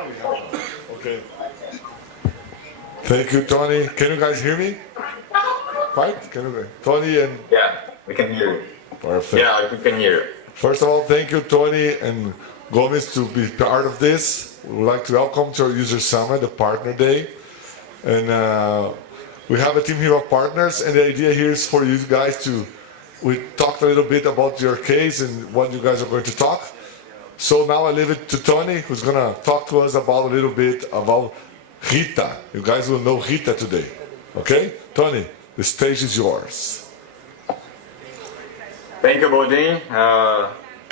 Okay. Thank you, Tony. Can you guys hear me? Right? Tony and... Yeah, we can hear you. Perfect. Yeah, we can hear you. First of all, thank you, Tony and Gomez, to be part of this. We would like to welcome to our User Summit, the Partner Day. And we have a team here of partners, and the idea here is for you guys to... We talked a little bit about your case and what you guys are going to talk. So now I leave it to Tony, who's going to talk to us about a little bit about Rita. You guys will know Rita today. Okay? Tony, the stage is yours. Thank you, Bodin.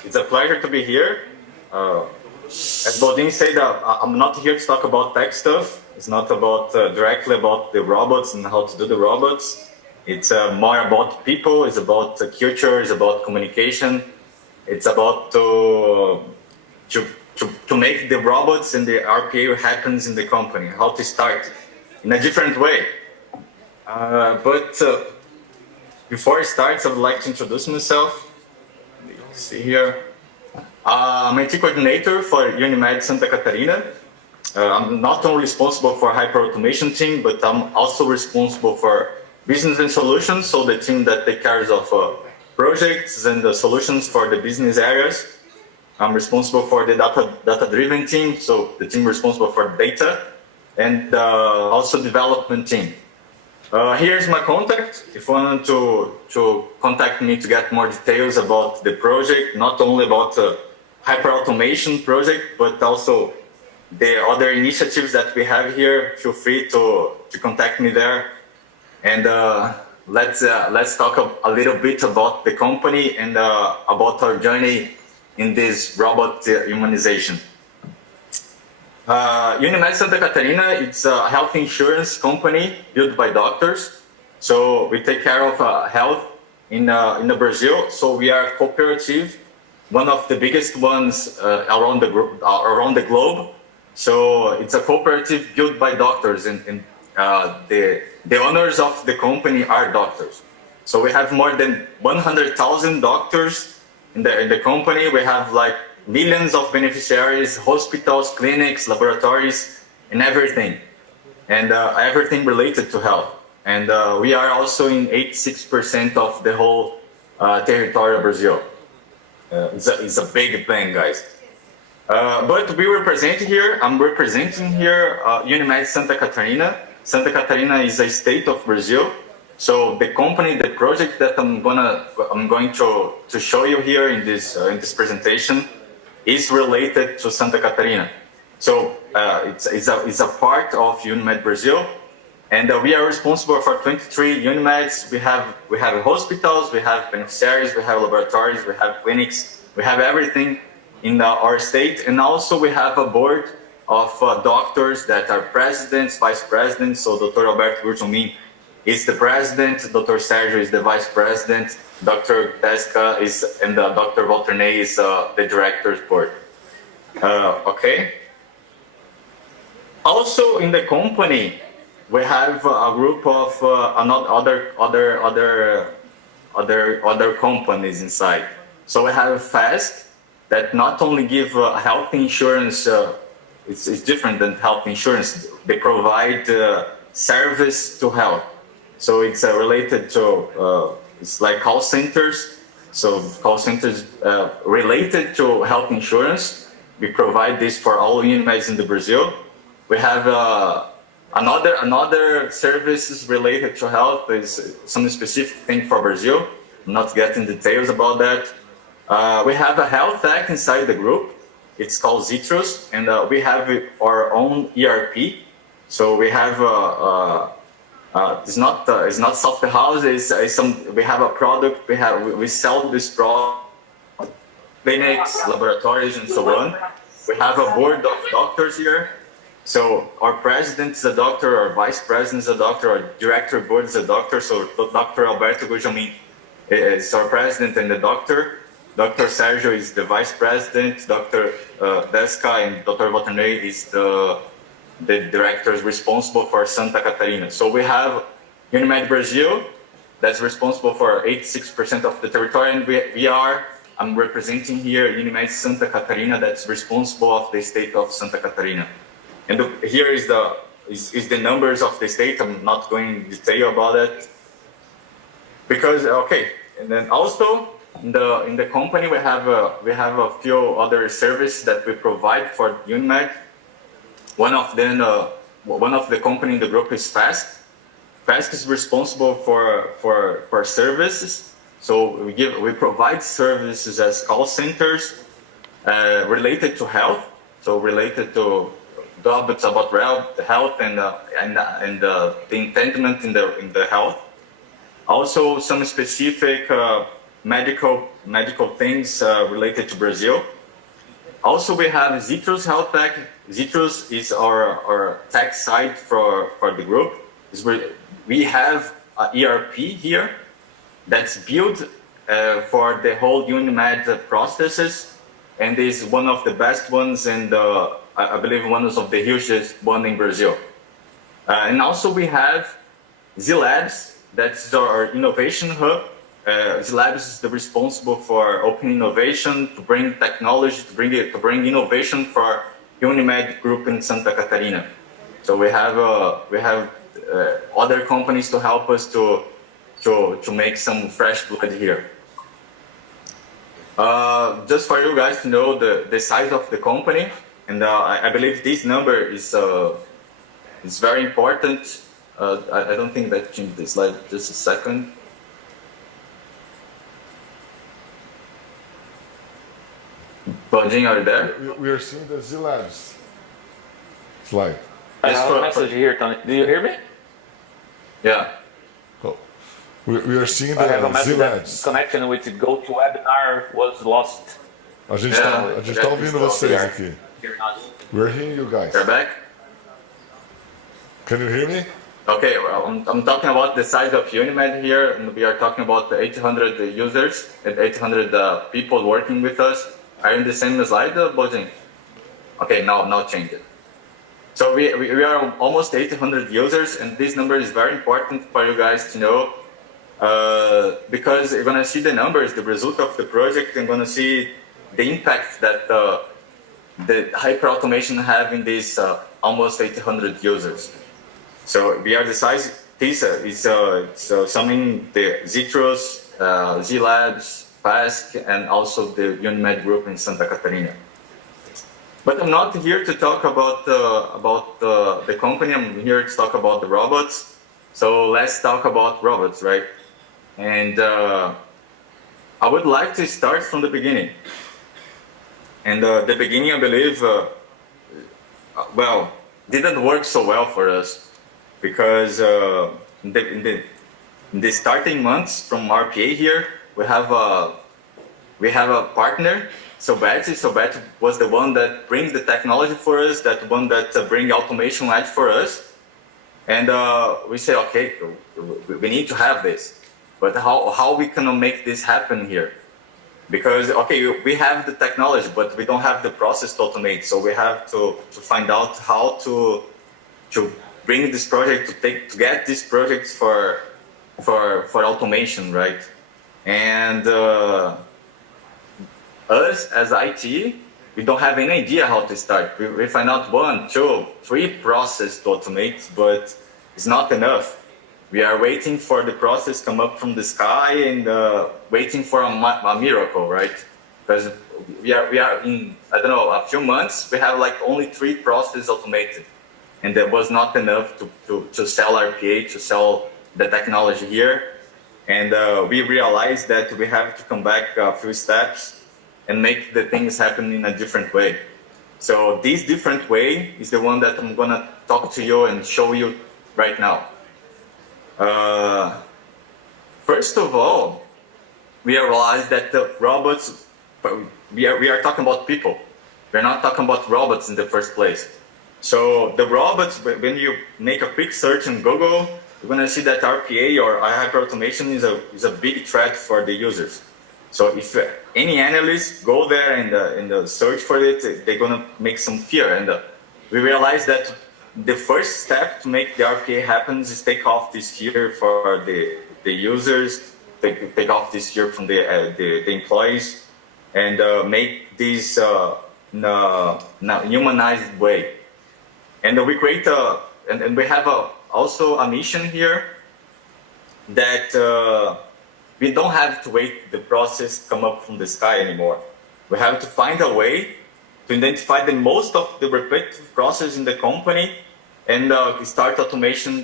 It's a pleasure to be here. As Bodin said, I'm not here to talk about tech stuff. It's not about directly about the robots and how to do the robots. It's more about people. It's about the culture. It's about communication. It's about to make the robots and the RPA happens in the company. How to start in a different way. But before I start, I would like to introduce myself. Let's see here. I'm IT coordinator for Unimed Santa Catarina. I'm not only responsible for Hyperautomation team, but I'm also responsible for business and solutions, so the team that takes care of projects and the solutions for the business areas. I'm responsible for the data-driven team, so the team responsible for data, and also development team. Here's my contact. If you want to contact me to get more details about the project, not only about Hyperautomation project, but also the other initiatives that we have here, feel free to contact me there. And let's talk a little bit about the company and about our journey in this robot humanization. Unimed Santa Catarina, it's a health insurance company built by doctors. So we take care of health in Brazil. So we are cooperative, one of the biggest ones around the globe. So it's a cooperative built by doctors, and the owners of the company are doctors. So we have more than 100,000 doctors in the company. We have like millions of beneficiaries, hospitals, clinics, laboratories, and everything related to health. And we are also in 86% of the whole territory of Brazil. It's a big thing, guys. But we represent here, I'm representing here Unimed Santa Catarina. Santa Catarina is a state of Brazil. So the company, the project that I'm going to show you here in this presentation is related to Santa Catarina. So it's a part of Unimed Brazil, and we are responsible for 23 Unimeds. We have hospitals, we have beneficiaries, we have laboratories, we have clinics, we have everything in our state, and also we have a board of doctors that are presidents, vice presidents. So Dr. Alberto Gurjomin is the president, Dr. Sergio is the vice president, Dr. Desca is, and Dr. Walternay is the director's board. Okay. Also in the company, we have a group of other companies inside. So we have FAST that not only give health insurance. It's different than health insurance. They provide service to health. So it's related to, it's like call centers. So call centers related to health insurance. We provide this for all Unimeds in the Brazil. We have another services related to health is some specific thing for Brazil. I'm not getting details about that. We have a health tech inside the group. It's called Zitrus, and we have our own ERP. So we have it's not software house. We have a product. We sell this product, clinics, laboratories, and so on. We have a board of doctors here. So our president is a doctor, our vice president is a doctor, our director board is a doctor. So Dr. Alberto Gurjomin is our president and the doctor. Dr. Sergio is the vice president. Dr. Desca and Dr. Walternay is the directors responsible for Santa Catarina. So we have Unimed Brazil that's responsible for 86% of the territory, and we are I'm representing here Unimed Santa Catarina, that's responsible of the state of Santa Catarina. And here is the numbers of the state. I'm not going in detail about it. Because, okay, and then also in the company we have a few other services that we provide for Unimed. One of the company in the group is Fast. Fast is responsible for services. So we provide services as call centers related to health. So related to topics about health and the entitlement in the health. Also some specific medical things related to Brazil. Also, we have Zitrus Health Tech. Zitrus is our tech site for the group. We have an ERP here that's built for the whole Unimed processes, and is one of the best ones, and I believe one of the hugest one in Brazil. And also we have Z-Labs. That's our innovation hub. Z-Labs is the responsible for open innovation, to bring technology, to bring innovation for Unimed group in Santa Catarina. So we have other companies to help us to make some fresh blood here. Just for you guys to know the size of the company, and I believe this number is very important. I don't think that changed the slide. Just a second. Bodin, are you there? We are seeing the Z-Labs slide. I have a message here, Tony. Do you hear me? Yeah. Oh. We are seeing I have a the message that Z-Labs. connection with A was lost. gente está ouvindo vocês aqui. We're hearing you guys. You're back? Can you hear me? Okay, well, I'm talking about the size of Unimed here, and we are talking about the 800 users and 800 people working with us. Are you in the same slide, Bodin? Okay, now change it. So we are almost 800 users, and this number is very important for you guys to know, because you're gonna see the numbers, the result of the project, and gonna see the impact that the Hyperautomation have in these almost 800 users. So we are the size. This is summing the Zitrus, Z-Labs, Fast, and also the Unimed group in Santa Catarina. But I'm not here to talk about the company. I'm here to talk about the robots. So let's talk about robots, right? And I would like to start from the beginning. And the beginning, I believe, didn't work so well for us, because in the starting months from RPA here, we have a partner, Sovetti. Sovetti was the one that brings the technology for us, that one that bring AutomationEdge for us, and we say, okay, we need to have this, but how we can make this happen here? Because okay, we have the technology, but we don't have the process to automate, so we have to find out how to bring this project to get these projects for automation, right? And us as IT, we don't have any idea how to start. We find out 1, 2, 3 processes to automate, but it's not enough. We are waiting for the process come up from the sky and waiting for a miracle, right? Because we are in, I don't know, a few months, we have like only 3 processes automated. And that was not enough to sell RPA, to sell the technology here. And we realized that we have to come back a few steps and make the things happen in a different way. So this different way is the one that I'm gonna talk to you and show you right now. First of all, we realized that the robots, we are talking about people. We're not talking about robots in the first place. So the robots, when you make a quick search in Google, you're gonna see that RPA or Hyperautomation is a big threat for the users. So if any analyst go there and search for it, they're gonna make some fear. And we realized that the first step to make the RPA happen is take off this fear for the users, take off this fear from the employees, and make this in a humanized way. And we create and we have also a mission here that we don't have to wait the process come up from the sky anymore. We have to find a way to identify the most of the repetitive process in the company and start automation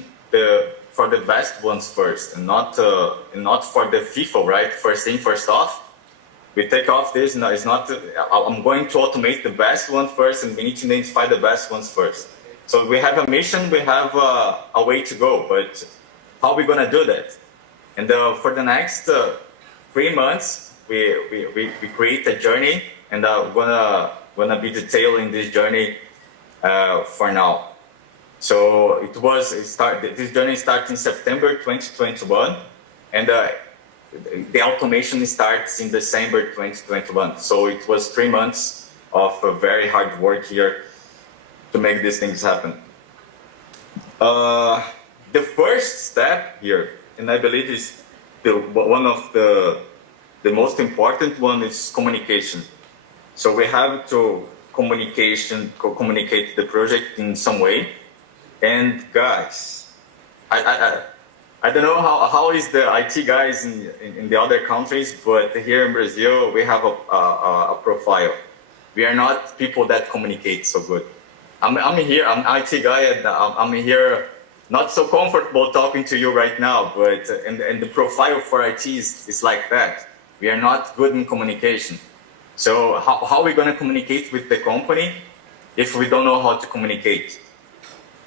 for the best ones first, and not for the FIFO, right? First in, first off. We take off this. No, it's not. I'm going to automate the best one first, and we need to identify the best ones first. So we have a mission, we have a way to go, but how are we gonna do that? And for the next 3 months, we create a journey, and gonna be detailing this journey for now. So this journey starts in September 2021, and the automation starts in December 2021. So it was 3 months of very hard work here to make these things happen. The first step here, and I believe is one of the most important one, is communication. So we have to communicate the project in some way. And guys, I don't know how is the IT guys in the other countries, but here in Brazil we have a profile. We are not people that communicate so good. I'm here, I'm an IT guy, and I'm here not so comfortable talking to you right now, but and the profile for IT is like that. We are not good in communication. So how are we going to communicate with the company if we don't know how to communicate?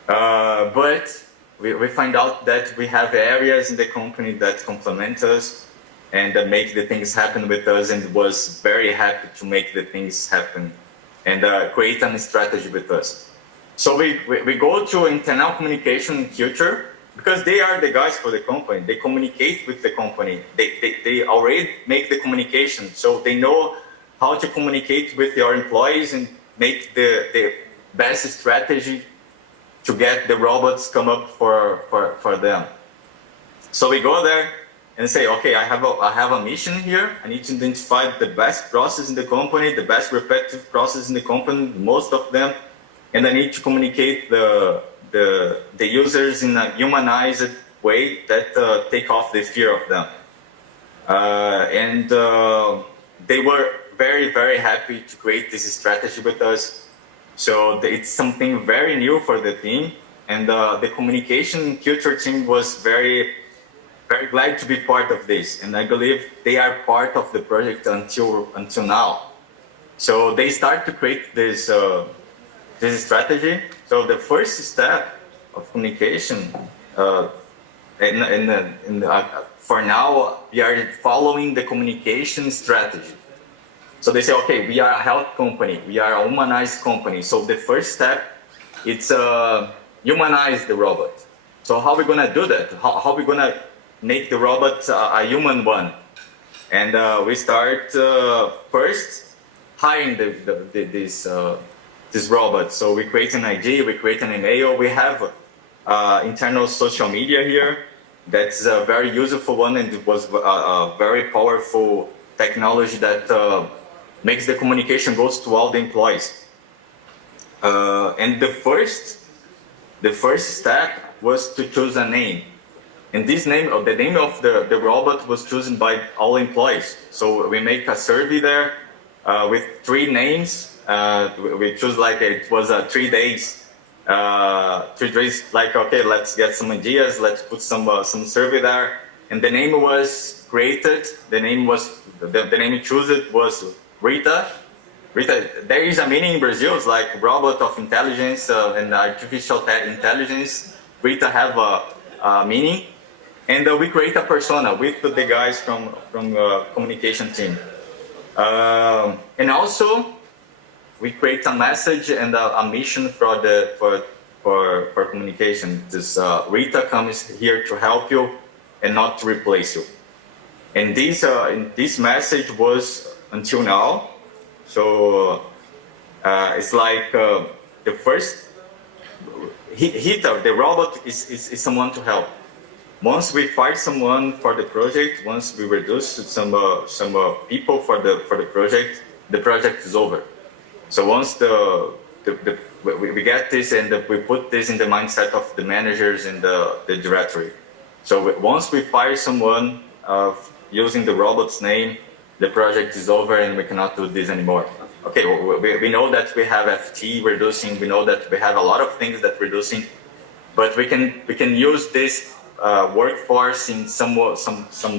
But we find out that we have areas in the company that complement us and that make the things happen with us, and was very happy to make the things happen and create a strategy with us. So we go to internal communication and culture, because they are the guys for the company. They communicate with the company. They already make the communication, so they know how to communicate with your employees and make the best strategy to get the robots come up for them. So we go there and say, okay, I have a mission here. I need to identify the best process in the company, the best repetitive process in the company, most of them, and I need to communicate the users in a humanized way that take off the fear of them. They were very, very happy to create this strategy with us. So it's something very new for the team, and the communication culture team was very, very glad to be part of this. And I believe they are part of the project until now. So they start to create this strategy. So the first step of communication, for now, we are following the communication strategy. So they say, okay, we are a health company, we are a humanized company. So the first step, it's humanize the robot. So how are we gonna do that? How are we gonna make the robot a human one? And we start first hiring this robot. So we create an ID, we create an email, we have internal social media here. That's a very useful one, and it was a very powerful technology that makes the communication goes to all the employees. And the first step was to choose a name. And this name, the name of the robot was chosen by all employees. So we make a survey there with 3 names. We choose like it was 3 days. 3 days, like, okay, let's get some ideas, let's put some survey there. And the name was created, the name you chose it was Rita. Rita, there is a meaning in Brazil, it's like robot of intelligence and artificial intelligence. Rita have a meaning. And we create a persona with the guys from communication team. And also, we create a message and a mission for communication. This Rita comes here to help you and not to replace you. And this message was until now. So it's like the first Rita, the robot is someone to help. once we fire someone for the project, once we reduce some people for the project is over. So once we get this and we put this in the mindset of the managers in the directory. So once we fire someone using the robot's name, the project is over and we cannot do this anymore. Okay, we know that we have FT reducing, we know that we have a lot of things that reducing, but we can use this workforce in some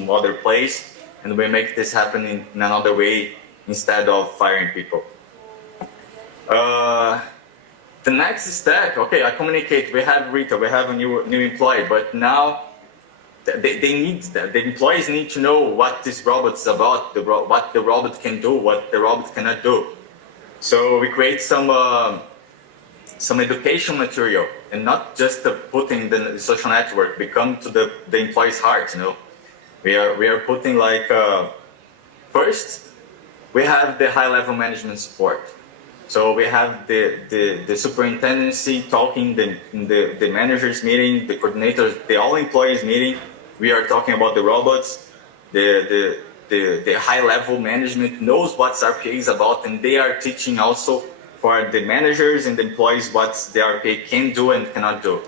other place, and we make this happen in another way instead of firing people. The next step, okay, I communicate. We have Rita, we have a new employee, but now the employees need to know what this robot is about, what the robot can do, what the robot cannot do. So we create some education material, and not just putting the social network, become to the employee's heart. We are putting like first we have the high level management support. So we have the superintendency talking, the managers meeting, the coordinators, the all employees meeting. We are talking about the robots. The high level management knows what RPA is about, and they are teaching also for the managers and the employees what the RPA can do and cannot do.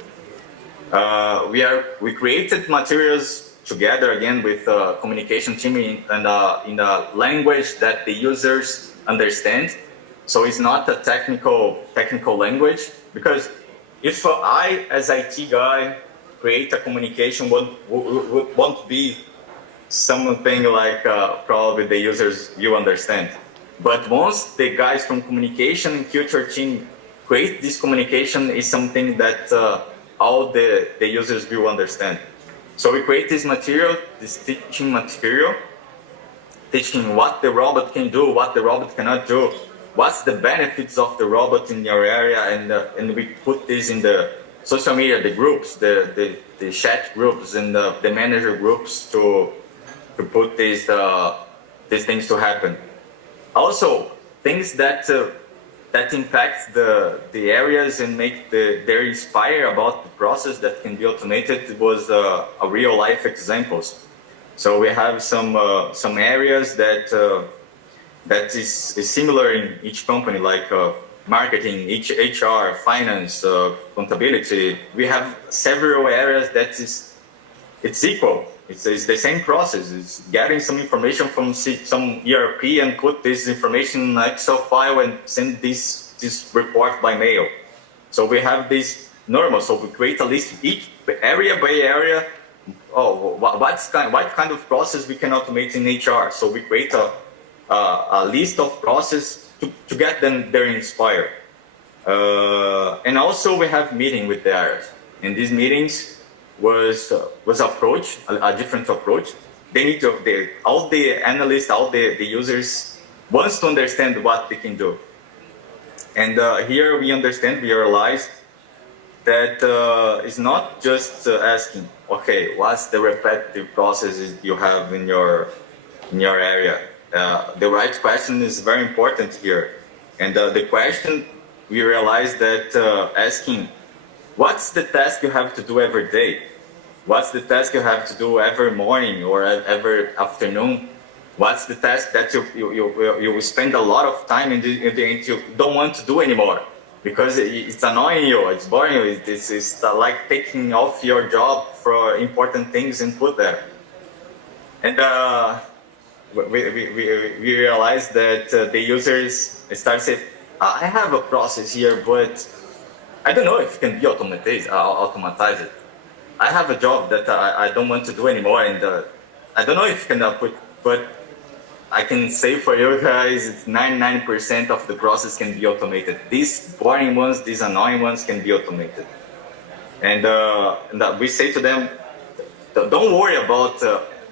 We created materials together again with communication team in a language that the users understand. So it's not a technical language, because if I, as IT guy, create a communication, won't be something like probably the users you understand. But once the guys from communication and culture team create this communication, is something that all the users will understand. So we create this material, this teaching material, teaching what the robot can do, what the robot cannot do, what's the benefits of the robot in your area, and we put this in the social media, the groups, the chat groups, and the manager groups to put these things to happen. Also, things that impact the areas and make their inspire about the process that can be automated was a real life examples. So we have some areas that is similar in each company, like marketing, HR, finance, accountability. We have several areas that it's equal. It's the same process. It's getting some information from some ERP and put this information in an Excel file and send this report by mail. So we have this normal. So we create a list, each area by area. Oh, what kind of process we can automate in HR? So we create a list of process to get them there inspired. And also we have meeting with the areas. And these meetings was approach, a different approach. They need to, all the analysts, all the users wants to understand what they can do. And here we understand, we realize that it's not just asking, okay, what's the repetitive processes you have in your area? The right question is very important here. And the question, we realize that asking, what's the task you have to do every day? What's the task you have to do every morning or every afternoon? What's the task that you spend a lot of time and you don't want to do anymore? Because it's annoying you, it's boring you, it's like taking off your job for important things and put there. And we realized that the users start saying, I have a process here, but I don't know if it can be automatized. I have a job that I don't want to do anymore, and I don't know if you can put, but I can say for you guys, it's 99% of the process can be automated. These boring ones, these annoying ones can be automated. And we say to them, don't worry about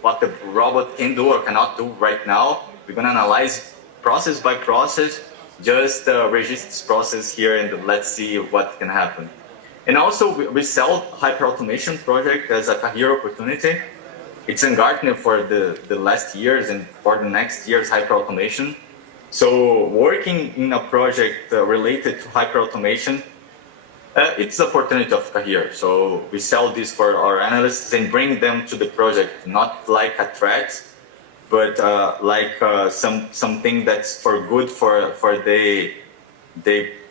what the robot can do or cannot do right now. We're going to analyze process by process, just register this process here and let's see what can happen. And also we sell Hyperautomation project as a career opportunity. It's in Gartner for the last years and for the next year's Hyperautomation. So working in a project related to Hyperautomation It's the opportunity of career. So we sell this for our analysts and bring them to the project, not like a threat, but something that's for good for the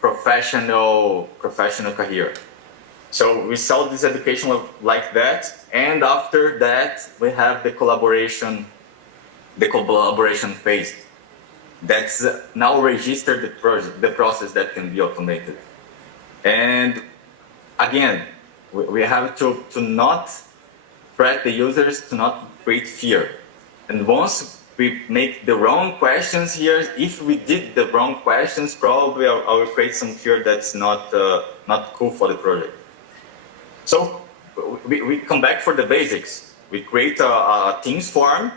professional career. So we sell this education like that, and after that we have the collaboration phase. That's now register the process that can be automated. And again, we have to not threat the users, to not create fear. And once we make the wrong questions here, if we did the wrong questions, probably I will create some fear that's not cool for the project. So we come back for the basics. We create a Teams form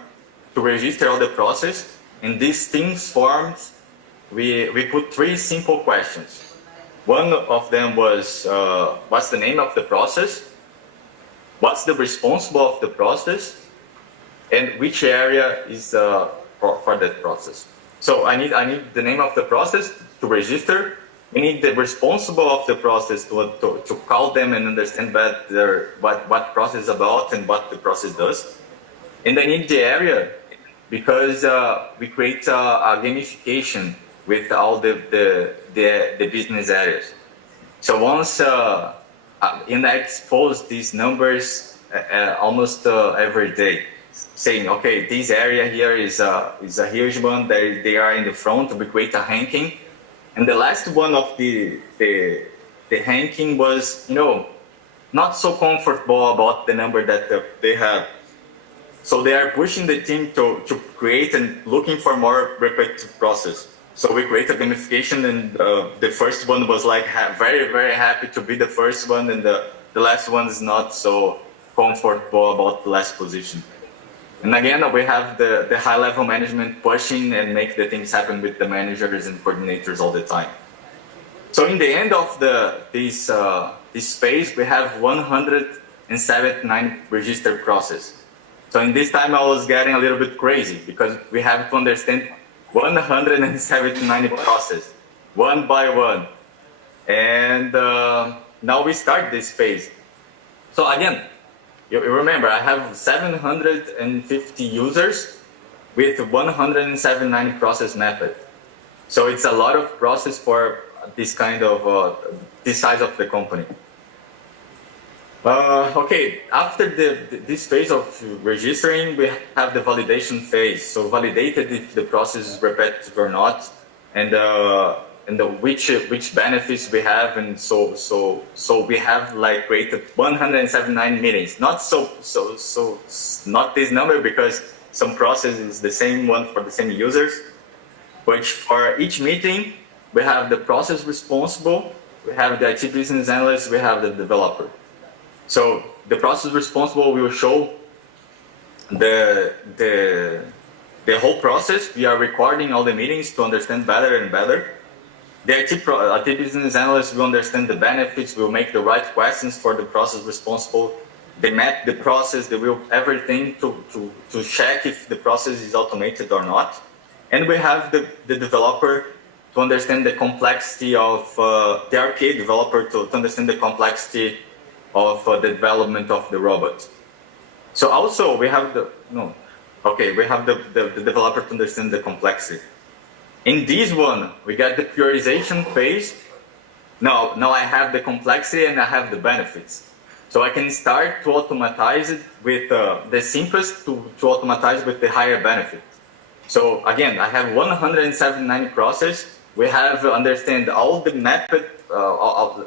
to register all the process. In these Teams forms, we put 3 simple questions. One of them was, what's the name of the process? What's the responsible of the process? And which area is for that process? So I need the name of the process to register. We need the responsible of the process to call them and understand better what process is about and what the process does. And I need the area because we create a gamification with all the business areas. So once and I expose these numbers almost every day, saying, okay, this area here is a huge one. They are in the front. We create a ranking, and the last one of the ranking was, not so comfortable about the number that they have. So they are pushing the team to create and looking for more repetitive process. So we create a gamification, and the first one was like very, very happy to be the first one, and the last one is not so comfortable about the last position. And again, we have the high-level management pushing and make the things happen with the managers and coordinators all the time. So in the end of this phase, we have 179 registered process. So in this time, I was getting a little bit crazy because we have to understand 179 process, one by one. And now we start this phase. So again, you remember, I have 750 users with 179 process mapped. So it's a lot of process for this kind of, this size of the company. Okay, after this phase of registering, we have the validation phase. So validated if the process is repetitive or not, and which benefits we have, and so we have like created 179 meetings. Not not this number because some process is the same one for the same users, but for each meeting we have the process responsible, we have the IT business analyst, we have the developer. So the process responsible will show the whole process. We are recording all the meetings to understand better and better. The IT business analyst will understand the benefits, will make the right questions for the process responsible. They map the process, they will everything to check if the process is automated or not. And we have the developer to understand the complexity of the RPA developer to understand the complexity of the development of the robot. So also we have the developer to understand the complexity. In this one, we got the prioritization phase. Now I have the complexity and I have the benefits. So I can start to automatize it with the simplest to automatize with the higher benefit. So again, I have 179 process. We have understand all the mapped.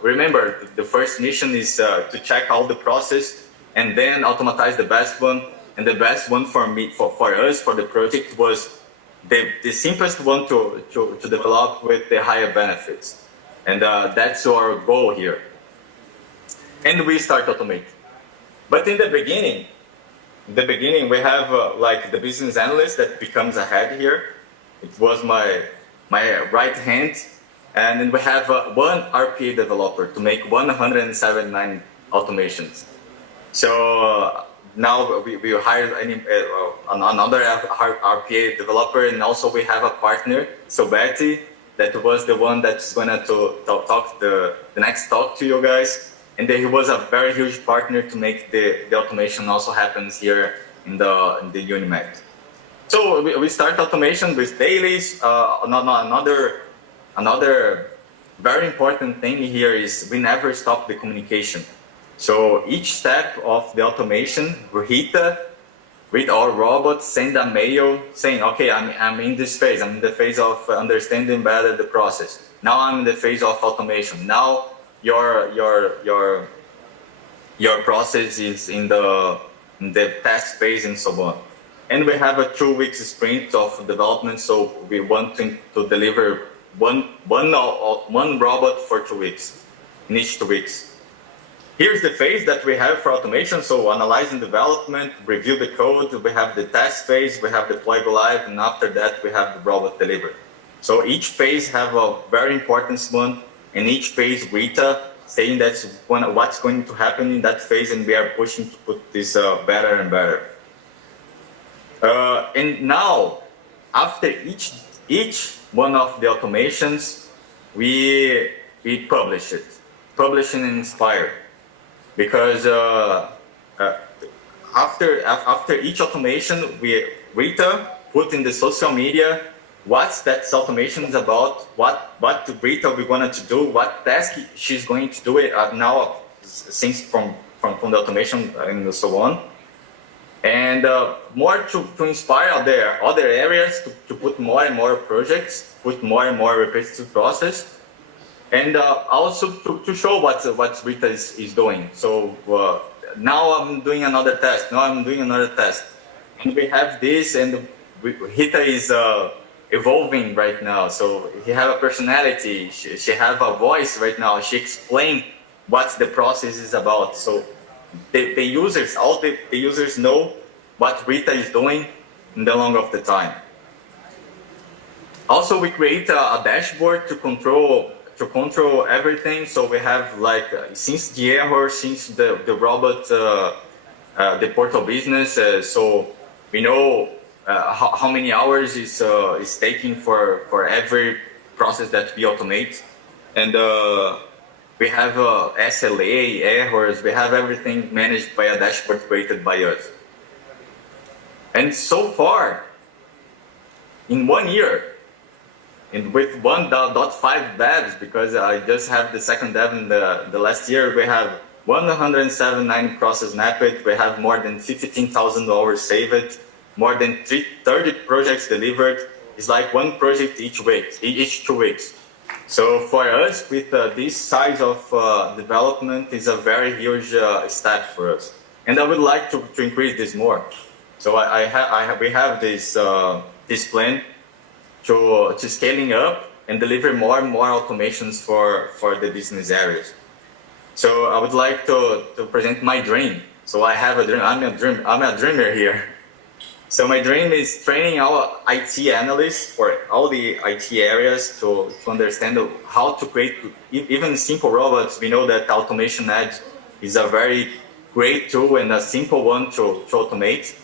Remember, the first mission is to check all the process and then automatize the best one. And the best one for me, for us, for the project was the simplest one to develop with the higher benefits. And that's our goal here. And we start automating. But in the beginning we have like the business analyst that becomes a head here. It was my right hand. And then we have one RPA developer to make 179 automations. So now we hired another RPA developer, and also we have a partner, Sovetti, that was the one that's gonna to talk the next talk to you guys. And he was a very huge partner to make the automation also happens here in the Unimed. So we start automation with dailies. Another very important thing here is we never stop the communication. So each step of the automation, Rita, with our robot, send a mail saying, okay, I'm in this phase. I'm in the phase of understanding better the process. Now I'm in the phase of automation. Now your process is in the test phase and so on. And we have a 2-week sprint of development, so we want to deliver one robot for 2 weeks, in each 2 weeks. Here's the phase that we have for automation. So analyzing development, review the code, we have the test phase, we have deploy go live, and after that we have the robot delivered. So each phase have a very important one, and each phase Rita saying that's what's going to happen in that phase, and we are pushing to put this better and better. And now, after each one of the automations, we publish it, publish and inspire, because after each automation, Rita put in the social media what that automation is about, what Rita we wanted to do, what task she's going to do it now, since from the automation and so on. And more to inspire other areas to put more and more projects, put more and more repetitive process, and also to show what Rita is doing. So now I'm doing another test, now I'm doing another test. And we have this, and Rita is evolving right now. So he have a personality, she have a voice right now, she explain what the process is about. So the users, all the users know what Rita is doing in the long of the time. Also, we create a dashboard to control everything. So we have like since the error, since the robot, the portal business. So we know how many hours is taking for every process that we automate, and we have SLA errors. We have everything managed by a dashboard created by us. And so far, in 1 year, and with 1.5 devs, because I just have the second dev in the last year, we have 179 process mapped, we have more than 15,000 hours saved, more than 30 projects delivered. It's like one project each 2 weeks. So for us, with this size of development, is a very huge step for us. And I would like to increase this more. So we have this plan to scaling up and deliver more and more automations for the business areas. So I would like to present my dream. So I have a dream. I'm a dreamer here. So my dream is training our IT analysts for all the IT areas to understand how to create even simple robots. We know that AutomationEdge is a very great tool and a simple one to automate.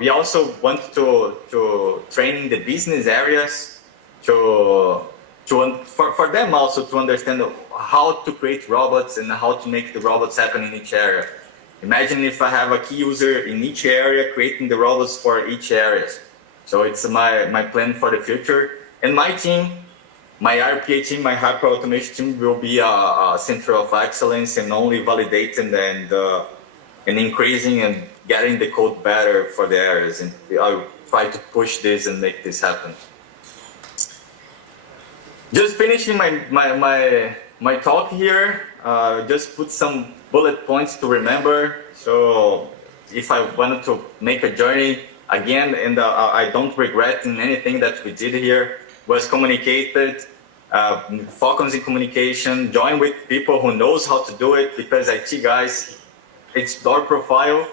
We also want to train the business areas for them also to understand how to create robots and how to make the robots happen in each area. Imagine if I have a key user in each area creating the robots for each area. So it's my plan for the future. And my team, my RPA team, my Hyperautomation team will be a center of excellence and only validating and increasing and getting the code better for the areas. And I'll try to push this and make this happen. Just finishing my talk here, just put some bullet points to remember. So if I wanted to make a journey again, and I don't regret in anything that we did here, was communicated, focus in communication, join with people who knows how to do it, because IT guys, it's our profile.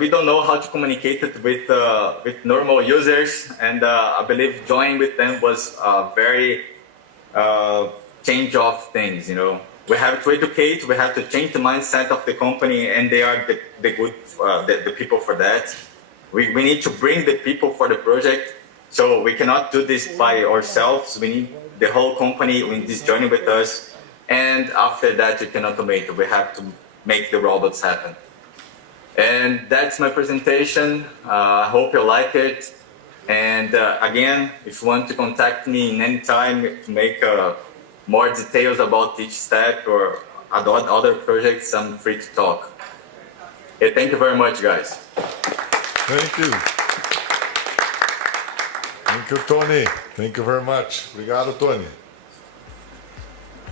We don't know how to communicate it with normal users, and I believe joining with them was a very change of things, you know. We have to educate, we have to change the mindset of the company, and they are the people for that. We need to bring the people for the project, So we cannot do this by ourselves. We need the whole company in this journey with us. And after that, you can automate. We have to make the robots happen. And that's my presentation. I hope you like it. And again, if you want to contact me in any time to make more details about each step or about other projects, I'm free to talk. Okay, thank you very much, guys. Thank you. Thank you, Tony. Thank you very much. Obrigado, Tony.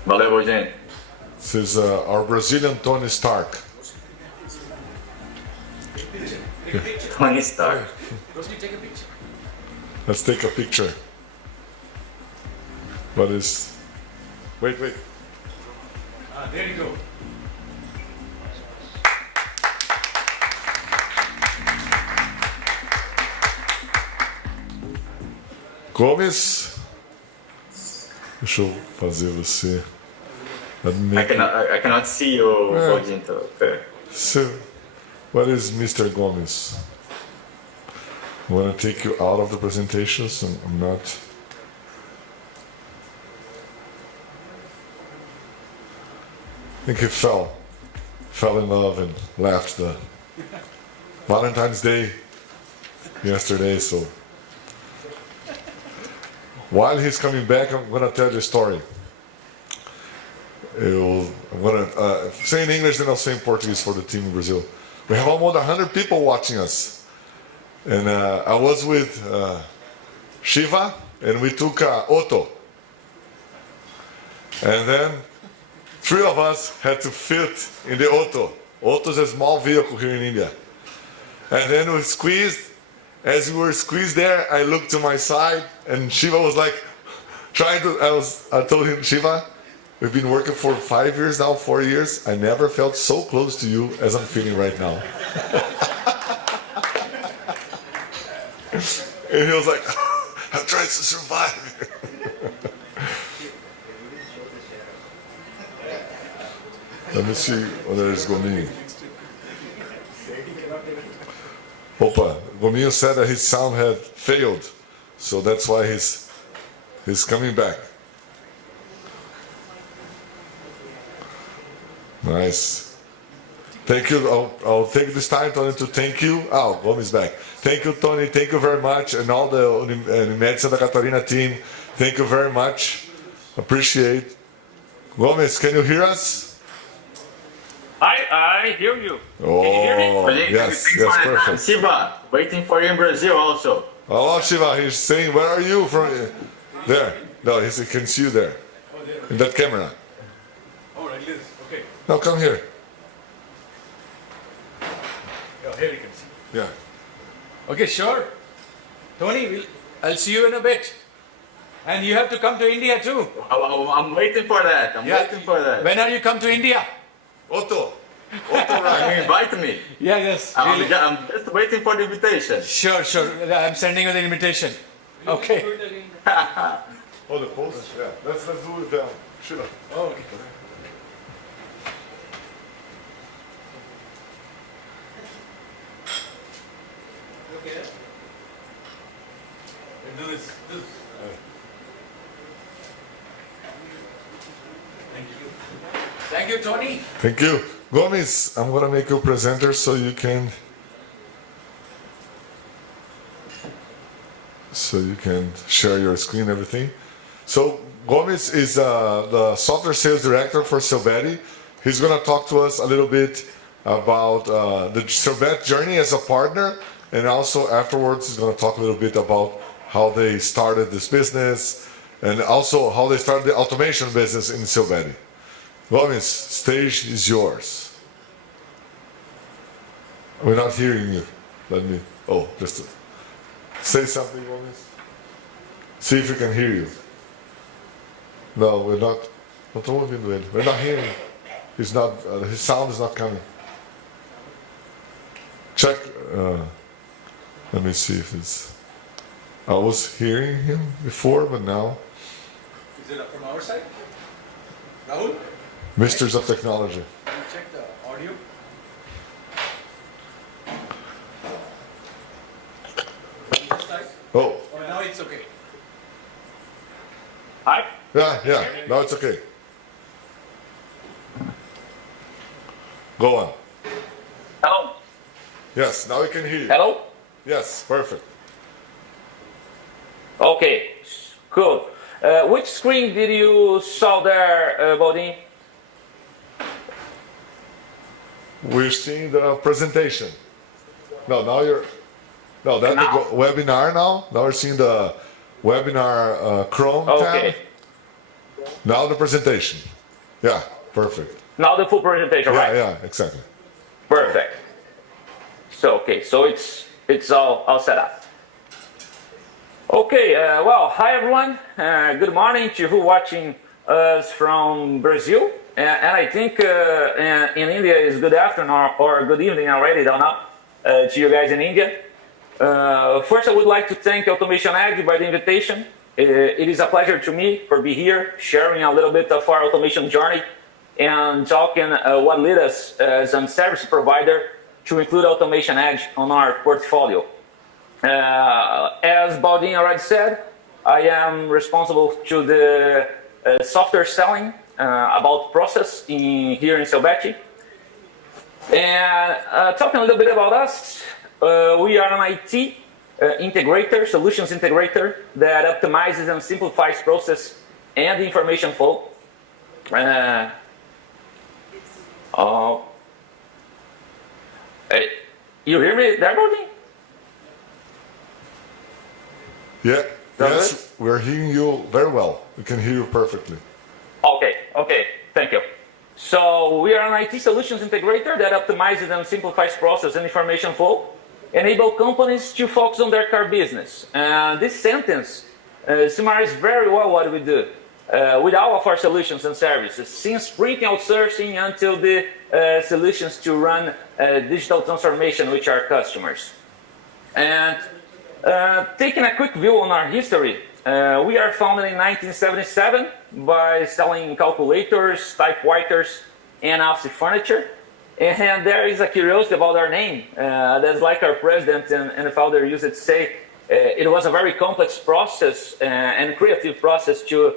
Valeu, gente. This is our Brazilian Tony Stark. Tony Stark. Let's take a picture. What is... Wait. There you go. Gomes. Deixa eu fazer você... I cannot see you, Godinto. Okay. So, what is Mr. Gomes? I want to take you out of the presentations. I'm not... I think he fell in love and left the Valentine's Day yesterday, so while he's coming back, I'm going to tell you a story. I'm going to say in English, then I'll say in Portuguese for the team in Brazil. We have almost 100 people watching us. And I was with Shiva, and we took Otto. And then 3 of us had to fit in the Otto. Otto is a small vehicle here in India. And then we squeezed. As we were squeezed there, I looked to my side, and Shiva was like, I told him, Shiva, we've been working for 5 years now, 4 years. I never felt so close to you as I'm feeling right now. And he was like, I'm trying to survive. Let me see whether it's Gominho. Opa, Gominho said that his sound had failed, so that's why he's coming back. Nice. Thank you. I'll take this time, Tony, to thank you. Oh, Gomes back. Thank you, Tony. Thank you very much, and all the Unimed Santa Catarina team. Thank you very much. Appreciate. Gomes, can you hear us? I hear you. Oh, Can you hear me? yes, perfect. Shiva, waiting for you in Brazil also. Hello, Shiva. He's saying, where are you from? There. No, he can see you there. In that camera. Oh, like this. Okay. No, come here. Oh, here you can see. Yeah. Okay, sure. Tony, I'll see you in a bit. And you have to come to India too. I'm waiting for that. I'm waiting for that. When are you come to India? Otto, You invite me. Yeah, yes. I'm Really? just waiting for the invitation. Sure. I'm sending you the invitation. Okay. Oh, the post? Yeah. Let's do it down. Shiva. Oh, okay. Do this. Thank you. Thank you, Tony. Thank you. Gomes, I'm going to make you a presenter so you can share your screen and everything. So Gomes is the software sales director for Sovetti. He's going to talk to us a little bit about the Sovetti journey as a partner, and also afterwards he's going to talk a little bit about how they started this business and also how they started the automation business in Sovetti. Gomes, stage is yours. We're not hearing you. Just say something, Gomes. See if we can hear you. No, we're not. We're not hearing. He's not. His sound is not coming. Check. Let me see if it's. I was hearing him before, but now. Is it from our side? Rahul? Misters of technology. Can you check the audio? This side? Oh, Or now it's it's okay. Hi. Yeah, now it's okay. Go on. Hello. Yes, now we can hear you. Hello. Yes, perfect. Okay. Cool. Which screen did you saw there, Baudin? We're seeing the presentation. No, now you're. No, that's Now? the webinar now. Now we're seeing the webinar Chrome Okay. tab. Now the presentation. Yeah, perfect. Now the full presentation, right? Yeah, exactly. Perfect. So okay, so it's all set up. Okay, well, hi everyone. Good morning to who watching us from Brazil, and I think in India is good afternoon or good evening already. Don't know to you guys in India. First, I would like to thank AutomationEdge by the invitation. It is a pleasure to me for be here, sharing a little bit of our automation journey and talking what led us as a service provider to include AutomationEdge on our portfolio. As Baudin already said, I am responsible to the software selling about process here in Sovetti. And talking a little bit about us, we are an IT integrator, solutions integrator that optimizes and simplifies process and information flow. You hear me there, Baudin? Yeah. Sound Yes, we're hearing you very well. We can hear you perfectly. Okay, thank you. So we are an IT solutions integrator that optimizes and simplifies process and information flow, enable companies to focus on their core business. And this sentence summarizes very well what we do with all of our solutions and services, since printing outsourcing until the solutions to run digital transformation with our customers. And taking a quick view on our history, we are founded in 1977 by selling calculators, typewriters, and office furniture. And there is a curiosity about our name. That's like our president and the founder used to say, it was a very complex process and creative process to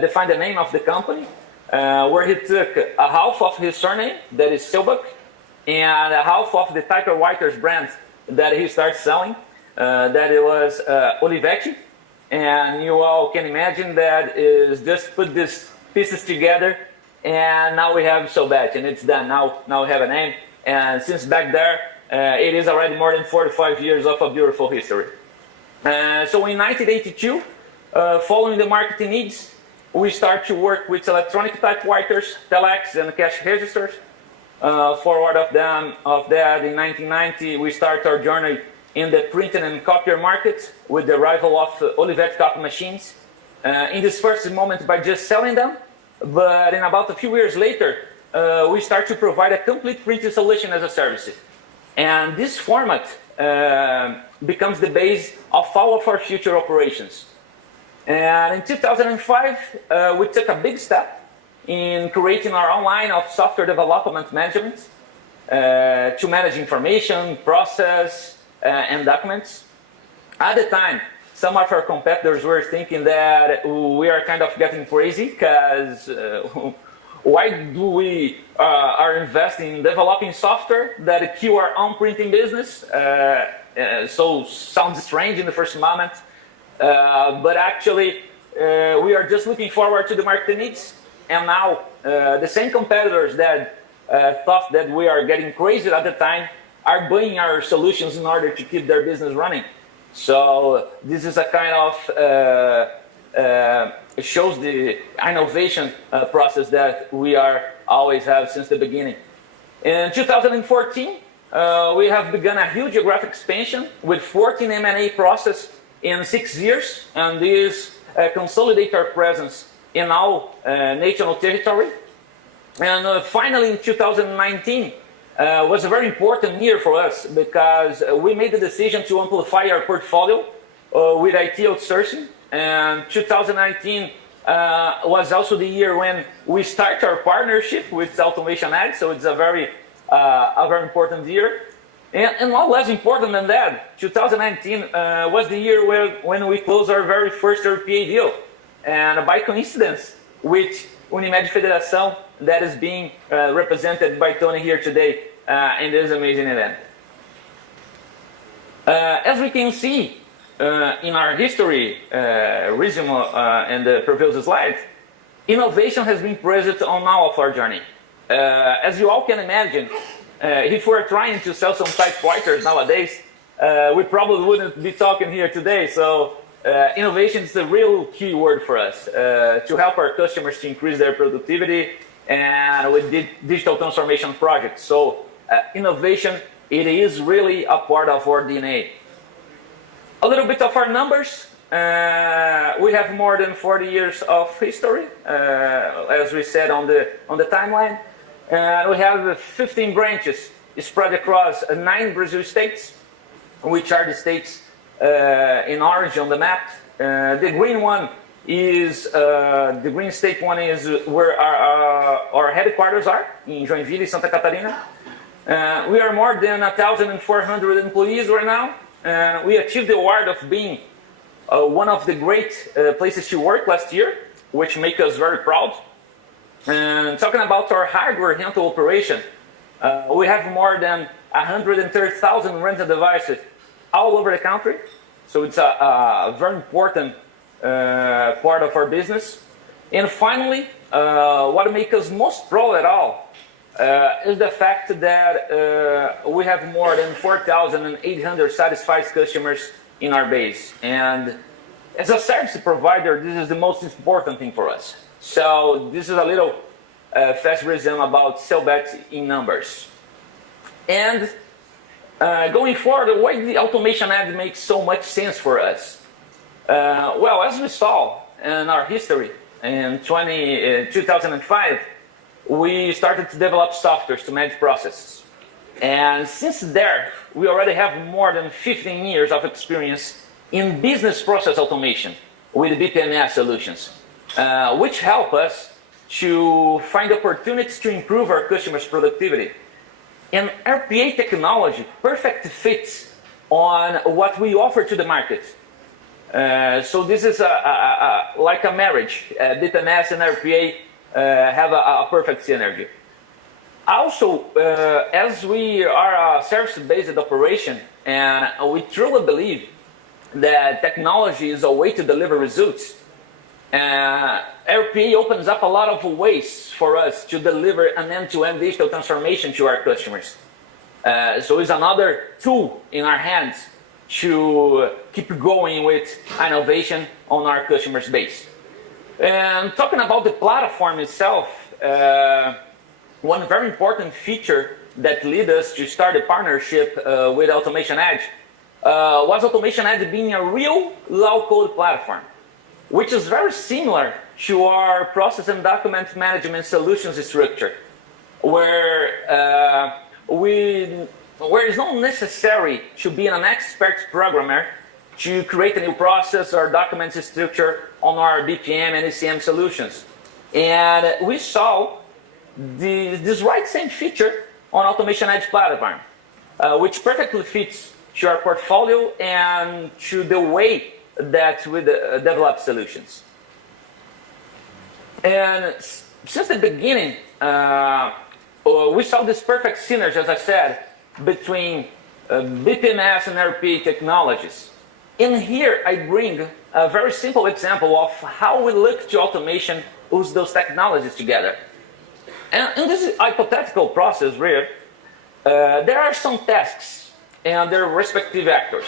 define the name of the company, where he took a half of his surname, that is Silbuck, and a half of the typewriters brand that he started selling, that it was Olivetti. And you all can imagine that is just put these pieces together, and now we have Sovetti, and it's done. Now we have a name, and since back there, it is already more than 45 years of a beautiful history. So in 1982, following the marketing needs, we start to work with electronic typewriters, telex, and cash registers. Forward of that, in 1990, we start our journey in the printing and copier market with the arrival of Olivetti copy machines. In this first moment by just selling them, but in about a few years later, we start to provide a complete printing solution as a service. And this format becomes the base of all of our future operations. And in 2005, we took a big step in creating our online of software development management to manage information, process, and documents. At the time, some of our competitors were thinking that we are kind of getting crazy because why do we are investing in developing software that kill our own printing business? So sounds strange in the first moment, but actually we are just looking forward to the market needs. And now the same competitors that thought that we are getting crazy at the time are buying our solutions in order to keep their business running. So this is a kind of, it shows the innovation process that we are always have since the beginning. In 2014, we have begun a huge geographic expansion with 14 M&A process in 6 years, and this consolidate our presence in all national territory. And finally in 2019, was a very important year for us because we made the decision to amplify our portfolio with IT outsourcing. And 2019 was also the year when we start our partnership with AutomationEdge, so it's a very important year. And not less important than that, 2019 was the year when we closed our very first RPA deal. And by coincidence, with Unimed Federação, that is being represented by Tony here today in this amazing event. As we can see in our history resume and the previous slides, innovation has been present on all of our journey. As you all can imagine, if we're trying to sell some typewriters nowadays, we probably wouldn't be talking here today. So innovation is the real key word for us to help our customers to increase their productivity and with digital transformation projects. So innovation, it is really a part of our DNA. A little bit of our numbers. We have more than 40 years of history, as we said on the timeline. We have 15 branches spread across 9 Brazil states, which are the states in orange on the map. The green one is the green state one is where our headquarters are in Joinville, Santa Catarina. We are more than 1,400 employees right now. We achieved the award of being one of the great places to work last year, which makes us very proud. And talking about our hardware rental operation, we have more than 130,000 rental devices all over the country. So it's a very important part of our business. And finally, what makes us most proud at all is the fact that we have more than 4,800 satisfied customers in our base. And as a service provider, this is the most important thing for us. So this is a little fast resume about Sovetti in numbers. And going forward, why the AutomationEdge makes so much sense for us? Well, as we saw in our history in 2005, we started to develop software to manage processes. And since there, we already have more than 15 years of experience in business process automation with BPMS solutions, which help us to find opportunities to improve our customers' productivity. And RPA technology perfectly fits on what we offer to the market. So this is like a marriage. BPMS and RPA have a perfect synergy. Also, as we are a service-based operation, and we truly believe that technology is a way to deliver results, RPA opens up a lot of ways for us to deliver an end-to-end digital transformation to our customers. So it's another tool in our hands to keep going with innovation on our customers' base. And talking about the platform itself, one very important feature that led us to start a partnership with AutomationEdge was AutomationEdge being a real low-code platform, which is very similar to our process and document management solutions structure, where it's not necessary to be an expert programmer to create a new process or document structure on our BPM and ECM solutions. And we saw this right same feature on AutomationEdge platform, which perfectly fits to our portfolio and to the way that we develop solutions. And since the beginning, we saw this perfect synergy, as I said, between BPMS and RPA technologies. In here, I bring a very simple example of how we look to automation use those technologies together. And in this hypothetical process here, there are some tasks and their respective actors.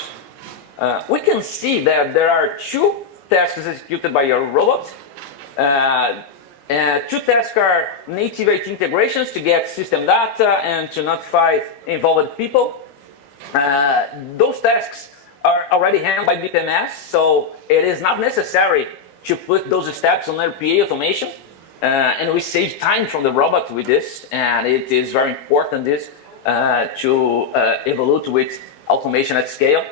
We can see that there are 2 tasks executed by a robot. 2 tasks are native IT integrations to get system data and to notify involved people. Those tasks are already handled by BPMS, so it is not necessary to put those steps on RPA automation. And we save time from the robot with this, and it is very important this to evolve with automation at scale.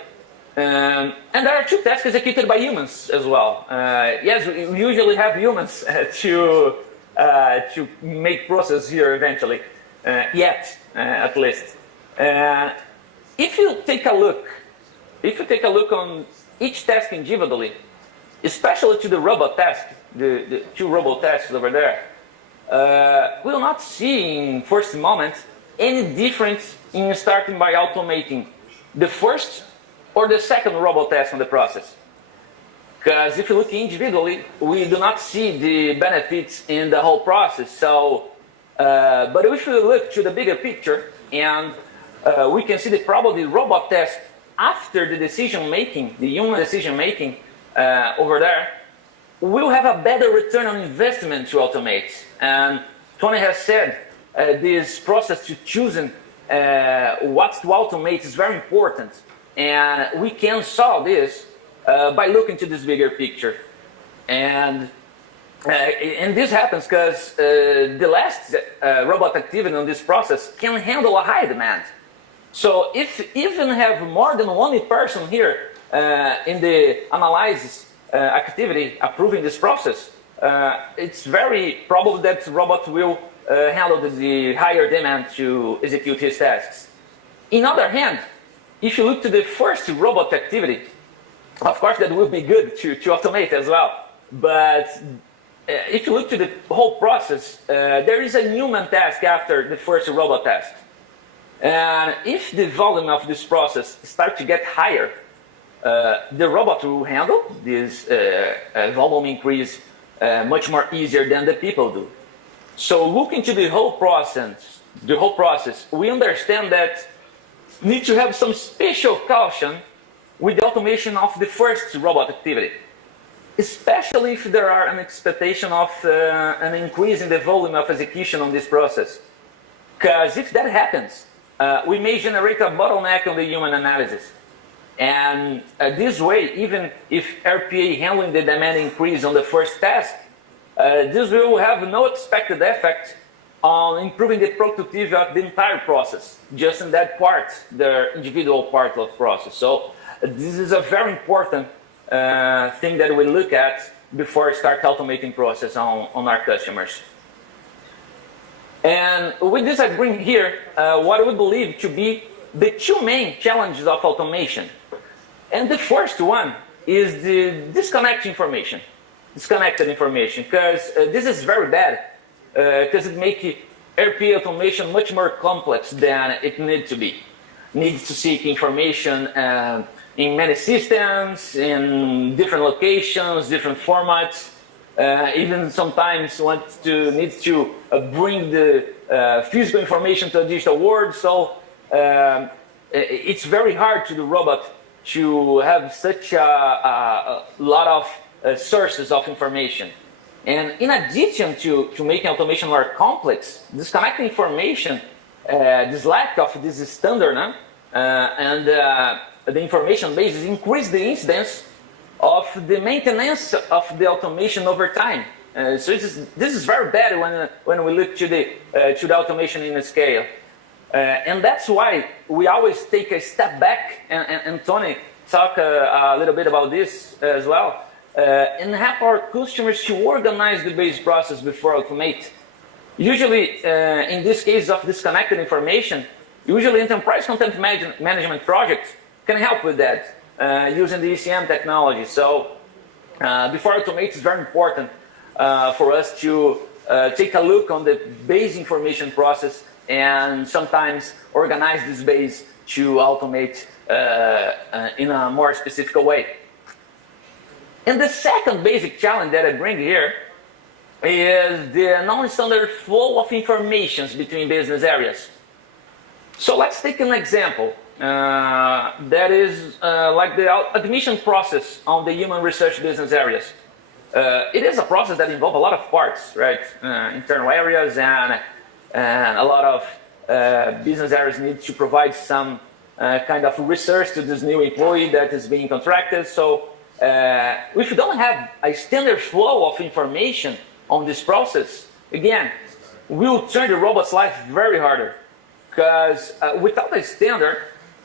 And there are 2 tasks executed by humans as well. Yes, we usually have humans to make process here eventually, at least. if you take a look on each task individually, especially to the robot task, the two robot tasks over there, we will not see in first moment any difference in starting by automating the first or the second robot task in the process. Because if you look individually, we do not see the benefits in the whole process. So, but if you look to the bigger picture, and we can see that probably the robot task after the decision making, the human decision making over there, will have a better return on investment to automate. And Tony has said this process to choosing what to automate is very important. And we can solve this by looking to this bigger picture. And this happens because the last robot activity on this process can handle a high demand. So if even have more than one person here in the analysis activity approving this process, it's very probable that the robot will handle the higher demand to execute his tasks. On the other hand, if you look to the first robot activity, of course that will be good to automate as well. But if you look to the whole process, there is a human task after the first robot task. And if the volume of this process starts to get higher, the robot will handle this volume increase much more easier than the people do. So looking to the whole process, we understand that need to have some special caution with the automation of the first robot activity, especially if there are an expectation of an increase in the volume of execution on this process. Because if that happens, we may generate a bottleneck on the human analysis. And this way, even if RPA handling the demand increase on the first task, this will have no expected effect on improving the productivity of the entire process, just in that part, the individual part of the process. So this is a very important thing that we look at before we start automating process on our customers. And with this, I bring here what we believe to be the two main challenges of automation. And the first one is the disconnected information, because this is very bad, because it makes RPA automation much more complex than it needs to be. Needs to seek information in many systems, in different locations, different formats. Even sometimes needs to bring the physical information to a digital world. So it's very hard to the robot to have such a lot of sources of information. And in addition to making automation more complex, disconnecting information, this lack of this standard and the information bases increase the incidence of the maintenance of the automation over time. So this is very bad when we look to the automation in a scale. And that's why we always take a step back, and Tony talk a little bit about this as well, and help our customers to organize the base process before automate. Usually, in this case of disconnected information, usually enterprise content management projects can help with that using the ECM technology. So before automate, it's very important for us to take a look on the base information process and sometimes organize this base to automate in a more specific way. And the second basic challenge that I bring here is the non-standard flow of informations between business areas. So let's take an example that is like the admission process on the human research business areas. It is a process that involves a lot of parts, right? Internal areas and a lot of business areas need to provide some kind of research to this new employee that is being contracted. So if you don't have a standard flow of information on this process, again, we'll turn the robot's life very harder. Because without a standard,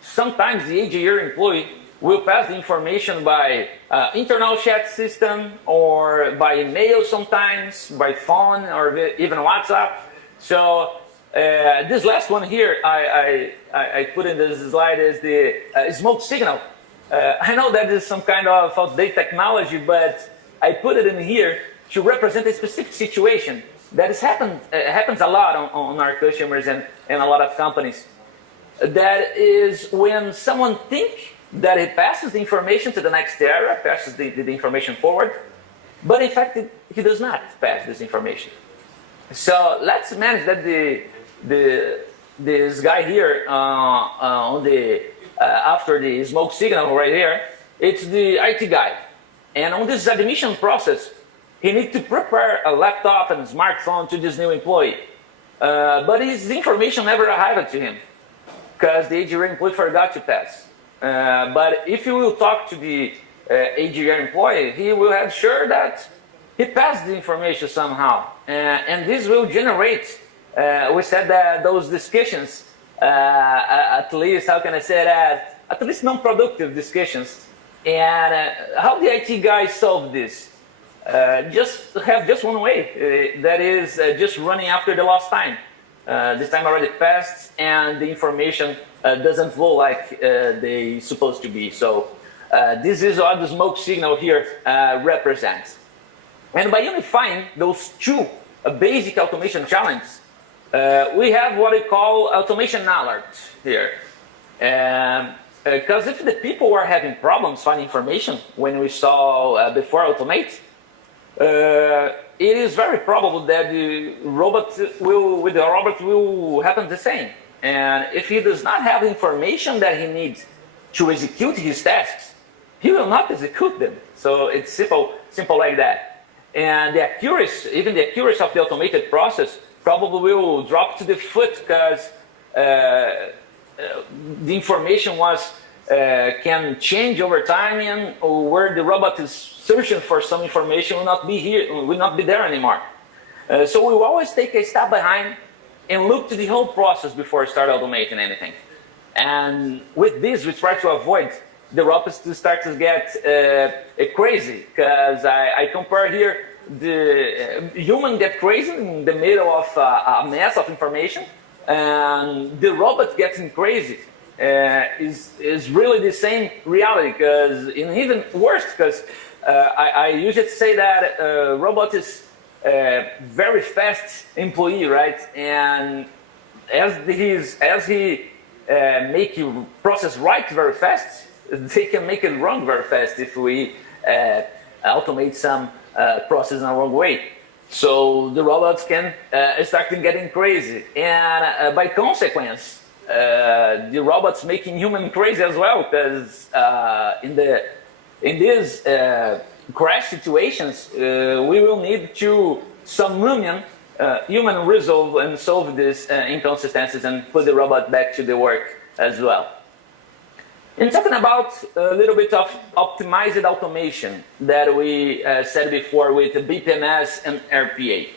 sometimes the AGR employee will pass the information by internal chat system or by email sometimes, by phone or even WhatsApp. So This last one here, I put in this slide is the smoke signal. I know that is some kind of outdated technology, but I put it in here to represent a specific situation that happens a lot on our customers and a lot of companies. That is when someone thinks that it passes the information to the next area, passes the information forward, but in fact he does not pass this information. So let's manage that this guy here on the after the smoke signal right here, it's the IT guy, and on this admission process, he needs to prepare a laptop and a smartphone to this new employee, but his information never arrived to him because the AGR employee forgot to pass. But if you will talk to the AGR employee, he will have sure that he passed the information somehow, and this will generate. We said that those discussions, at least, how can I say that, at least non-productive discussions. And how the IT guys solve this? Just have just one way, that is just running after the lost time. This time already passed, and the information doesn't flow like they supposed to be. So this is what the smoke signal here represents. And by unifying those two basic automation challenges, we have what we call automation alert here. Because if the people were having problems finding information when we saw before automate, it is very probable that the robot will happen the same. And if he does not have the information that he needs to execute his tasks, he will not execute them. So it's simple like that. And the accuracy, even the accuracy of the automated process, probably will drop to the foot because the information can change over time, and where the robot is searching for some information will not be there anymore. So we will always take a step behind and look to the whole process before we start automating anything. And with this, we try to avoid the robots to start to get crazy, because I compare here the human get crazy in the middle of a mess of information, and the robot getting crazy is really the same reality, because in even worse, because I usually say that robot is very fast employee, right? And as he make you process right very fast, they can make it wrong very fast if we automate some process in a wrong way. So the robots can start getting crazy, and by consequence, the robots making human crazy as well, because in these crash situations, we will need to some human resolve and solve these inconsistencies and put the robot back to the work as well. In talking about a little bit of optimized automation that we said before with BPMS and RPA.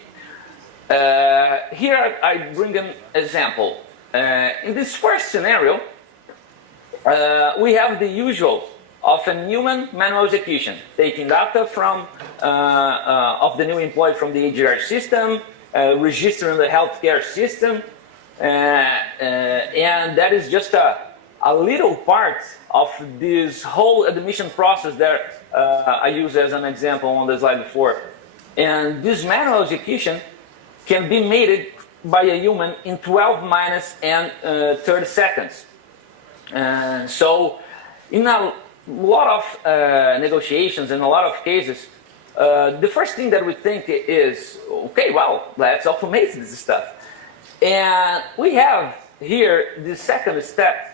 Here I bring an example. In this first scenario, we have the usual of a human manual execution, taking data from of the new employee from the AGR system, registering the healthcare system, and that is just a little part of this whole admission process that I used as an example on the slide before. And this manual execution can be made by a human in 12 minutes and 30 seconds. So in a lot of negotiations, in a lot of cases, the first thing that we think is, okay, well, let's automate this stuff. And we have here the second step,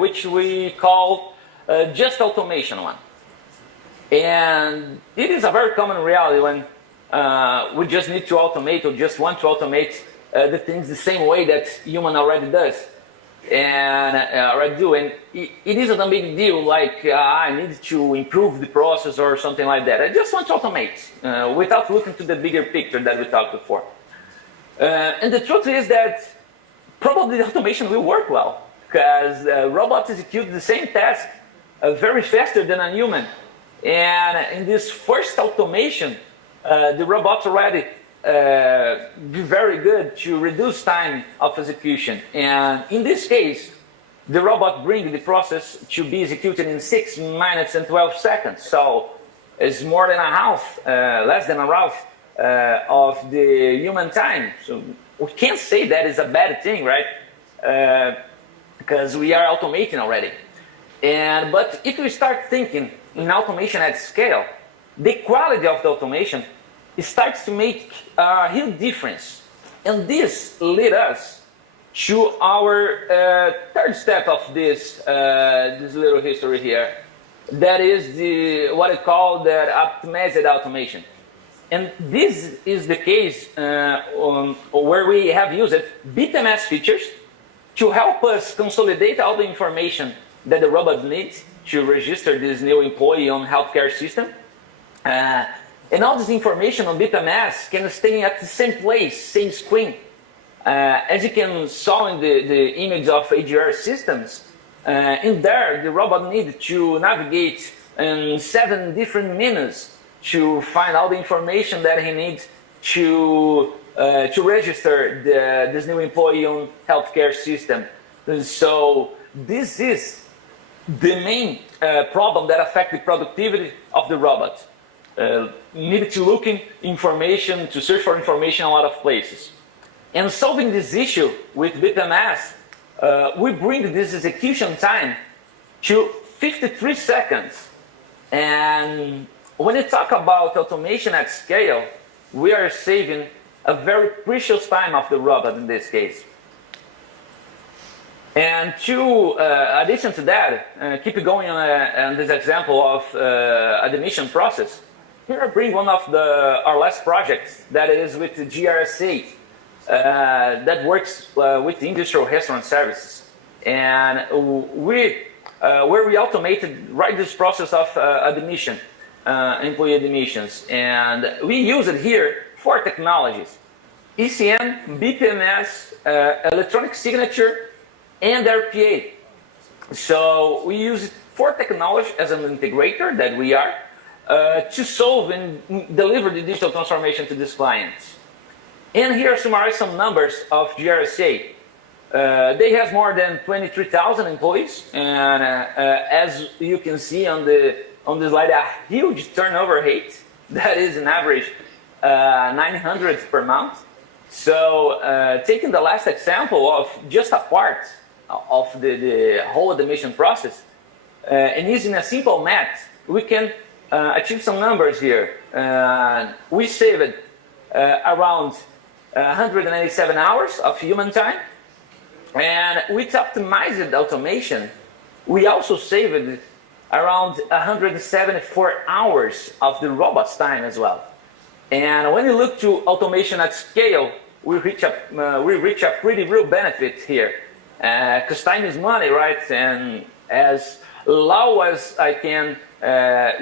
which we call just automation one. And it is a very common reality when we just need to automate or just want to automate the things the same way that human already does and already do. And it isn't a big deal like I need to improve the process or something like that. I just want to automate without looking to the bigger picture that we talked before. And the truth is that probably the automation will work well, because robots execute the same task very faster than a human. And in this first automation, the robot already be very good to reduce time of execution. And in this case, the robot brings the process to be executed in 6 minutes and 12 seconds. So it's more than a half, less than a half of the human time. So we can't say that is a bad thing, right? Because we are automating already. But if we start thinking in automation at scale, the quality of the automation, it starts to make a huge difference. And this led us to our third step of this little history here. That is what I call the optimized automation. And this is the case where we have used BPMS features to help us consolidate all the information that the robot needs to register this new employee on healthcare system. And all this information on BPMS can stay at the same place, same screen. As you can saw in the image of AGR systems, in there the robot needs to navigate in 7 different menus to find all the information that he needs to register this new employee on healthcare system. So this is the main problem that affects the productivity of the robot. Need to look in information, to search for information in a lot of places. And solving this issue with BPMS, we bring this execution time to 53 seconds. And when you talk about automation at scale, we are saving a very precious time of the robot in this case. And to addition to that, keep going on this example of admission process. Here I bring one of our last projects that is with the GRSA that works with industrial restaurant services, and where we automated right this process of admission, employee admissions, and we use it here 4 technologies: ECM, BPMS, electronic signature, and RPA. So we use 4 technologies as an integrator that we are to solve and deliver the digital transformation to these clients. And here summarize some numbers of GRSA. They have more than 23,000 employees, and as you can see on the slide, a huge turnover rate. That is an average 900 per month. So taking the last example of just a part of the whole admission process, and using a simple math, we can achieve some numbers here. We saved around 197 hours of human time, and with optimized automation, we also saved around 174 hours of the robot's time as well. And when you look to automation at scale, we reach a pretty real benefit here, because time is money, right? And as low as I can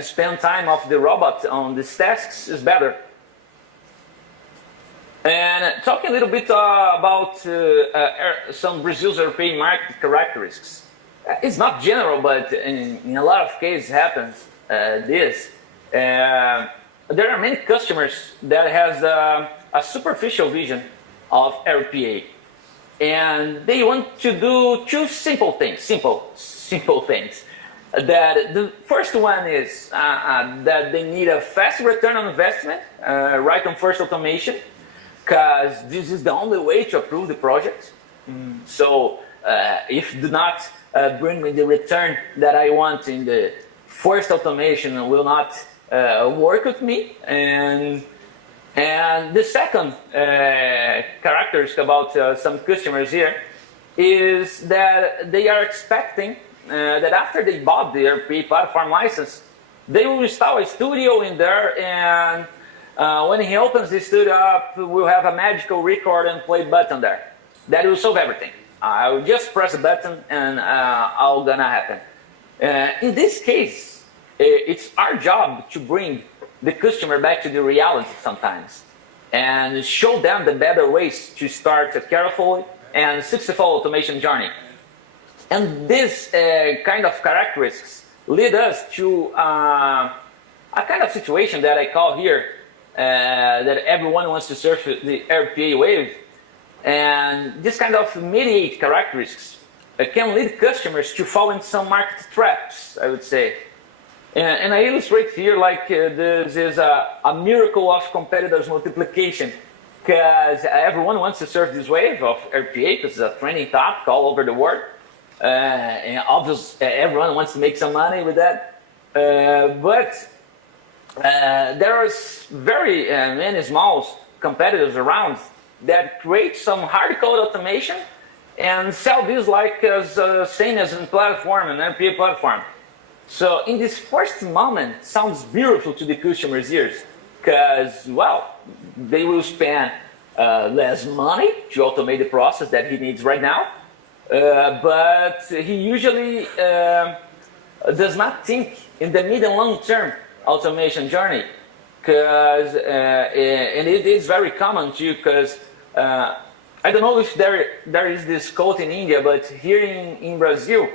spend time of the robot on these tasks is better. And talking a little bit about some Brazil's RPA market characteristics. It's not general, but in a lot of cases happens this. There are many customers that has a superficial vision of RPA, and they want to do 2 simple things. Simple things. That the first one is that they need a fast return on investment right on first automation, because this is the only way to approve the project. So if do not bring me the return that I want in the first automation, will not work with me. And the second characteristic about some customers here is that they are expecting that after they bought the RPA platform license, they will install a studio in there, and when he opens the studio up, we'll have a magical record and play button there. That will solve everything. I will just press a button and all gonna happen. In this case, it's our job to bring the customer back to the reality sometimes and show them the better ways to start a careful and successful automation journey. And this kind of characteristics lead us to a kind of situation that I call here that everyone wants to surf the RPA wave. And this kind of mediate characteristics can lead customers to fall in some market traps, I would say. And I illustrate here like this is a miracle of competitors multiplication, because everyone wants to surf this wave of RPA because it's a trending topic all over the world. And obviously everyone wants to make some money with that. But there are very many small competitors around that create some hard code automation and sell this like as same as a platform, an RPA platform. So in this first moment, sounds beautiful to the customer's ears, because, well, they will spend less money to automate the process that he needs right now, but he usually does not think in the mid and long term automation journey, because and it is very common too, because I don't know if there is this quote in India, but here in Brazil,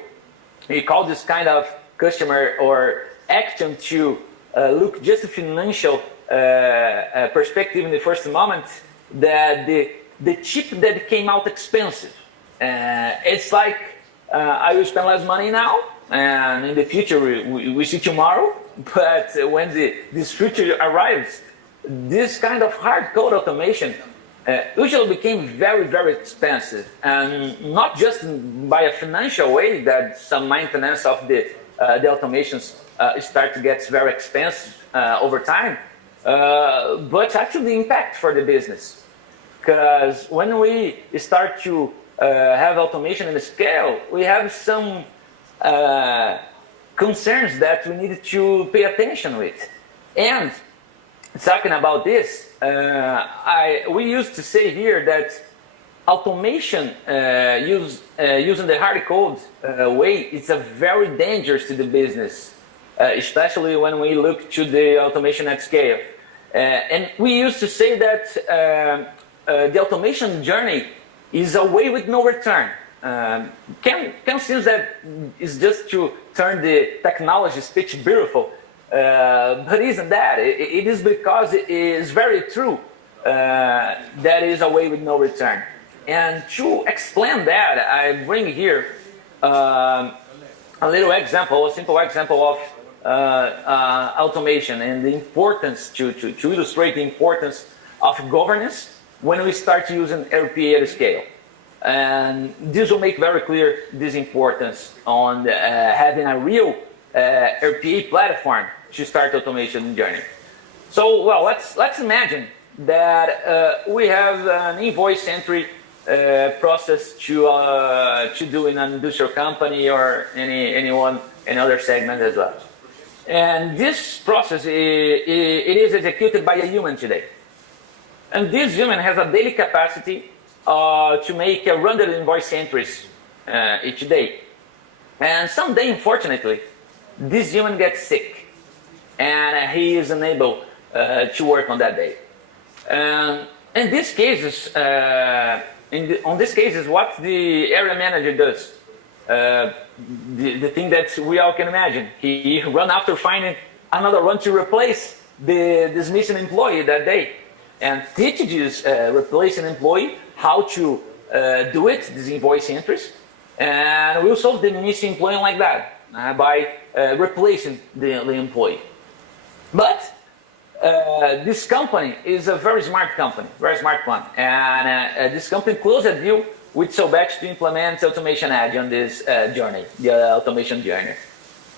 we call this kind of customer or action to look just a financial perspective in the first moment, that the chip that came out expensive. It's like I will spend less money now, and in the future we see tomorrow. But when this future arrives, this kind of hard code automation usually became very, very expensive, and not just by a financial way that some maintenance of the automations start to get very expensive over time, but actually the impact for the business. Because when we start to have automation in the scale, we have some concerns that we need to pay attention with. And talking about this, we used to say here that automation using the hard code way is a very dangerous to the business, especially when we look to the automation at scale. And we used to say that the automation journey is a way with no return. Can seem that it's just to turn the technology speech beautiful, but isn't that? It is because it is very true that is a way with no return. And to explain that, I bring here a little example, a simple example of automation and the importance to illustrate the importance of governance when we start using RPA at scale. And this will make very clear this importance on having a real RPA platform to start automation journey. So, well, let's imagine that we have an invoice entry process to do in an industrial company or any other segment as well. And this process it is executed by a human today. And this human has a daily capacity to make 100 invoice entries each day. And someday, unfortunately, this human gets sick and he is unable to work on that day. In these cases, on these cases, what the area manager does, the thing that we all can imagine, he run after finding another one to replace this missing employee that day, and teach this replacing employee how to do it, these invoice entries, and we'll solve the missing employee like that by replacing the employee. But this company is a very smart company, very smart one, and this company closed a deal with Sovetti to implement AutomationEdge on this journey, the automation journey.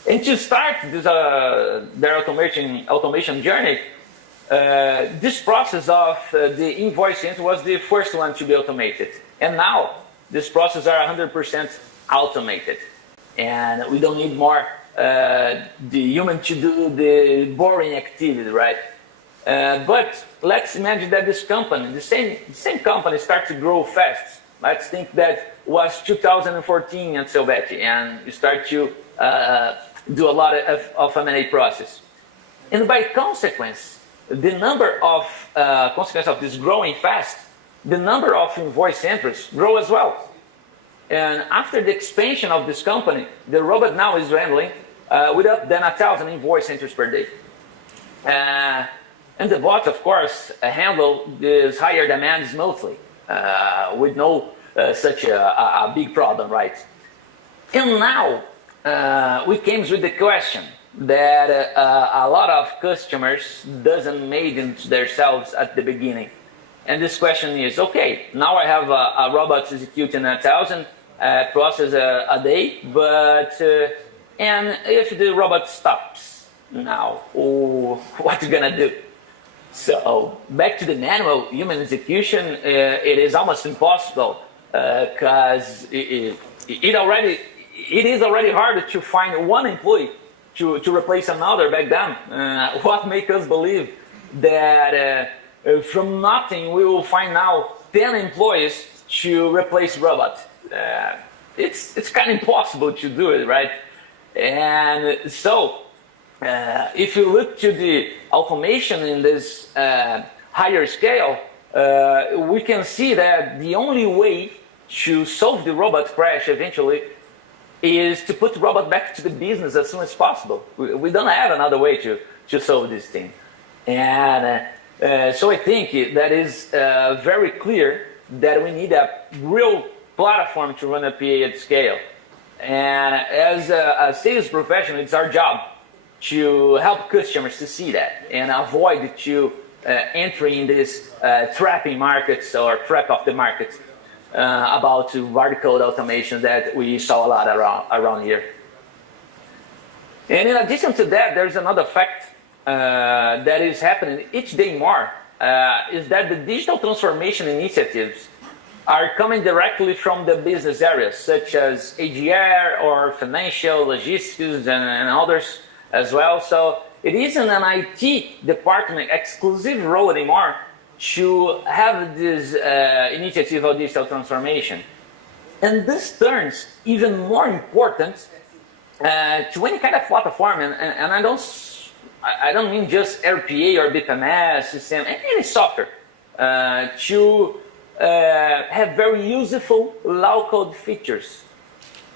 And to start this, their automation journey, this process of the invoice entry was the first one to be automated. And now, this process are 100% automated. And we don't need more the human to do the boring activity, right? But let's imagine that this company, the same company, starts to grow fast. Let's think that was 2014 at Sovetti, and you start to do a lot of M&A process. And by consequence, the number of consequence of this growing fast, the number of invoice entries grow as well. And after the expansion of this company, the robot now is handling without than 1,000 invoice entries per day. And the bot, of course, handle this higher demand smoothly with no such a big problem, right? And now we came with the question that a lot of customers doesn't made into themselves at the beginning. And this question is, okay, now I have a robot executing 1,000 processes a day, but and if the robot stops now, what you gonna do? So back to the manual human execution, it is almost impossible because it is already hard to find one employee to replace another back then. What makes us believe that from nothing we will find now 10 employees to replace robot? It's kind of impossible to do it, right? And so if you look to the automation in this higher scale, we can see that the only way to solve the robot crash eventually is to put the robot back to the business as soon as possible. We don't have another way to solve this thing. And so I think that is very clear that we need a real platform to run a PA at scale. And as a sales professional, it's our job to help customers to see that and avoid to entering this trapping markets or trap of the market about vertical automation that we saw a lot around here. And in addition to that, there's another fact that is happening each day more, is that the digital transformation initiatives are coming directly from the business areas, such as AGR or financial, logistics, and others as well. So it isn't an IT department exclusive role anymore to have this initiative of digital transformation. And this turns even more important to any kind of platform, and I don't mean just RPA or BPMS system, any software, to have very useful low-code features,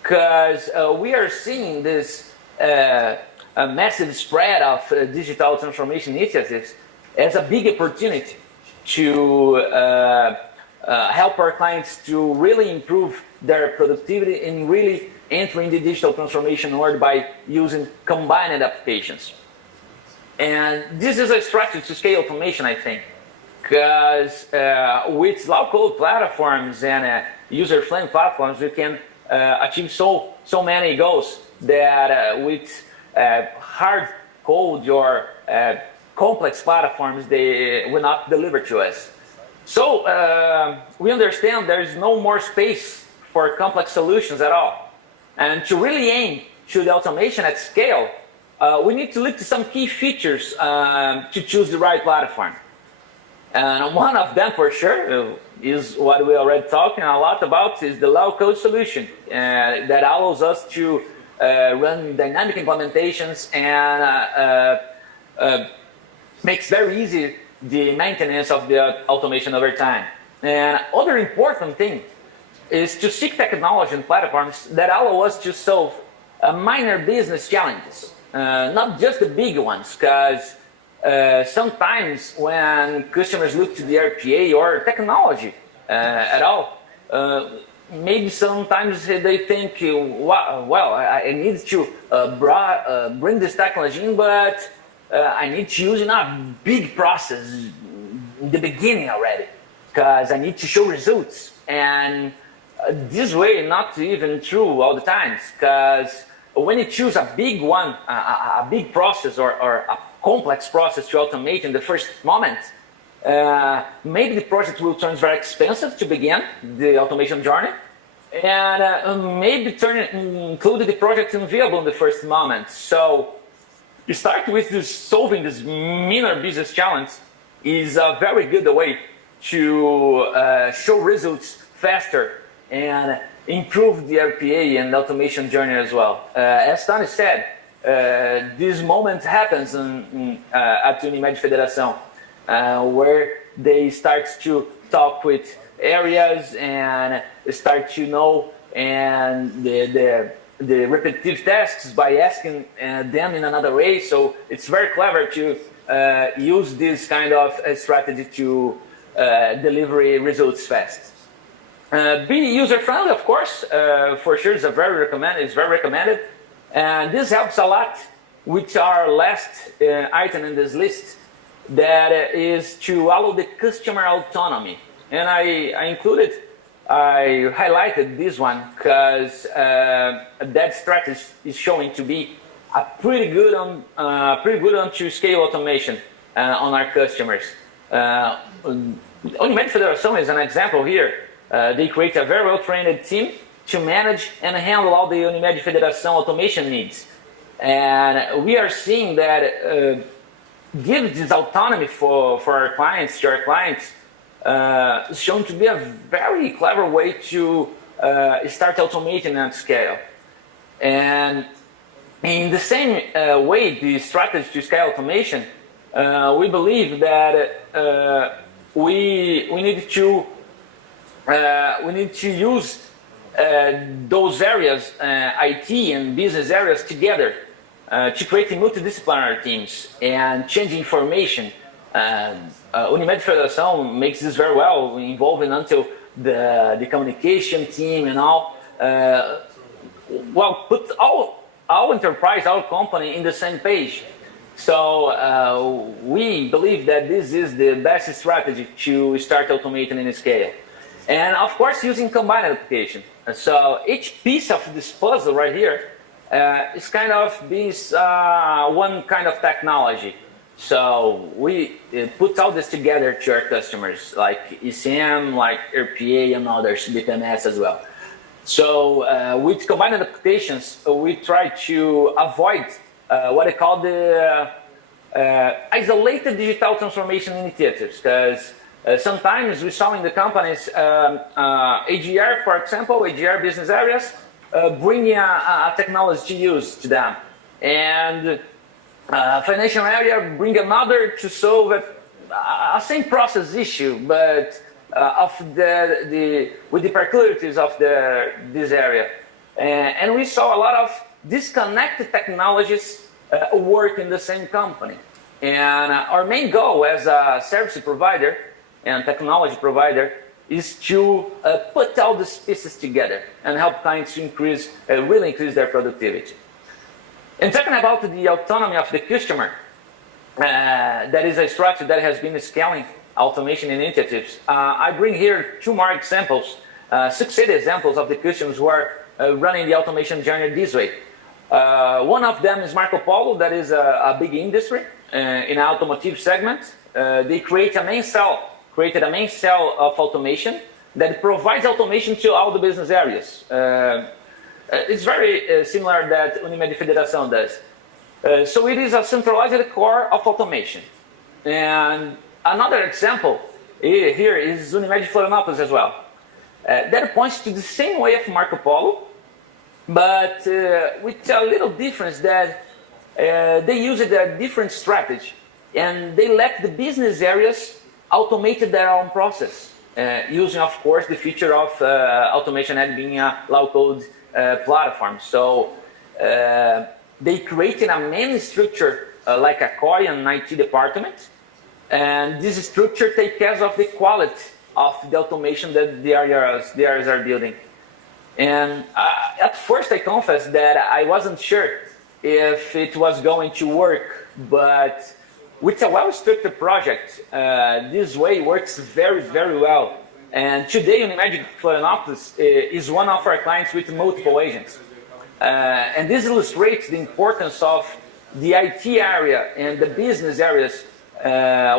because we are seeing this a massive spread of digital transformation initiatives as a big opportunity to help our clients to really improve their productivity and really entering the digital transformation world by using combined applications. And this is a strategy to scale automation, I think, because with low-code platforms and user-friendly platforms, we can achieve so many goals that with hard code or complex platforms, they will not deliver to us. So we understand there is no more space for complex solutions at all. And to really aim to the automation at scale, we need to look to some key features to choose the right platform. And one of them for sure is what we're already talking a lot about, is the low-code solution that allows us to run dynamic implementations and makes very easy the maintenance of the automation over time. And other important thing is to seek technology and platforms that allow us to solve minor business challenges, not just the big ones, because sometimes when customers look to the RPA or technology at all, maybe sometimes they think, well, I need to bring this technology in, but I need to use in a big process in the beginning already, because I need to show results. And this way, not even true all the times, because when you choose a big one, a big process or a complex process to automate in the first moment, maybe the project will turn very expensive to begin the automation journey, and maybe include the project unviable in the first moment. So you start with this, solving this minor business challenge is a very good way to show results faster and improve the RPA and automation journey as well. As Tony said, this moment happens at Unimed Federação, where they start to talk with areas and start to know and the repetitive tasks by asking them in another way. So it's very clever to use this kind of strategy to deliver results fast. Be user-friendly, of course, for sure. It's very recommended, and this helps a lot with our last item in this list, that is to allow the customer autonomy. And I highlighted this one because that strategy is showing to be a pretty good on to scale automation on our customers. Unimed Federação is an example here. They create a very well-trained team to manage and handle all the Unimed Federação automation needs. And we are seeing that give this autonomy for our clients, to our clients, is shown to be a very clever way to start automating at scale. And in the same way, the strategy to scale automation, we believe that we need to use those areas, IT and business areas, together to create multidisciplinary teams and change information. Unimed Federação makes this very well, involving until the communication team and all. Well, put our enterprise, our company in the same page. So we believe that this is the best strategy to start automating in scale. And of course, using combined application. So each piece of this puzzle right here is kind of this one kind of technology. So we put all this together to our customers, like ECM, like RPA, and others, BPMS as well. So with combined applications, we try to avoid what I call the isolated digital transformation initiatives, because sometimes we saw in the companies, AGR, for example, AGR business areas, bringing a technology to use to them. And financial area bring another to solve a same process issue, but with the peculiarities of this area. And we saw a lot of disconnected technologies work in the same company. And our main goal as a service provider and technology provider is to put all these pieces together and help clients to really increase their productivity. And talking about the autonomy of the customer, that is a structure that has been scaling automation initiatives. I bring here two more examples, succeeded examples of the customers who are running the automation journey this way. One of them is Marco Polo, that is a big industry in automotive segment. They created a main cell of automation that provides automation to all the business areas. It's very similar that Unimed Federação does. So it is a centralized core of automation. And another example here is Unimed Florianópolis as well. That points to the same way of Marco Polo, but with a little difference that they used a different strategy, and they let the business areas automate their own process, using, of course, the feature of AutomationEdge being a low-code platform. So they created a main structure like a core and IT department, and this structure takes care of the quality of the automation that the areas are building. And at first I confess that I wasn't sure if it was going to work, but with a well-structured project, this way works very, very well. And today Unimed Florianópolis is one of our clients with multiple agents. And this illustrates the importance of the IT area and the business areas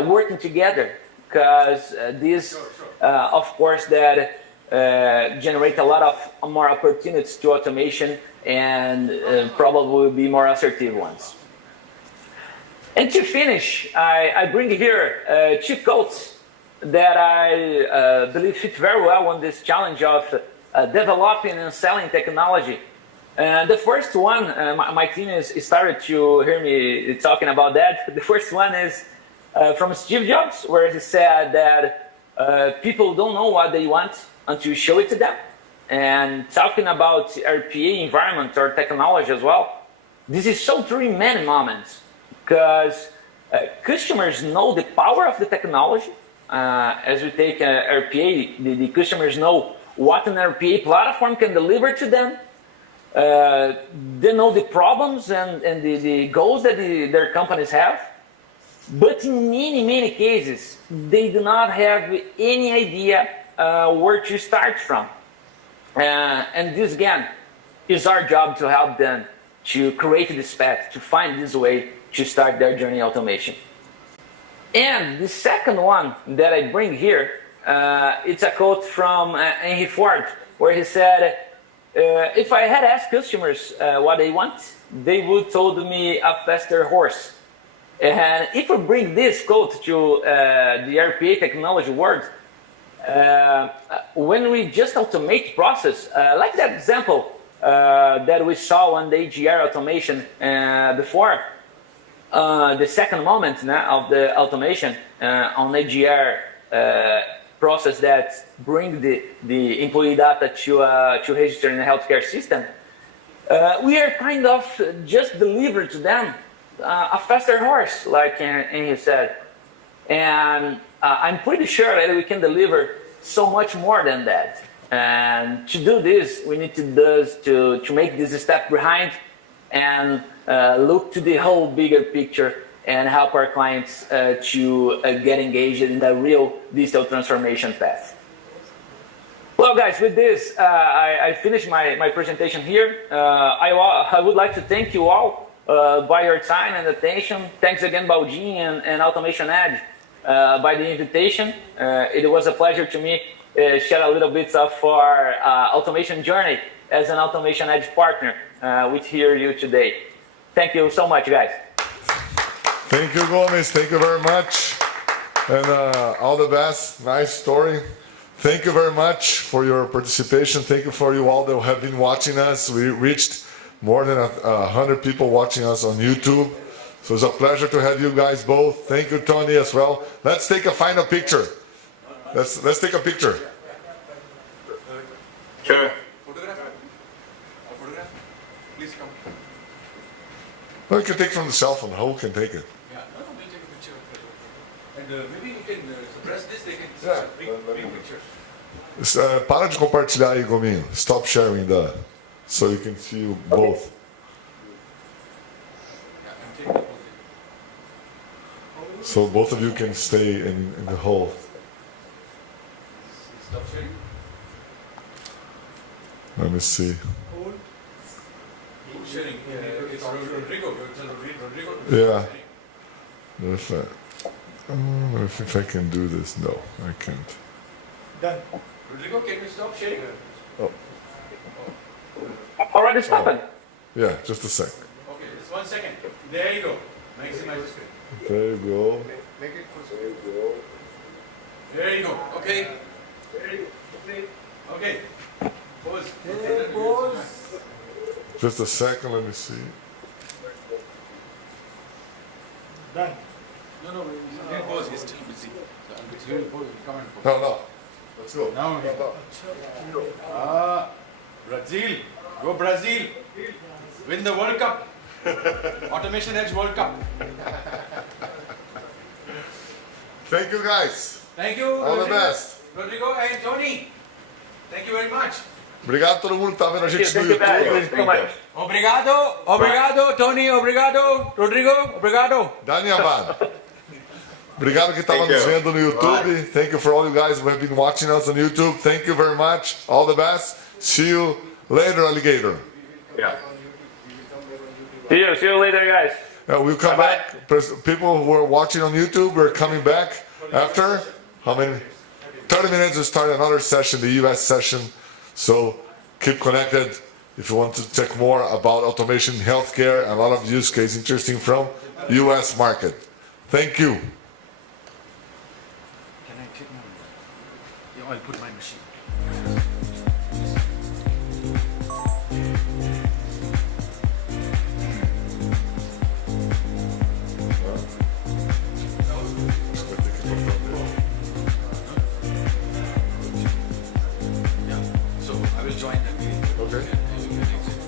working together, because this, of course, that generate a lot of more opportunities to automation and probably will be more assertive ones. And to finish, I bring here two quotes that I believe fit very well on this challenge of developing and selling technology. The first one, my team started to hear me talking about that. The first one is from Steve Jobs, where he said that people don't know what they want until you show it to them. And talking about RPA environment or technology as well, this is so true in many moments, because Customers know the power of the technology. As we take RPA, the customers know what an RPA platform can deliver to them. They know the problems and the goals that their companies have. But in many cases, they do not have any idea where to start from. And this, again, is our job to help them to create this path, to find this way to start their journey in automation. And the second one that I bring here, it's a quote from Henry Ford, where he said, if I had asked customers what they want, they would told me a faster horse. And if we bring this quote to the RPA technology world, when we just automate process, like that example that we saw on the AGR automation before, the second moment of the automation on AGR process that bring the employee data to register in the healthcare system, we are kind of just delivered to them a faster horse, like he said. And I'm pretty sure that we can deliver so much more than that. And to do this, we need to make this step behind and look to the whole bigger picture and help our clients to get engaged in the real digital transformation path. Well, guys, with this, I finished my presentation here. I would like to thank you all by your time and attention. Thanks again, Baldin and AutomationEdge by the invitation. It was a pleasure to me share a little bit of our automation journey as an AutomationEdge partner with you today. Thank you so much, guys. Thank you, Gomes. Thank you very much. And all the best. Nice story. Thank you very much for your participation. Thank you for you all that have been watching us. We reached more than 100 people watching us on YouTube. So it's a pleasure to have you guys both. Thank you, Tony, as well. Let's take a final picture. Let's take a picture. Sure. Please come. No, you can take from the cell phone. Who can take it? Yeah, no, we'll take a picture of it. And maybe you can press this, they can Yeah. bring pictures. Para de compartilhar aí, Gominho. Stop sharing so you can see you both. Yeah, and take the position. So both of you can stay in the hole. Stop sharing. Let me see. Who's sharing? It's Rodrigo. Rodrigo. Yeah. If I can do this, no, I can't. Done. Rodrigo, can you stop sharing? Already stopping. Yeah, just a sec. Okay, just 1 second. There you go. Maximize the screen. There you go. There you go. Okay. Okay. Pause. Just a second, let me see. Done. No, he'll pause. He's still busy. So he'll pause. Come and pause. No. Let's go. Now Brazil. Go Brazil. Win the World Cup. AutomationEdge World Cup. Thank you, guys. Thank you. All the Rodrigo. best. Rodrigo and Tony. Thank you very much. Obrigado a todo mundo que tá vendo a gente no Thank you, guys. YouTube. Thank you so much. Obrigado, Tony. Obrigado, Rodrigo. Obrigado. Dani Abad. Obrigado que estava Thank nos you. vendo no YouTube. Thank you for all you guys who have been watching us on YouTube. Thank you very much. All the best. See you later, alligator. Yeah. See you later, guys. We'll come back. People who are watching on YouTube, we're coming back after how many? 30 minutes to start another session, the US session. So keep connected if you want to check more about automation, healthcare, and a lot of use cases interesting from US market. Thank you. Can I take my? Yeah, I'll put my machine. Yeah. So I will join that meeting. Okay. And we can exit.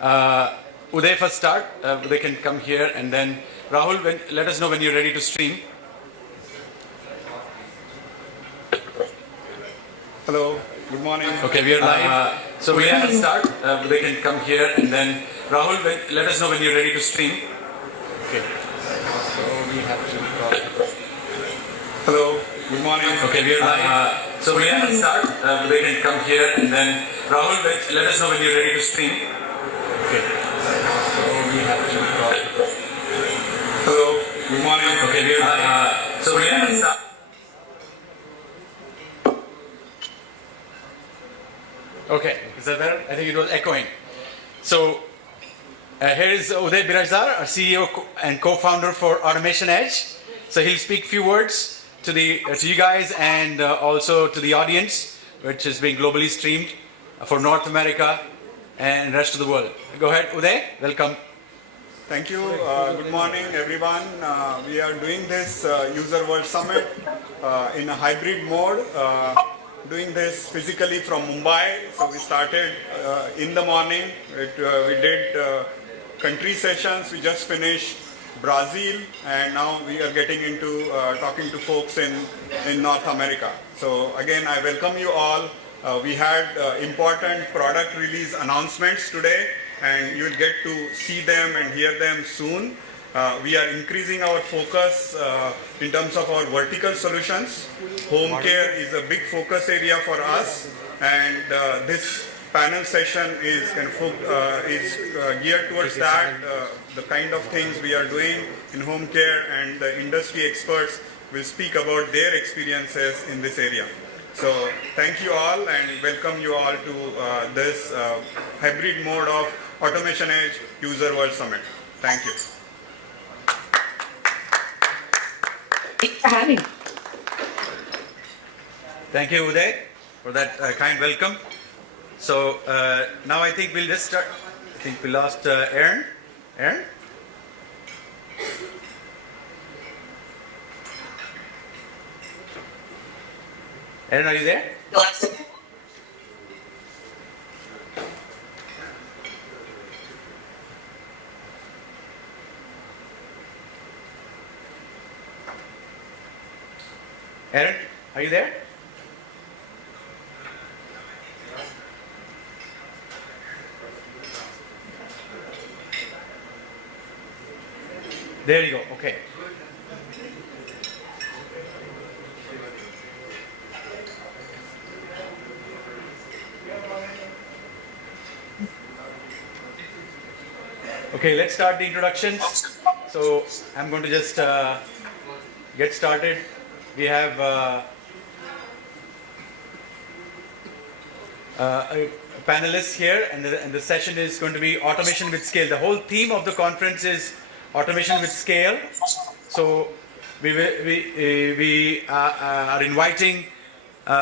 Uday first start. Uday can come here, and then Rahul, let us know when you're ready to stream. Hello, good morning. Okay, we are live. So we have to start. They can come here, and then Rahul, let us know when you're ready to stream. Okay. So we have to call. Hello, good morning. Okay, we are live. So we have to start. They can come here, and then Rahul, let us know when you're ready to stream. Okay. So we have to call. Hello, good morning. Okay, we are live. So we have to start. Okay, is that better? I think it was echoing. So here is Uday Birajzar, our CEO and co-founder for AutomationEdge. So he'll speak a few words to you guys and also to the audience, which is being globally streamed for North America and the rest of the world. Go ahead, Uday. Welcome. Thank you. Good morning, everyone. We are doing this User World Summit in a hybrid mode. Doing this physically from Mumbai. So we started in the morning. We did country sessions. We just finished Brazil, and now we are getting into talking to folks in North America. So again, I welcome you all. We had important product release announcements today, and you will get to see them and hear them soon. We are increasing our focus in terms of our vertical solutions. Home care is a big focus area for us, and this panel session is geared towards that, the kind of things we are doing in home care, and the industry experts will speak about their experiences in this area. So thank you all, and welcome you all to this hybrid mode of AutomationEdge User World Summit. Thank you. Thanks for having me. Thank you, Uday, for that kind welcome. So now I think we'll just start. I think we lost Aaron. Aaron? Aaron, are you there? Aaron, are you there? There you go. Okay. Okay, let's start the introductions. So I'm going to just get started. We have a panelist here, and the session is going to be automation with scale. The whole theme of the conference is automation with scale. So we are inviting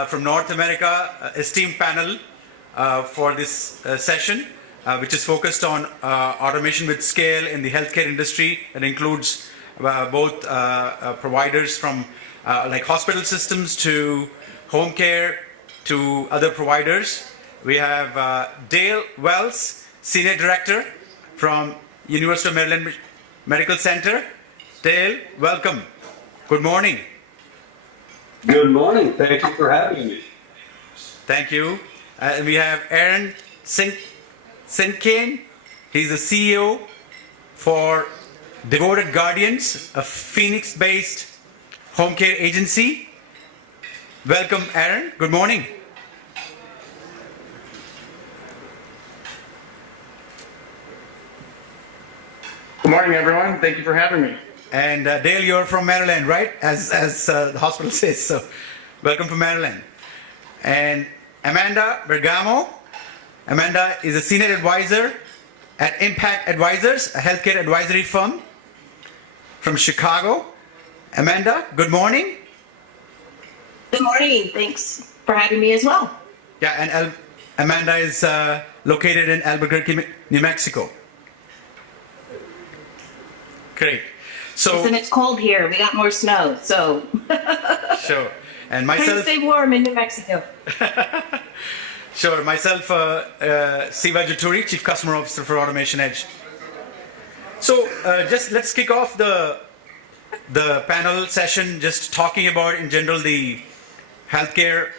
from North America esteemed panel for this session, which is focused on automation with scale in the healthcare industry. That includes both providers from like hospital systems to home care to other providers. We have Dale Wells, Senior Director from University of Maryland Medical Center. Dale, welcome. Good morning. Good morning. Thank you for having me. Thank you. And we have Aaron Sinkane. He's the CEO for Devoted Guardians, a Phoenix-based home care agency. Welcome, Aaron. Good morning. Good morning, everyone. Thank you for having me. And Dale, you're from Maryland, right? As the hospital says. So, welcome from Maryland. And Amanda Bergamo. Amanda is a senior advisor at Impact Advisors, a healthcare advisory firm from Chicago. Amanda, good morning. Good morning. Thanks for having me as well. Yeah, and Amanda is located in Albuquerque, New Mexico. Great. So, Listen, it's cold here. We got more snow, so sure. And trying to myself, stay warm in New Mexico. Sure. Myself, Siva Jaturi, Chief Customer Officer for AutomationEdge. So just let's kick off the panel session just talking about in general the healthcare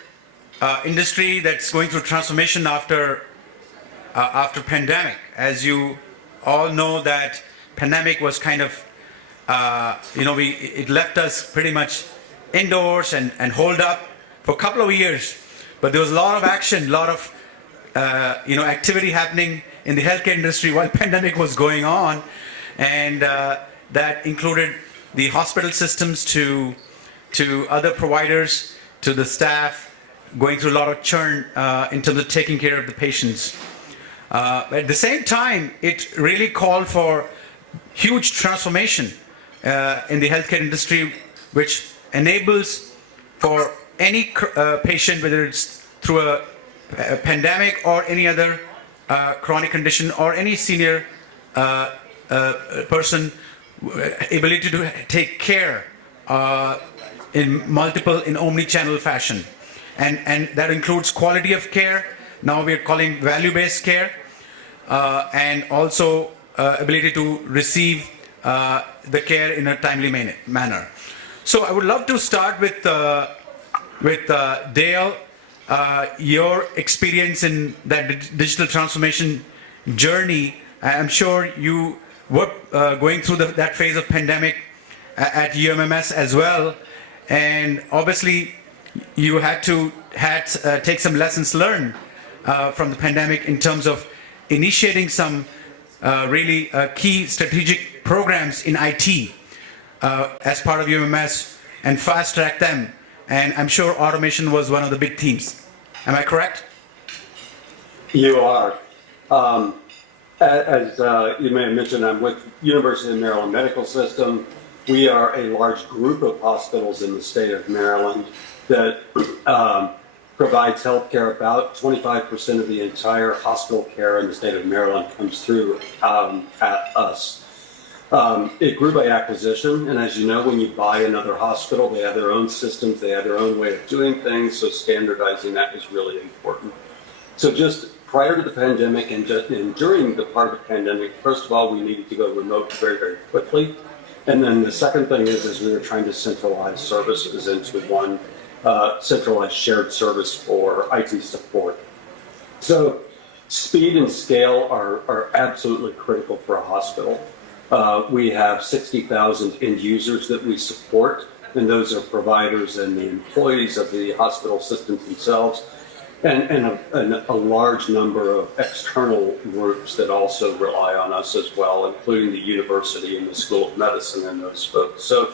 industry that's going through transformation after pandemic. As you all know, that pandemic was kind of it left us pretty much indoors and holed up for a couple of years, but there was a lot of action, a lot of activity happening in the healthcare industry while pandemic was going on, and that included the hospital systems to other providers, to the staff, going through a lot of churn in terms of taking care of the patients. At the same time, it really called for huge transformation in the healthcare industry, which enables for any patient, whether it's through a pandemic or any other chronic condition or any senior person, ability to take care in omni-channel fashion. And that includes quality of care. Now we are calling value-based care, and also ability to receive the care in a timely manner. So I would love to start with Dale, your experience in that digital transformation journey. I'm sure you were going through that phase of pandemic at UMMS as well, and obviously you had to take some lessons learned from the pandemic in terms of initiating some really key strategic programs in IT as part of UMMS and fast track them. And I'm sure automation was one of the big themes. Am I correct? You are. As you may have mentioned, I'm with University of Maryland Medical System. We are a large group of hospitals in the state of Maryland that provides healthcare. About 25% of the entire hospital care in the state of Maryland comes through at us. It grew by acquisition, and as you know, when you buy another hospital, they have their own systems, they have their own way of doing things, so standardizing that is really important. So just prior to the pandemic and during the part of the pandemic, first of all, we needed to go remote very, very quickly. And then the second thing is we were trying to centralize services into one centralized shared service for IT support. So speed and scale are absolutely critical for a hospital. We have 60,000 end users that we support, and those are providers and the employees of the hospital systems themselves, and a large number of external groups that also rely on us as well, including the university and the School of Medicine and those folks. So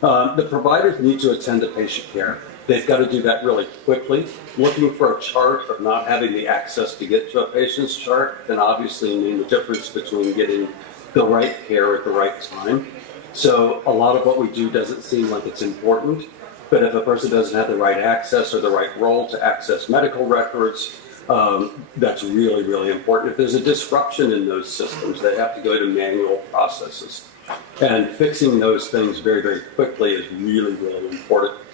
the providers need to attend to patient care. They've got to do that really quickly. Looking for a chart or not having the access to get to a patient's chart can obviously mean the difference between getting the right care at the right time. So a lot of what we do doesn't seem like it's important, but if a person doesn't have the right access or the right role to access medical records, that's really, really important. If there's a disruption in those systems, they have to go to manual processes. And fixing those things very, very quickly is really, really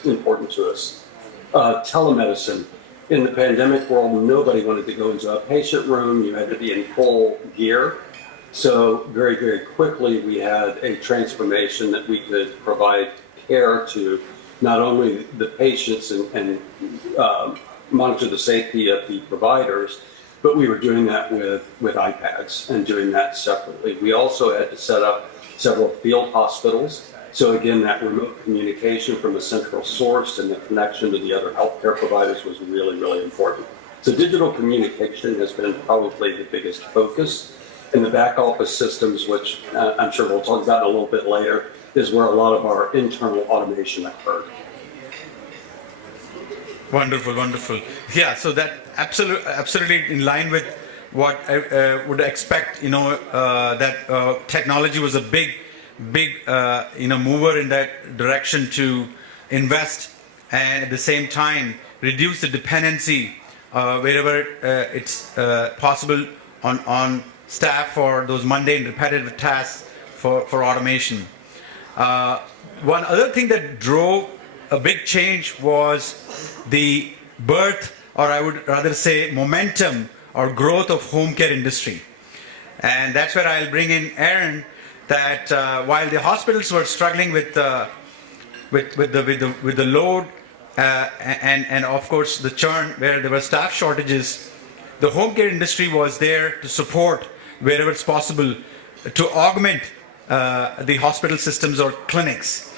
important to us. Telemedicine. In the pandemic world, nobody wanted to go into a patient room. You had to be in full gear. So very, very quickly, we had a transformation that we could provide care to not only the patients and monitor the safety of the providers, but we were doing that with iPads and doing that separately. We also had to set up several field hospitals. So again, that remote communication from a central source and the connection to the other healthcare providers was really, really important. So digital communication has been probably the biggest focus. In the back office systems, which I'm sure we'll talk about a little bit later, is where a lot of our internal automation occurred. Wonderful, wonderful. Yeah, so that absolutely in line with what I would expect. That technology was a big mover in that direction to invest and at the same time reduce the dependency wherever it's possible on staff for those mundane repetitive tasks for automation. One other thing that drove a big change was the birth or I would rather say momentum or growth of home care industry. And that's where I'll bring in Aaron, that while the hospitals were struggling with the load and of course the churn, where there were staff shortages, the home care industry was there to support wherever it's possible to augment the hospital systems or clinics.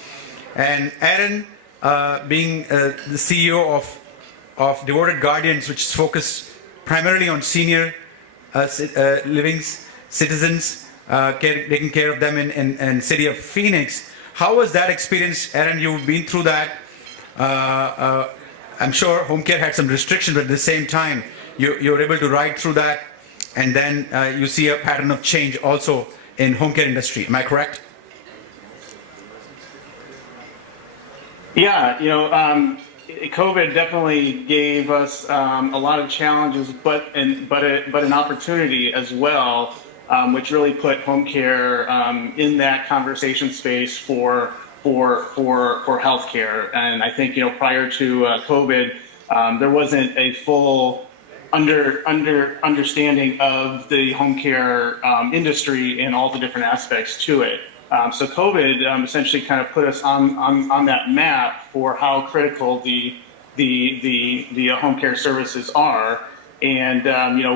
And Aaron, being the CEO of Devoted Guardians, which is focused primarily on senior living citizens, taking care of them in city of Phoenix. How was that experience, Aaron? You've been through that. I'm sure home care had some restrictions, but at the same time, you're able to ride through that, and then you see a pattern of change also in home care industry. Am I correct? Yeah, COVID definitely gave us a lot of challenges, but an opportunity as well, which really put home care in that conversation space for healthcare. And I think prior to COVID, there wasn't a full understanding of the home care industry and all the different aspects to it. So COVID essentially kind of put us on that map for how critical the home care services are. And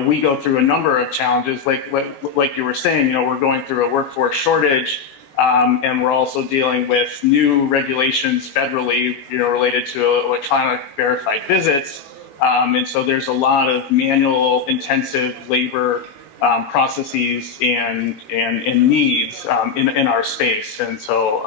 we go through a number of challenges, like you were saying. We're going through a workforce shortage, and we're also dealing with new regulations federally, related to electronic verified visits. And so there's a lot of manual intensive labor processes and needs in our space. And so,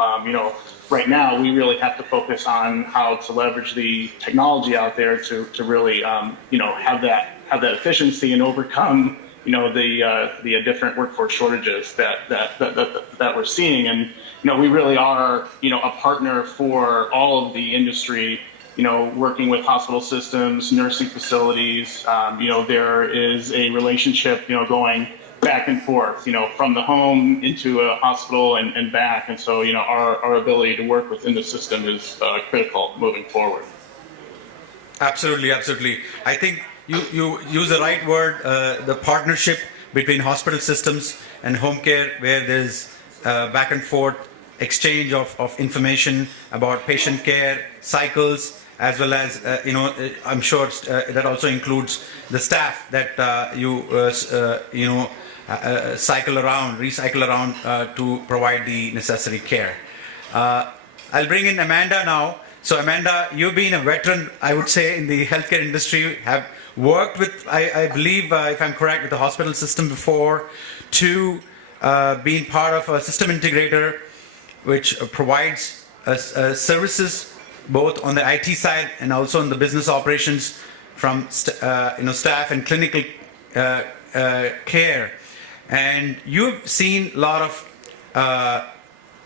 right now we really have to focus on how to leverage the technology out there to really, have that efficiency and overcome, the different workforce shortages that we're seeing. And, we really are, a partner for all of the industry, working with hospital systems, nursing facilities. There is a relationship, going back and forth, from the home into a hospital and back. And so, our ability to work within the system is critical moving forward. Absolutely, absolutely. I think you use the right word, the partnership between hospital systems and home care, where there's back and forth exchange of information about patient care cycles, as well as, I'm sure that also includes the staff that recycle around to provide the necessary care. I'll bring in Amanda now. So Amanda, you've been a veteran, I would say, in the healthcare industry, have worked with, I believe, if I'm correct, with the hospital system before, to being part of a system integrator, which provides services both on the IT side and also on the business operations from staff and clinical care. And you've seen a lot of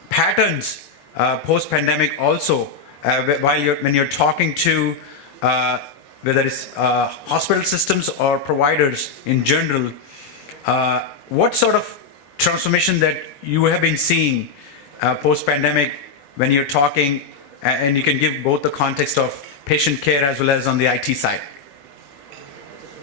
patterns post-pandemic also, when you're talking to whether it's hospital systems or providers in general. What sort of transformation that you have been seeing post-pandemic when you're talking, and you can give both the context of patient care as well as on the IT side?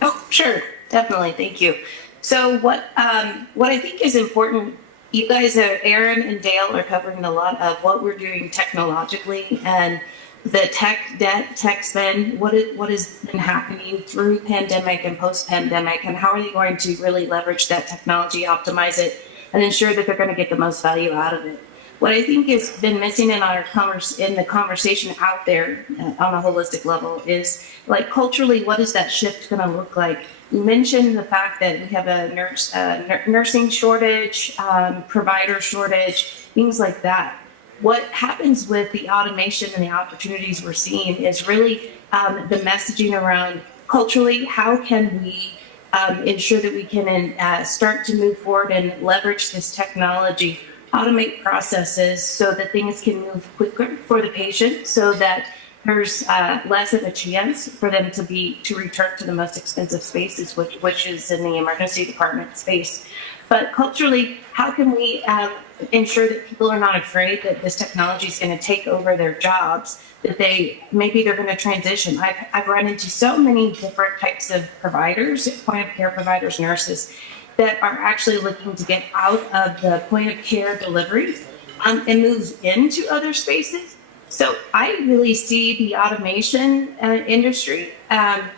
Oh, sure, definitely. Thank you. So what I think is important, you guys, Aaron and Dale, are covering a lot of what we're doing technologically and the tech spend. What has been happening through pandemic and post-pandemic, and how are they going to really leverage that technology, optimize it, and ensure that they're going to get the most value out of it? What I think has been missing in the conversation out there on a holistic level is, like, culturally, what is that shift going to look like? You mentioned the fact that we have a nursing shortage, provider shortage, things like that. What happens with the automation and the opportunities we're seeing is really the messaging around culturally, how can we ensure that we can start to move forward and leverage this technology, automate processes so that things can move quicker for the patient, so that there's less of a chance for them to return to the most expensive spaces, which is in the emergency department space. But culturally, how can we ensure that people are not afraid that this technology is going to take over their jobs, that maybe they're going to transition? I've run into so many different types of providers, point of care providers, nurses, that are actually looking to get out of the point of care delivery and move into other spaces. So I really see the automation industry,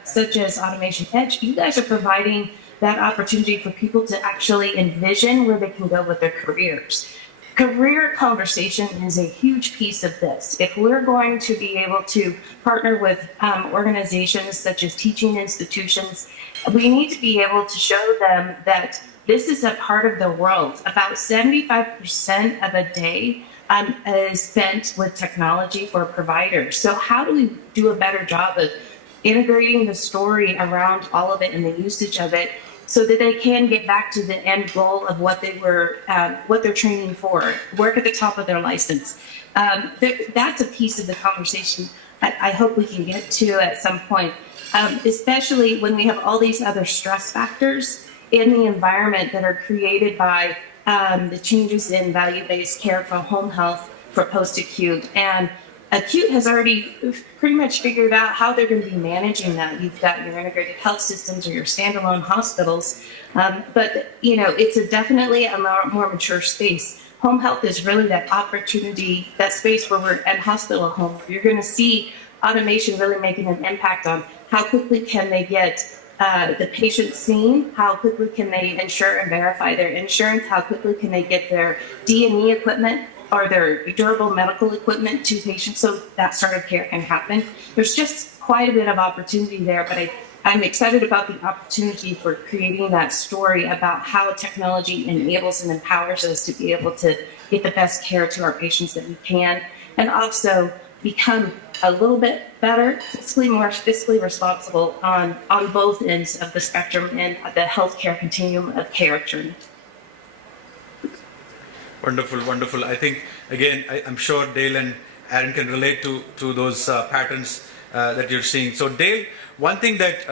such as AutomationEdge. You guys are providing that opportunity for people to actually envision where they can go with their careers. Career conversation is a huge piece of this. If we're going to be able to partner with organizations such as teaching institutions, we need to be able to show them that this is a part of the world. About 75% of a day is spent with technology for providers. So how do we do a better job of integrating the story around all of it and the usage of it, so that they can get back to the end goal of what they're training for, work at the top of their license? That's a piece of the conversation I hope we can get to at some point, especially when we have all these other stress factors in the environment that are created by the changes in value-based care for home health, for post-acute. And acute has already pretty much figured out how they're going to be managing that. You've got your integrated health systems or your standalone hospitals, but it's definitely a more mature space. Home health is really that opportunity, that space where we're at hospital home. You're going to see automation really making an impact on how quickly can they get the patient seen, how quickly can they insure and verify their insurance, how quickly can they get their D&E equipment or their durable medical equipment to patients so that sort of care can happen. There's just quite a bit of opportunity there, but I'm excited about the opportunity for creating that story about how technology enables and empowers us to be able to get the best care to our patients that we can, and also become a little bit better, more fiscally responsible on both ends of the spectrum in the healthcare continuum of care journey. Wonderful, wonderful. I think, again, I'm sure Dale and Aaron can relate to those patterns that you're seeing. So Dale, one thing that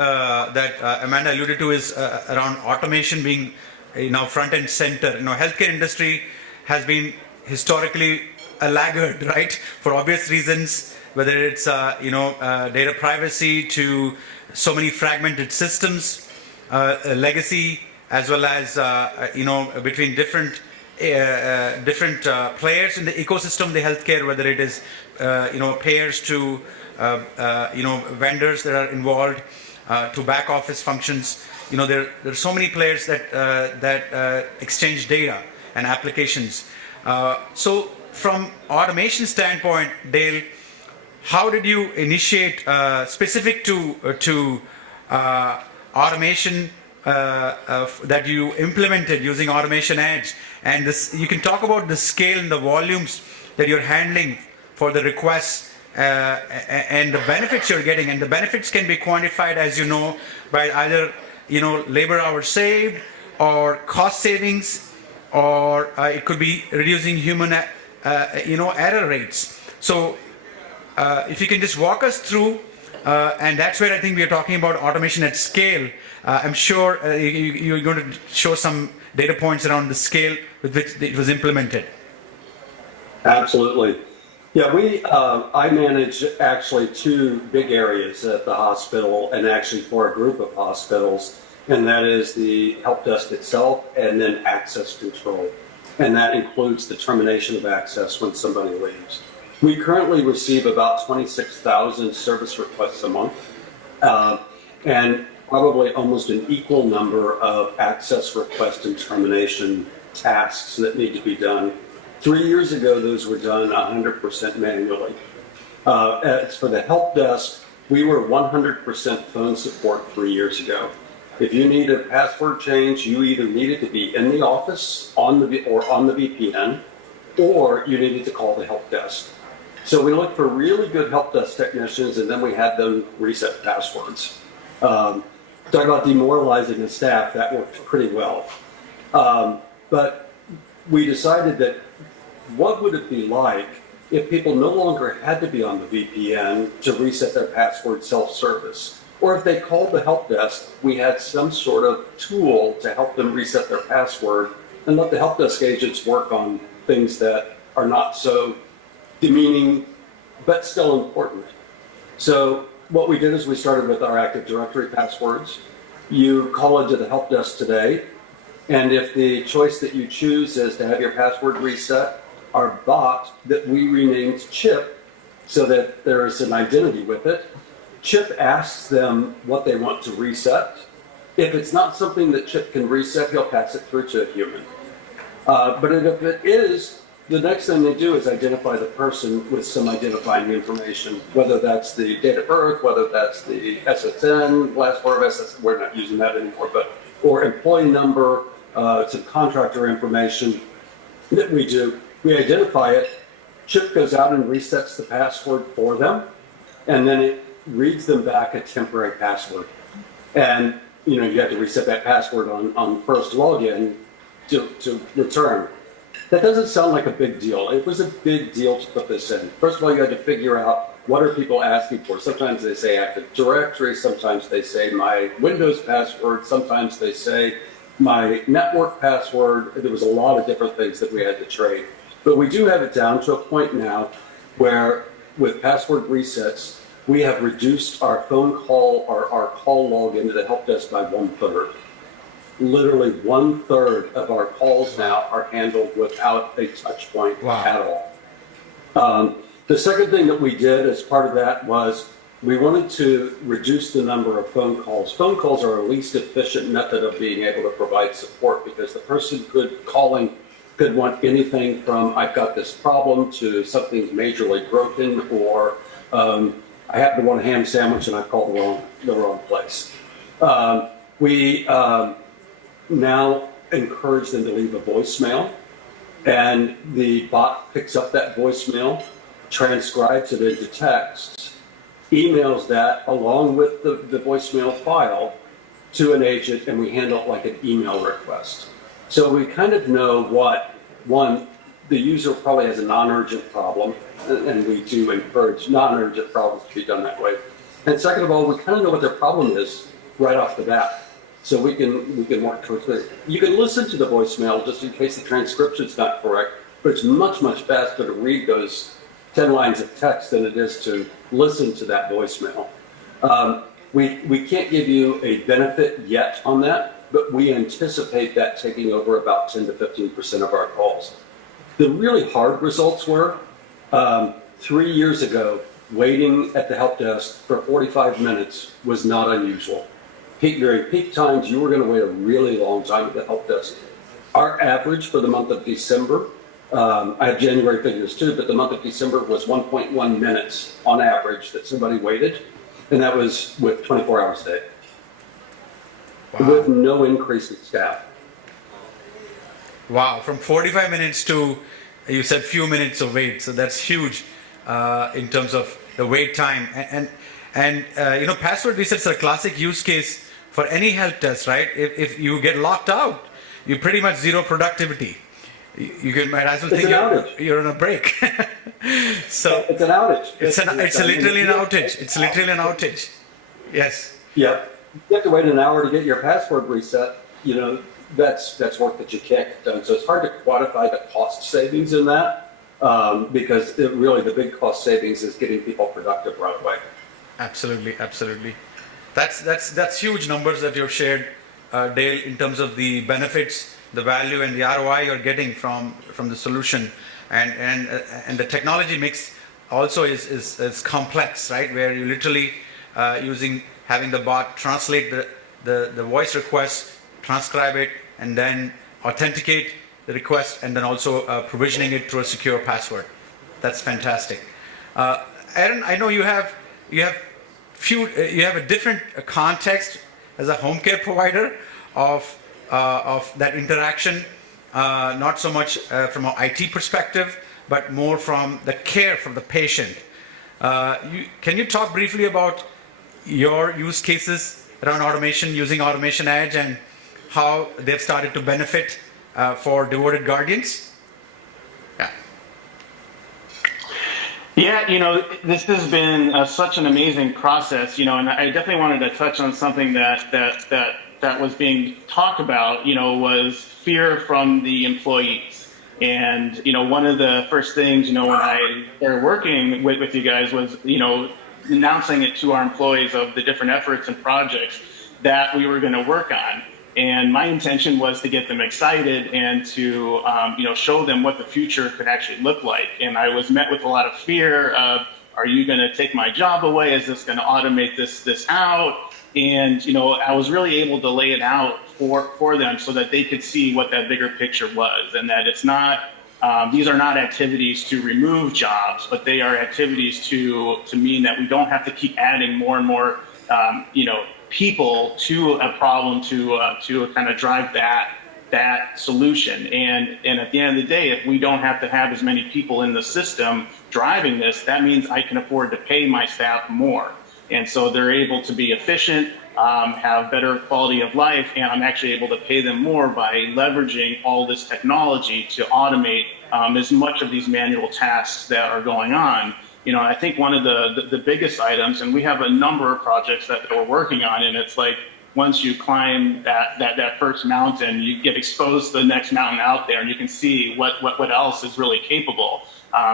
Amanda alluded to is around automation being front and center. Healthcare industry has been historically a laggard, right? For obvious reasons, whether it's data privacy to so many fragmented systems, legacy, as well as between different players in the ecosystem, the healthcare, whether it is payers to vendors that are involved, to back office functions. There are so many players that exchange data and applications. So from automation standpoint, Dale, how did you initiate specific to automation that you implemented using AutomationEdge? And you can talk about the scale and the volumes that you're handling for the requests and the benefits you're getting. And the benefits can be quantified, as you know, by either labor hours saved or cost savings, or it could be reducing human error rates. So if you can just walk us through, and that's where I think we are talking about automation at scale. I'm sure you're going to show some data points around the scale with which it was implemented. Absolutely. Yeah, I manage actually two big areas at the hospital, and actually for a group of hospitals, and that is the help desk itself and then access control. And that includes the termination of access when somebody leaves. We currently receive about 26,000 service requests a month, and probably almost an equal number of access request and termination tasks that need to be done. 3 years ago, those were done 100% manually. As for the help desk, we were 100% phone support 3 years ago. If you need a password change, you either needed to be in the office on the VPN, or you needed to call the help desk. So we looked for really good help desk technicians, and then we had them reset passwords. Talk about demoralizing the staff, that worked pretty well. But we decided that what would it be like if people no longer had to be on the VPN to reset their password self-service. Or if they called the help desk, we had some sort of tool to help them reset their password and let the help desk agents work on things that are not so demeaning, but still important. So what we did is we started with our Active Directory passwords. You call into the help desk today, and if the choice that you choose is to have your password reset, our bot that we renamed Chip, so that there's an identity with it, Chip asks them what they want to reset. If it's not something that Chip can reset, he'll pass it through to a human. But if it is, the next thing they do is identify the person with some identifying information, whether that's the date of birth, whether that's the SSN, last four of SSN, we're not using that anymore, or employee number, some contractor information that we do. We identify it, Chip goes out and resets the password for them, and then it reads them back a temporary password. And you have to reset that password on first login to return. That doesn't sound like a big deal. It was a big deal to put this in. First of all, you had to figure out what are people asking for. Sometimes they say Active Directory, sometimes they say my Windows password, sometimes they say my network password. There was a lot of different things that we had to trade. But we do have it down to a point now where with password resets, we have reduced our phone call or our call log into the help desk by 1/3. Literally 1/3 of our calls now are handled without a touch point at all. The second thing that we did as part of that was we wanted to reduce the number of phone calls. Phone calls are our least efficient method of being able to provide support because the person could want anything from I've got this problem to something's majorly broken or I happen to want a ham sandwich and I called the wrong place. We now encourage them to leave a voicemail, and the bot picks up that voicemail, transcribes it into text, emails that along with the voicemail file to an agent, and we handle it like an email request. So we kind of know the user probably has a non-urgent problem, and we do encourage non-urgent problems to be done that way. And second of all, we kind of know what their problem is right off the bat. So we can work towards it. You can listen to the voicemail just in case the transcription's not correct, but it's much, much faster to read those 10 lines of text than it is to listen to that voicemail. We can't give you a benefit yet on that, but we anticipate that taking over about 10 to 15% of our calls. The really hard results were 3 years ago, waiting at the help desk for 45 minutes was not unusual. During peak times, you were going to wait a really long time at the help desk. Our average for the month of December, I have January figures too, but the month of December was 1.1 minutes on average that somebody waited, and that was with 24 hours a day. Wow. With no increase in staff. Wow, from 45 minutes to, you said few minutes of wait, so that's huge in terms of the wait time. And password resets are a classic use case for any help desk, right? If you get locked out, you pretty much zero productivity. You might as well think you're on a break. So it's an outage. It's literally an outage. It's literally an outage. Yes. Yeah. You have to wait an hour to get your password reset. That's work that you can't get done. So it's hard to quantify the cost savings in that because really the big cost savings is getting people productive right away. Absolutely. That's huge numbers that you've shared, Dale, in terms of the benefits, the value, and the ROI you're getting from the solution, and the technology mix also is complex, right? Where you literally having the bot translate the voice request, transcribe it, and then authenticate the request, and then also provisioning it through a secure password. That's fantastic. Aaron, I know you have a different context as a home care provider of that interaction, not so much from an IT perspective, but more from the care from the patient. Can you talk briefly about your use cases around automation using AutomationEdge and how they've started to benefit for devoted guardians? Yeah. Yeah, this has been such an amazing process, and I definitely wanted to touch on something that was being talked about, was fear from the employees. And, one of the first things, when I started working with you guys was, announcing it to our employees of the different efforts and projects that we were going to work on. And my intention was to get them excited and to, show them what the future could actually look like. And I was met with a lot of fear of, are you going to take my job away? Is this going to automate this out? And, I was really able to lay it out for them so that they could see what that bigger picture was, and that it's not, these are not activities to remove jobs, but they are activities to mean that we don't have to keep adding more and more, people to a problem to kind of drive that solution. And at the end of the day, if we don't have to have as many people in the system driving this, that means I can afford to pay my staff more. And so they're able to be efficient, have better quality of life, and I'm actually able to pay them more by leveraging all this technology to automate as much of these manual tasks that are going on. I think one of the biggest items, and we have a number of projects that we're working on, and it's like once you climb that first mountain, you get exposed to the next mountain out there, and you can see what else is really capable.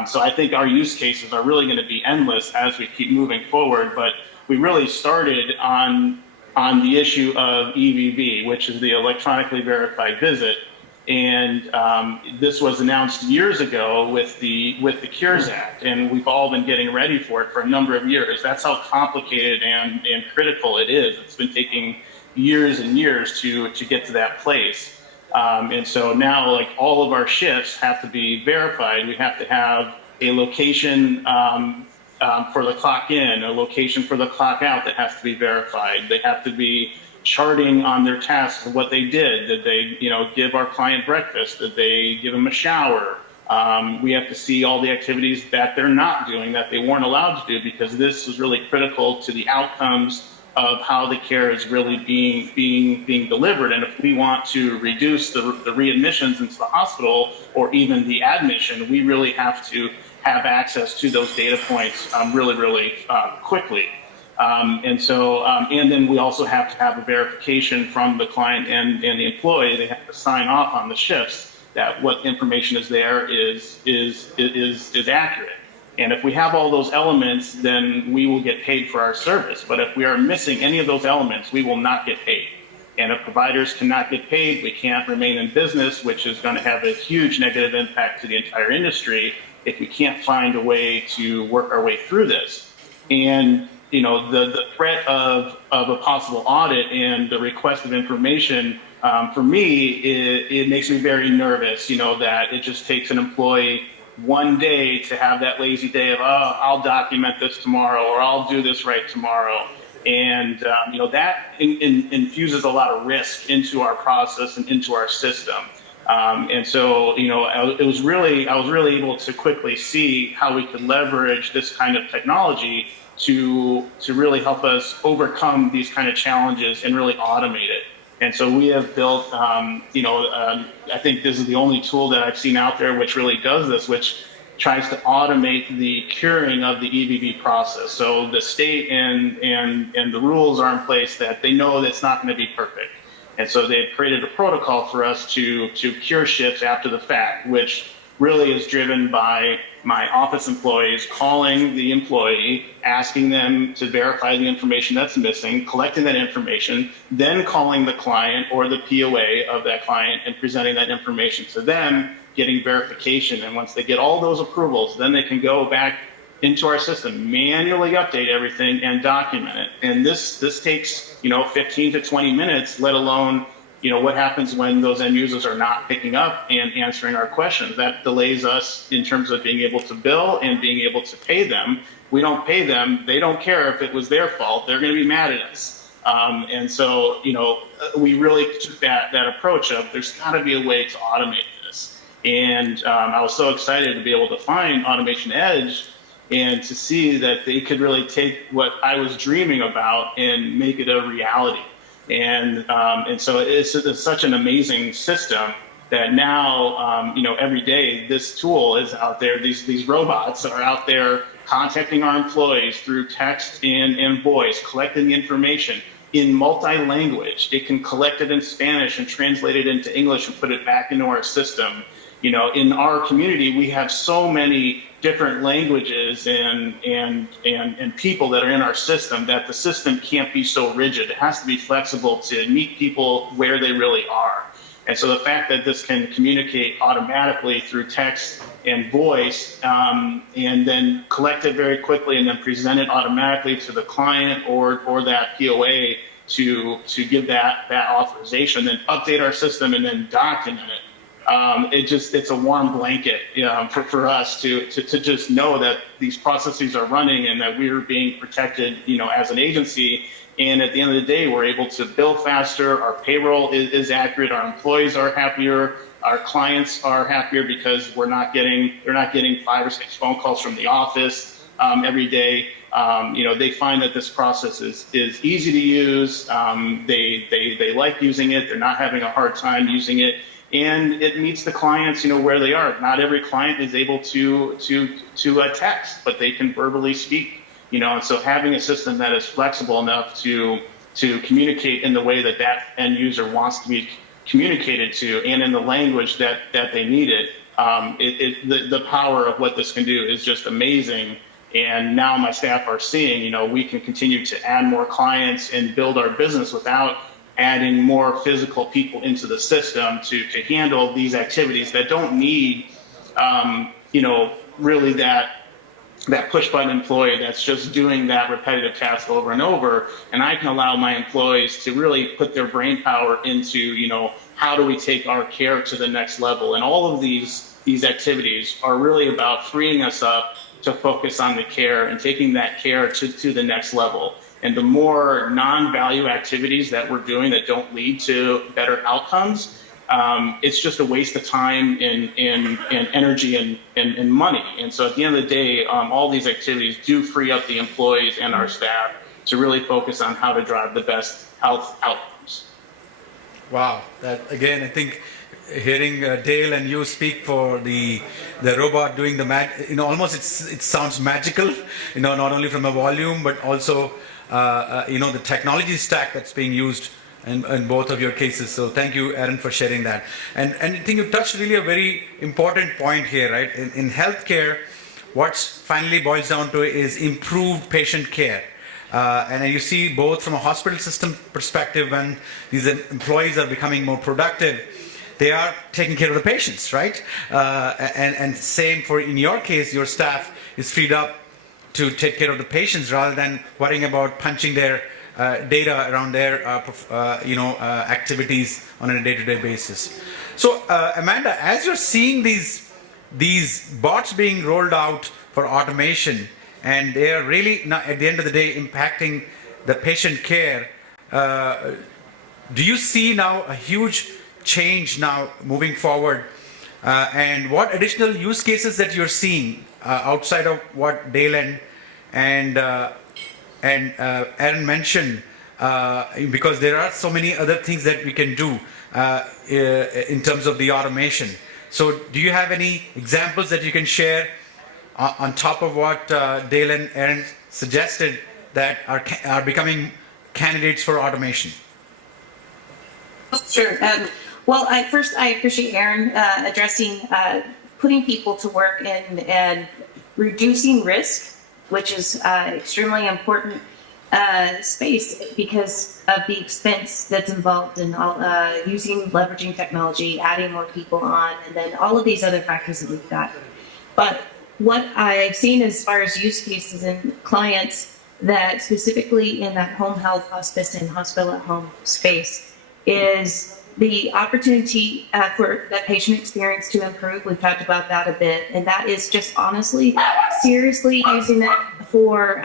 So I think our use cases are really going to be endless as we keep moving forward. But we really started on the issue of EVV, which is the electronically verified visit. And this was announced years ago with the Cures Act, and we've all been getting ready for it for a number of years. That's how complicated and critical it is. It's been taking years and years to get to that place. And so now, like, all of our shifts have to be verified. We have to have a location for the clock in, a location for the clock out that has to be verified. They have to be charting on their tasks of what they did. Did they, give our client breakfast? Did they give them a shower? We have to see all the activities that they're not doing, that they weren't allowed to do, because this is really critical to the outcomes of how the care is really being delivered. And if we want to reduce the readmissions into the hospital or even the admission, we really have to have access to those data points really quickly. And then we also have to have a verification from the client and the employee. They have to sign off on the shifts that what information is there is accurate. And if we have all those elements, then we will get paid for our service. But if we are missing any of those elements, we will not get paid. And if providers cannot get paid, we can't remain in business, which is going to have a huge negative impact to the entire industry if we can't find a way to work our way through this. And the threat of a possible audit and the request of information, for me, it makes me very nervous, that it just takes an employee one day to have that lazy day of, I'll document this tomorrow, or I'll do this right tomorrow. And, that infuses a lot of risk into our process and into our system. And so, I was really able to quickly see how we could leverage this kind of technology to really help us overcome these kind of challenges and really automate it. And so we have built, I think this is the only tool that I've seen out there which really does this, which tries to automate the curing of the EVV process. So the state and the rules are in place that they know that it's not going to be perfect. And so they've created a protocol for us to cure shifts after the fact, which really is driven by my office employees calling the employee, asking them to verify the information that's missing, collecting that information, then calling the client or the POA of that client and presenting that information to them, getting verification. And once they get all those approvals, then they can go back into our system, manually update everything and document it. And this takes, 15 to 20 minutes, let alone what happens when those end users are not picking up and answering our questions. That delays us in terms of being able to bill and being able to pay them. We don't pay them. They don't care if it was their fault. They're going to be mad at us. And so, we really took that approach of there's got to be a way to automate this. And I was so excited to be able to find AutomationEdge and to see that they could really take what I was dreaming about and make it a reality. And so it's such an amazing system. that now, every day this tool is out there. These robots are out there contacting our employees through text and voice, collecting the information in multi-language. It can collect it in Spanish and translate it into English and put it back into our system. In our community, we have so many different languages and people that are in our system that the system can't be so rigid. It has to be flexible to meet people where they really are. And so the fact that this can communicate automatically through text and voice, and then collect it very quickly and then present it automatically to the client or that POA to give that authorization, then update our system and then document it. It's a warm blanket for us to just know that these processes are running and that we're being protected, as an agency. And at the end of the day, we're able to bill faster. Our payroll is accurate. Our employees are happier. Our clients are happier because they're not getting 5 or 6 phone calls from the office every day. They find that this process is easy to use. They like using it. They're not having a hard time using it. And it meets the clients, where they are. Not every client is able to text, but they can verbally speak. And so having a system that is flexible enough to communicate in the way that end user wants to be communicated to, and in the language that they need it, the power of what this can do is just amazing. And now my staff are seeing, we can continue to add more clients and build our business without adding more physical people into the system to handle these activities that don't need, really that push button employee that's just doing that repetitive task over and over. And I can allow my employees to really put their brain power into, how do we take our care to the next level? And all of these activities are really about freeing us up to focus on the care and taking that care to the next level. And the more non-value activities that we're doing that don't lead to better outcomes, it's just a waste of time and energy and money. And so at the end of the day, all these activities do free up the employees and our staff to really focus on how to drive the best health outcomes. Wow, that again, I think hearing Dale and you speak for the robot doing the almost it sounds magical, not only from a volume but also the technology stack that's being used in both of your cases. So thank you, Aaron, for sharing that. And I think you touched really a very important point here, right? In healthcare, what's finally boils down to is improved patient care. And you see both from a hospital system perspective, when these employees are becoming more productive, they are taking care of the patients, right? And same for, in your case, your staff is freed up to take care of the patients rather than worrying about punching their data around their activities on a day-to-day basis. So Amanda, as you're seeing these bots being rolled out for automation, and they are really at the end of the day impacting the patient care, do you see now a huge change now moving forward, and what additional use cases that you're seeing outside of what Dale and Aaron mentioned, because there are so many other things that we can do in terms of the automation. So do you have any examples that you can share on top of what Dale and Aaron suggested that are becoming candidates for automation? Sure. Well, first, I appreciate Aaron addressing putting people to work and reducing risk, which is extremely important space because of the expense that's involved in leveraging technology, adding more people on, and then all of these other factors that we've got. But what I've seen as far as use cases and clients that specifically in that home health, hospice, and hospital at home space is the opportunity for that patient experience to improve. We've talked about that a bit, and that is just honestly, seriously using that for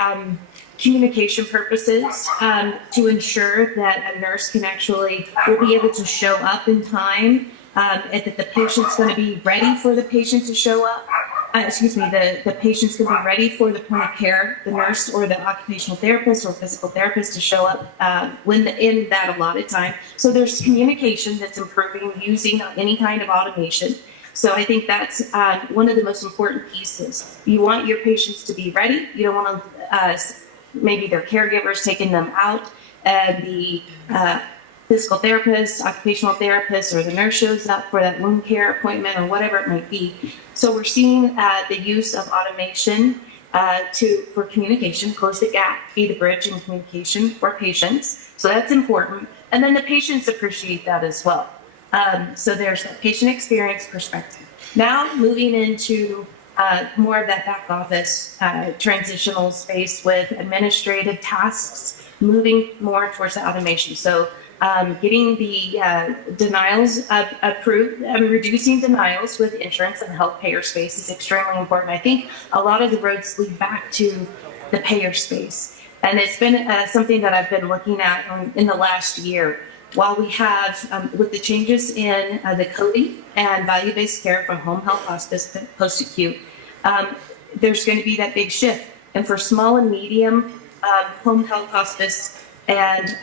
communication purposes to ensure that a nurse will be able to show up in time, and that the patient's going to be ready for the patient to show up. the patients can be ready for the point of care, the nurse or the occupational therapist or physical therapist to show up in that allotted time. So there's communication that's improving using any kind of automation. So I think that's one of the most important pieces. You want your patients to be ready. You don't want to, maybe their caregivers taking them out, and the physical therapist, occupational therapist, or the nurse shows up for that wound care appointment or whatever it might be. So we're seeing the use of automation for communication, close the gap, be the bridge in communication for patients. So that's important. And then the patients appreciate that as well. So there's a patient experience perspective. Now moving into more of that back office transitional space with administrative tasks, moving more towards the automation. So getting the denials approved, reducing denials with insurance and health payer space is extremely important. I think a lot of the roads lead back to the payer space. And it's been something that I've been looking at in the last year. While we have, with the changes in the coding and value-based care from home health, hospice, post-acute, there's going to be that big shift. And for small and medium home health, hospice, and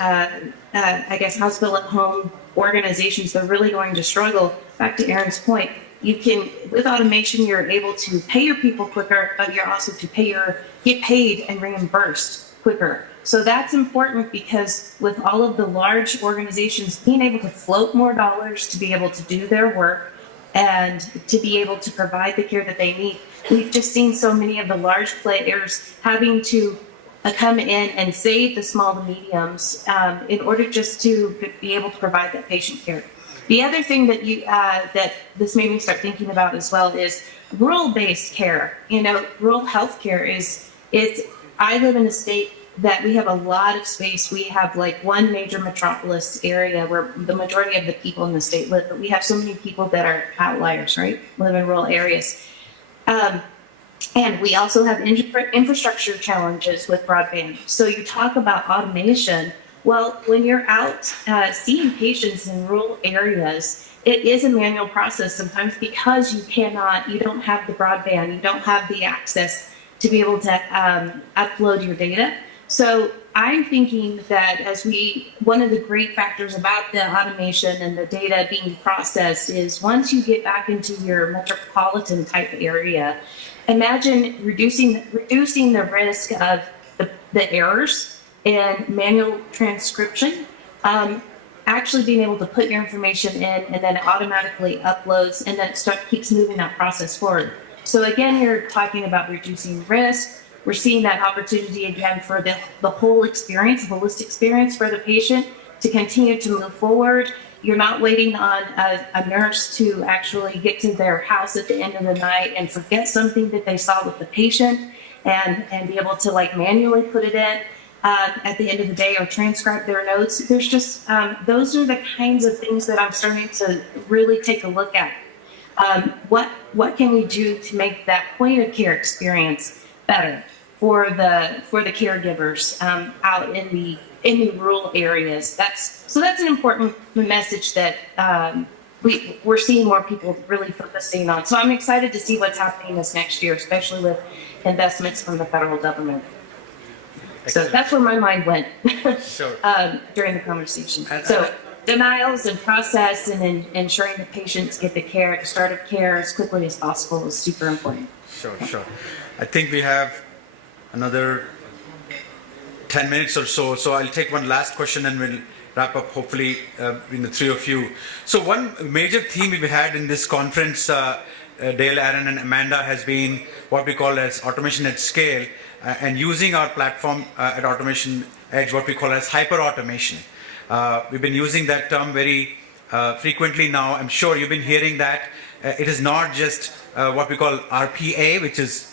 I guess hospital at home organizations, they're really going to struggle. Back to Aaron's point, you can, with automation, you're able to pay your people quicker, but you're also to get paid and reimbursed quicker. So that's important because with all of the large organizations being able to float more dollars to be able to do their work and to be able to provide the care that they need, we've just seen so many of the large players having to come in and save the small to mediums in order just to be able to provide that patient care. The other thing that that this made me start thinking about as well is rural-based care. Rural healthcare I live in a state that we have a lot of space. We have like one major metropolis area where the majority of the people in the state live, but we have so many people that are outliers, right? Live in rural areas. And we also have infrastructure challenges with broadband. So you talk about automation. Well, when you're out seeing patients in rural areas, it is a manual process sometimes because you don't have the broadband, you don't have the access to be able to upload your data. So I'm thinking that one of the great factors about the automation and the data being processed is once you get back into your metropolitan type area, imagine reducing the risk of the errors in manual transcription, actually being able to put your information in and then it automatically uploads and then it keeps moving that process forward. So again, you're talking about reducing risk. We're seeing that opportunity again for the whole experience, holistic experience for the patient to continue to move forward. You're not waiting on a nurse to actually get to their house at the end of the night and forget something that they saw with the patient and be able to manually put it in at the end of the day or transcribe their notes. There's just, those are the kinds of things that I'm starting to really take a look at. What can we do to make that point of care experience better for the caregivers out in the rural areas? That's an important message that we're seeing more people really focusing on. So I'm excited to see what's happening this next year, especially with investments from the federal government. Excellent. So that's where my mind went sure. During the conversation. So denials and process and ensuring that patients get the care at the start of care as quickly as possible is super important. Sure. I think we have another 10 minutes or so. So I'll take one last question and we'll wrap up hopefully in the three of you. So one major theme we've had in this conference, Dale, Aaron and Amanda, has been what we call as automation at scale and using our platform at AutomationEdge, what we call as hyperautomation. We've been using that term very frequently now. I'm sure you've been hearing that. It is not just what we call RPA, which is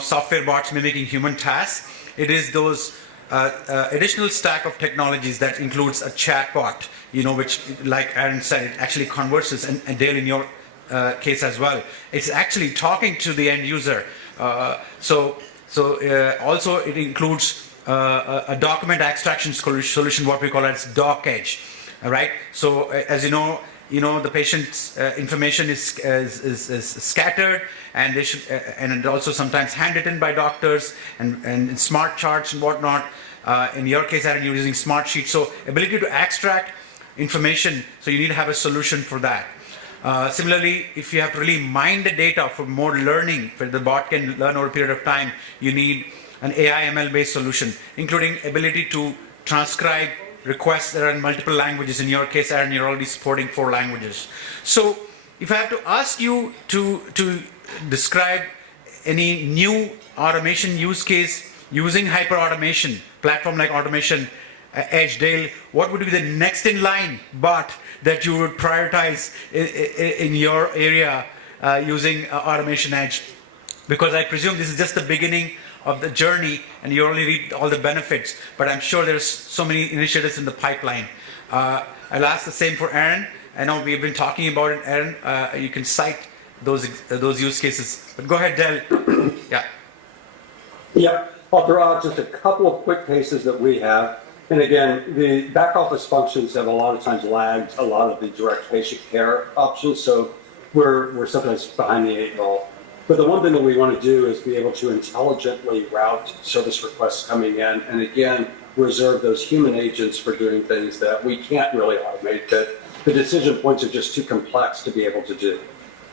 software bots mimicking human tasks. It is those additional stack of technologies that includes a chatbot, which, like Aaron said, it actually converses, and Dale, in your case as well, it's actually talking to the end user. So also it includes a document extraction solution, what we call as DocEdge. All right. So as you know, the patient's information is scattered, and they should, and also sometimes handed in by doctors and smart charts and whatnot. In your case, Aaron, you're using smart sheets. So ability to extract information, so you need to have a solution for that. Similarly, if you have to really mine the data for more learning, where the bot can learn over a period of time, you need an AI ML based solution, including ability to transcribe requests that are in multiple languages. In your case, Aaron, you're already supporting 4 languages. So if I have to ask you to describe any new automation use case using Hyperautomation, platform like AutomationEdge, Dale, what would be the next in line bot that you would prioritize in your area using AutomationEdge? Because I presume this is just the beginning of the journey and you only reap all the benefits, but I'm sure there's so many initiatives in the pipeline. I'll ask the same for Aaron. I know we've been talking about it, Aaron. You can cite those use cases, but go ahead, Del. Yeah. Yeah, I'll throw out just a couple of quick cases that we have. And again, the back office functions have a lot of times lagged a lot of the direct patient care options, so we're sometimes behind the 8 ball. But the one thing that we want to do is be able to intelligently route service requests coming in, and again, reserve those human agents for doing things that we can't really automate, that the decision points are just too complex to be able to do.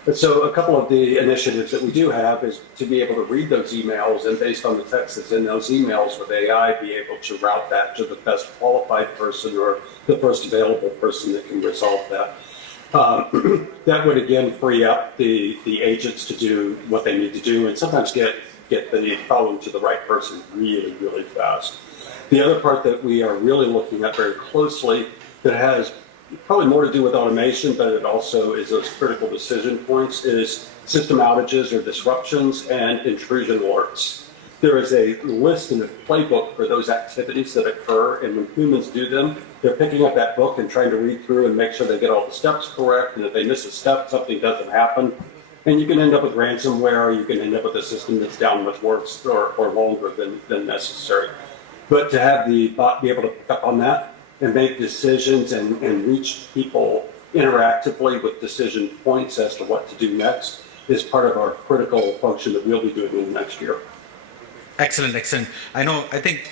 And so a couple of the initiatives that we do have is to be able to read those emails, and based on the text that's in those emails with AI, be able to route that to the best qualified person or the first available person that can resolve that. That would again free up the agents to do what they need to do, and sometimes get the problem to the right person really, really fast. The other part that we are really looking at very closely that has probably more to do with automation, but it also is those critical decision points, is system outages or disruptions and intrusion alerts. There is a list and a playbook for those activities that occur, and when humans do them, they're picking up that book and trying to read through and make sure they get all the steps correct, and if they miss a step, something doesn't happen. And you can end up with ransomware, or you can end up with a system that's down much worse or longer than necessary. But to have the bot be able to pick up on that and make decisions and reach people interactively with decision points as to what to do next is part of our critical function that we'll be doing in the next year. Excellent, excellent. I think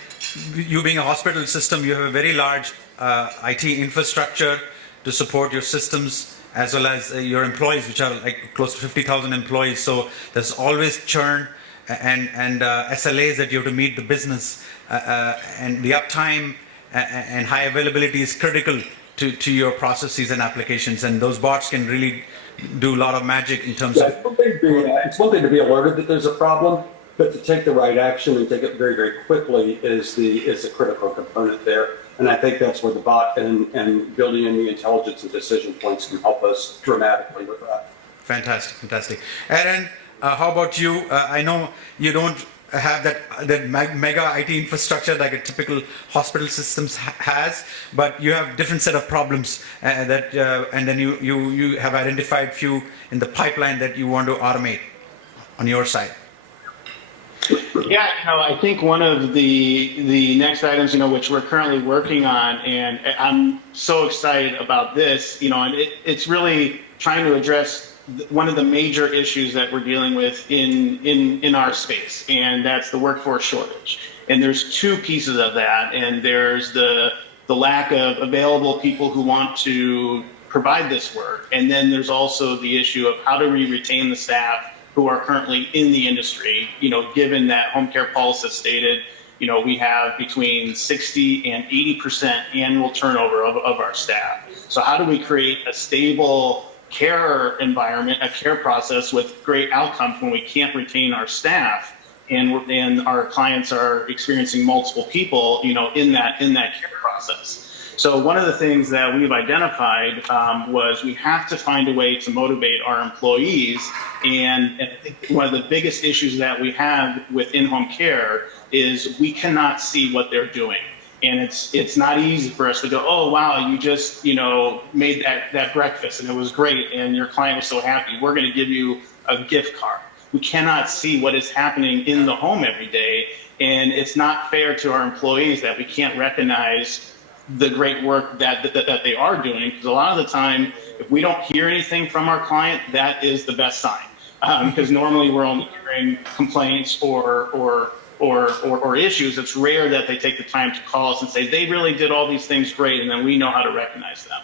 you being a hospital system, you have a very large IT infrastructure to support your systems as well as your employees, which are like close to 50,000 employees. So there's always churn and SLAs that you have to meet the business, and the uptime and high availability is critical to your processes and applications, and those bots can really do a lot of magic in terms of... It's one thing to be alerted that there's a problem, but to take the right action and take it very, very quickly is the critical component there. And I think that's where the bot and building in the intelligence and decision points can help us dramatically with that. Fantastic, fantastic. Aaron, how about you? I know you don't have that mega IT infrastructure like a typical hospital systems has, but you have different set of problems and then you have identified few in the pipeline that you want to automate on your side. Yeah, I think one of the next items, which we're currently working on, and I'm so excited about this, and it's really trying to address one of the major issues that we're dealing with in our space, and that's the workforce shortage. And there's two pieces of that, and there's the lack of available people who want to provide this work, and then there's also the issue of how do we retain the staff who are currently in the industry, given that home care policy stated, we have between 60 and 80% annual turnover of our staff. So how do we create a stable care environment, a care process with great outcomes when we can't retain our staff and our clients are experiencing multiple people, in that care process? So one of the things that we've identified was we have to find a way to motivate our employees. And I think one of the biggest issues that we have with in-home care is we cannot see what they're doing. And it's not easy for us to go, oh, wow, you just, made that breakfast and it was great and your client was so happy. We're going to give you a gift card. We cannot see what is happening in the home every day. And it's not fair to our employees that we can't recognize the great work that they are doing, because a lot of the time, if we don't hear anything from our client, that is the best sign. Because normally we're only hearing complaints or issues. It's rare that they take the time to call us and say they really did all these things great, and then we know how to recognize them.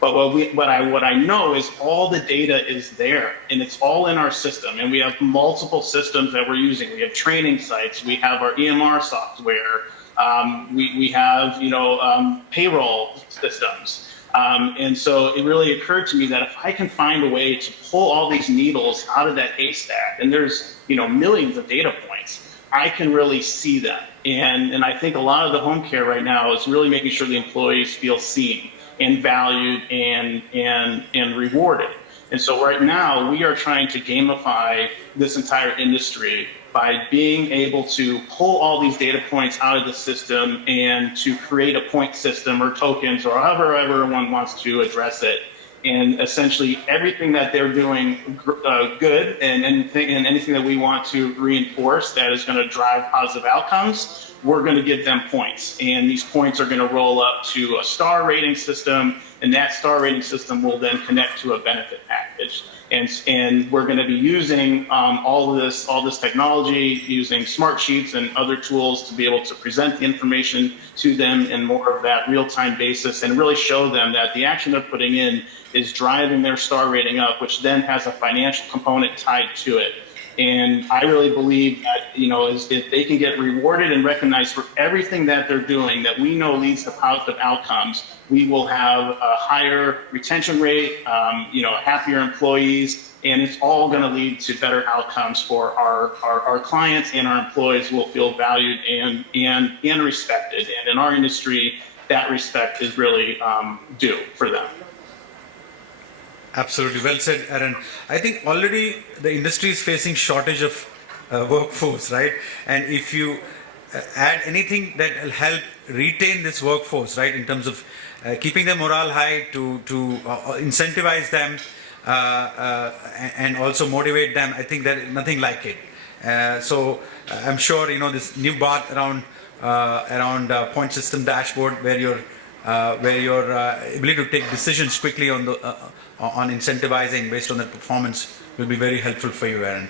But what I know is all the data is there, and it's all in our system. And we have multiple systems that we're using. We have training sites. We have our EMR software. We have payroll systems. And so it really occurred to me that if I can find a way to pull all these needles out of that haystack, and there's millions of data points, I can really see them. And I think a lot of the home care right now is really making sure the employees feel seen and valued and rewarded. And so right now we are trying to gamify this entire industry by being able to pull all these data points out of the system and to create a point system or tokens or however everyone wants to address it. And essentially everything that they're doing good and anything that we want to reinforce that is going to drive positive outcomes, we're going to give them points. And these points are going to roll up to a star rating system, and that star rating system will then connect to a benefit package. And we're going to be using all this technology, using smart sheets and other tools to be able to present the information to them in more of that real-time basis and really show them that the action they're putting in is driving their star rating up, which then has a financial component tied to it. And I really believe that, if they can get rewarded and recognized for everything that they're doing that we know leads to positive outcomes, we will have a higher retention rate, happier employees, and it's all going to lead to better outcomes for our clients, and our employees will feel valued and respected. And in our industry, that respect is really due for them. Absolutely. Well said, Aaron. I think already the industry is facing shortage of workforce, right? And if you add anything that will help retain this workforce, right, in terms of keeping their morale high, to incentivize them and also motivate them, I think there is nothing like it. So I'm sure, this new bot around point system dashboard where your ability to take decisions quickly on incentivizing based on the performance will be very helpful for you, Aaron.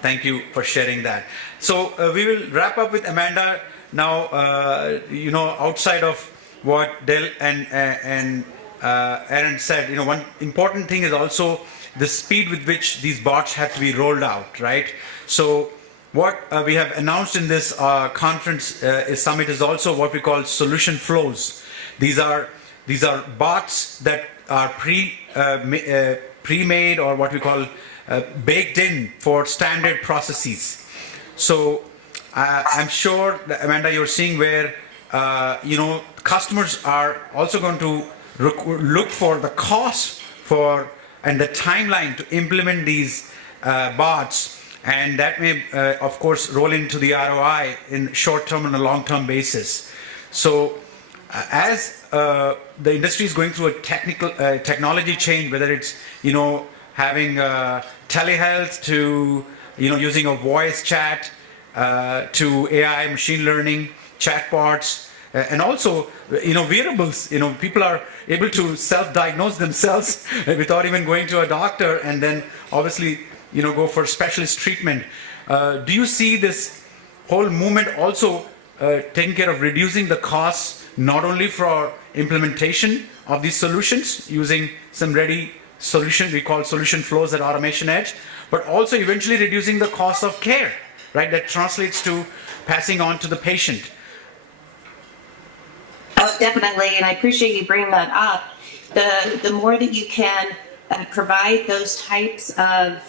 Thank you for sharing that. So we will wrap up with Amanda now. Outside of what Del and Aaron said, one important thing is also the speed with which these bots have to be rolled out, right? So what we have announced in this conference summit is also what we call solution flows. These are bots that are pre-made or what we call baked in for standard processes. So I'm sure, Amanda, you're seeing where customers are also going to look for the cost and the timeline to implement these bots, and that may of course roll into the ROI in short-term and a long-term basis. So as the industry is going through a technology change, whether it's having telehealth to using a voice chat to AI, machine learning, chatbots, and also wearables. People are able to self-diagnose themselves without even going to a doctor, and then obviously go for specialist treatment. Do you see this whole movement also taking care of reducing the costs, not only for implementation of these solutions using some ready solution we call solution flows at AutomationEdge, but also eventually reducing the cost of care, right? That translates to passing on to the patient. Oh, definitely, and I appreciate you bringing that up. The more that you can provide those types of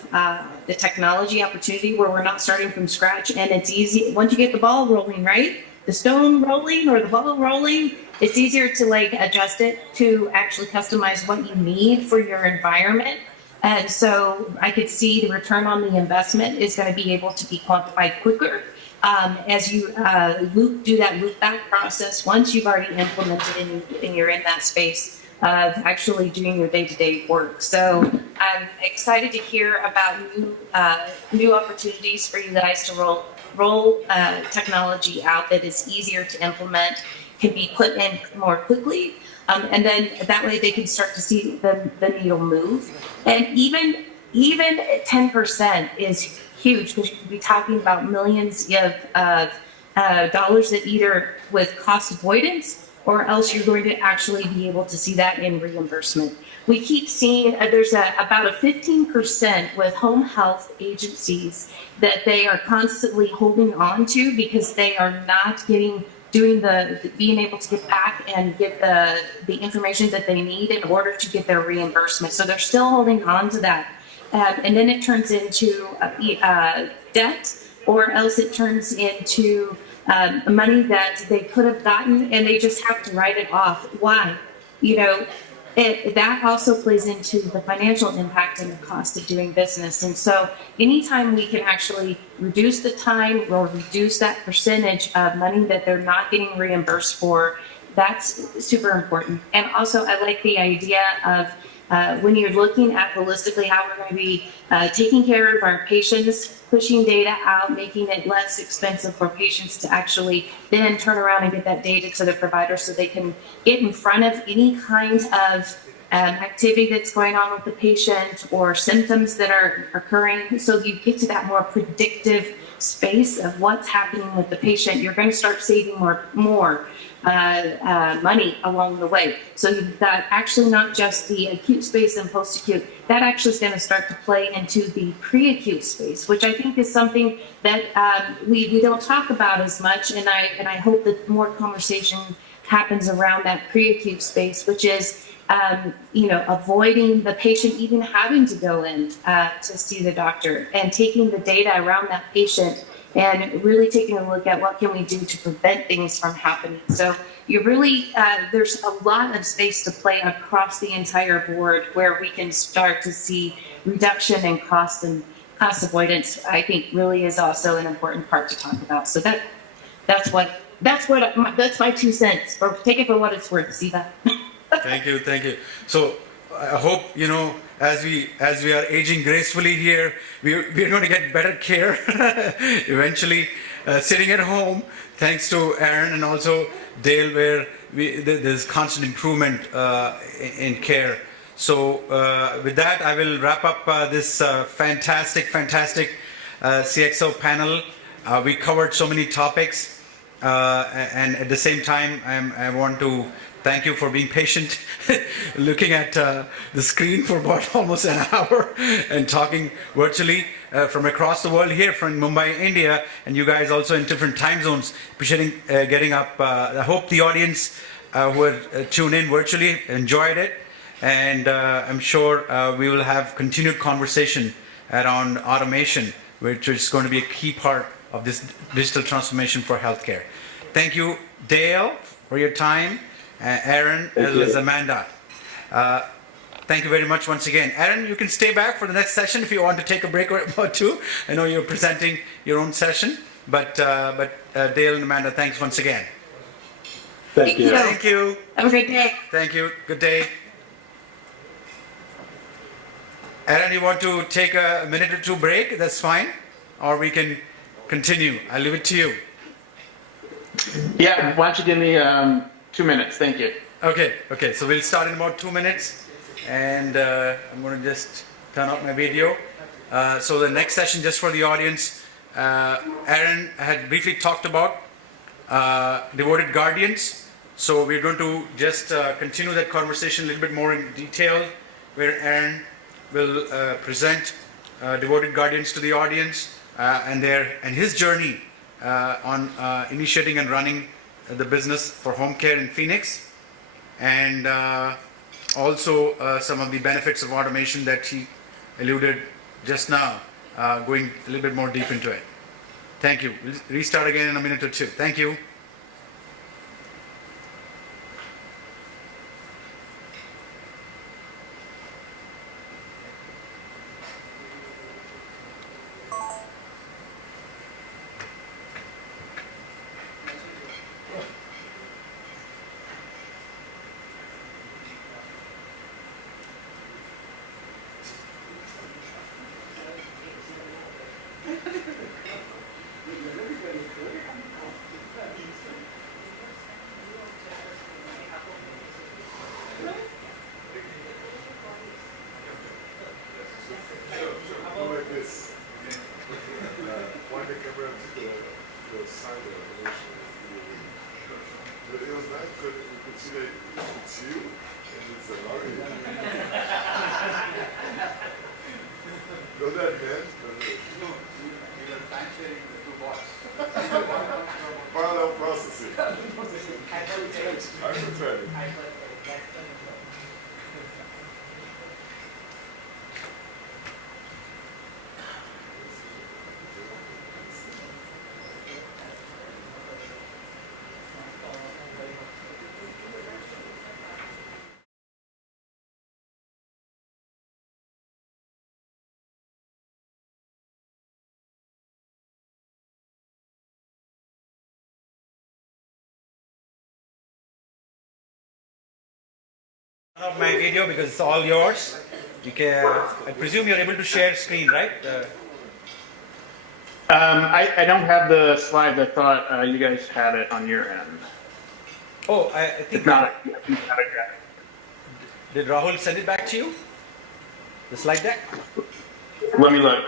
the technology opportunity where we're not starting from scratch, and it's easy once you get the ball rolling, right? The stone rolling or the ball rolling, it's easier to adjust it to actually customize what you need for your environment. And so I could see the return on the investment is going to be able to be quantified quicker as you do that loop back process once you've already implemented and you're in that space of actually doing your day-to-day work. So I'm excited to hear about new opportunities for you guys to roll technology out that is easier to implement, can be put in more quickly. And then that way they can start to see the needle move. And even 10% is huge, because you could be talking about millions of dollars that either with cost avoidance, or else you're going to actually be able to see that in reimbursement. We keep seeing there's about a 15% with home health agencies that they are constantly holding on to, because they are not being able to get back and get the information that they need in order to get their reimbursement. So they're still holding on to that. And then it turns into debt, or else it turns into money that they could have gotten and they just have to write it off. Why? That also plays into the financial impact and the cost of doing business. And so anytime we can actually reduce the time or reduce that percentage of money that they're not getting reimbursed for, that's super important. And also, I like the idea of when you're looking at holistically how we're going to be taking care of our patients, pushing data out, making it less expensive for patients to actually then turn around and get that data to the provider, so they can get in front of any kind of activity that's going on with the patient or symptoms that are occurring. So you get to that more predictive space of what's happening with the patient. You're going to start saving more money along the way. So you've got actually not just the acute space and post-acute, that actually is going to start to play into the pre-acute space, which I think is something that we don't talk about as much. And I hope that more conversation happens around that pre-acute space, which is avoiding the patient even having to go in to see the doctor, and taking the data around that patient and really taking a look at what can we do to prevent things from happening. So you really, there's a lot of space to play across the entire board where we can start to see reduction in cost, and cost avoidance, I think, really is also an important part to talk about. So that's my 2 cents. Or take it for what it's worth. See that? Thank you. So I hope, as we are aging gracefully here, we're going to get better care eventually, sitting at home, thanks to Aaron and also Dale, where there's constant improvement in care. So with that, I will wrap up this fantastic CXO panel. We covered so many topics, and at the same time, I want to thank you for being patient, looking at the screen for about almost an hour and talking virtually from across the world here from Mumbai, India, and you guys also in different time zones. Appreciating getting up. I hope the audience who are tuned in virtually enjoyed it, and I'm sure we will have continued conversation around automation, which is going to be a key part of this digital transformation for healthcare. Thank you, Dale, for your time. Aaron, as well as Amanda. Thank you very much once again. Aaron, you can stay back for the next session if you want to take a break or two. I know you're presenting your own session, but Dale and Amanda, thanks once again. Thank you. Thank you. Have a great day. Thank you. Good day. Aaron, you want to take a minute or two break? That's fine. Or we can continue. I'll leave it to you. Yeah, why don't you give me 2 minutes? Thank you. Okay. So we'll start in about 2 minutes, and I'm going to just turn off my video. So the next session, just for the audience, Aaron had briefly talked about devoted guardians. So we're going to just continue that conversation a little bit more in detail, where Aaron will present devoted guardians to the audience and his journey on initiating and running the business for home care in Phoenix, and also some of the benefits of automation that he alluded just now, going a little bit more deep into it. Thank you. We'll restart again in a minute or two. Thank you. could see that it's you, and it's another you. Go ahead, man. We are time sharing the two bots. Parallel processing. Hyperthreading. Of my video because it's all yours. You can, I presume you're able to share screen, right? I don't have the slides. I thought you guys had it on your end. Oh, I think. If not, Did Rahul send it back to you? The slide deck? let me look.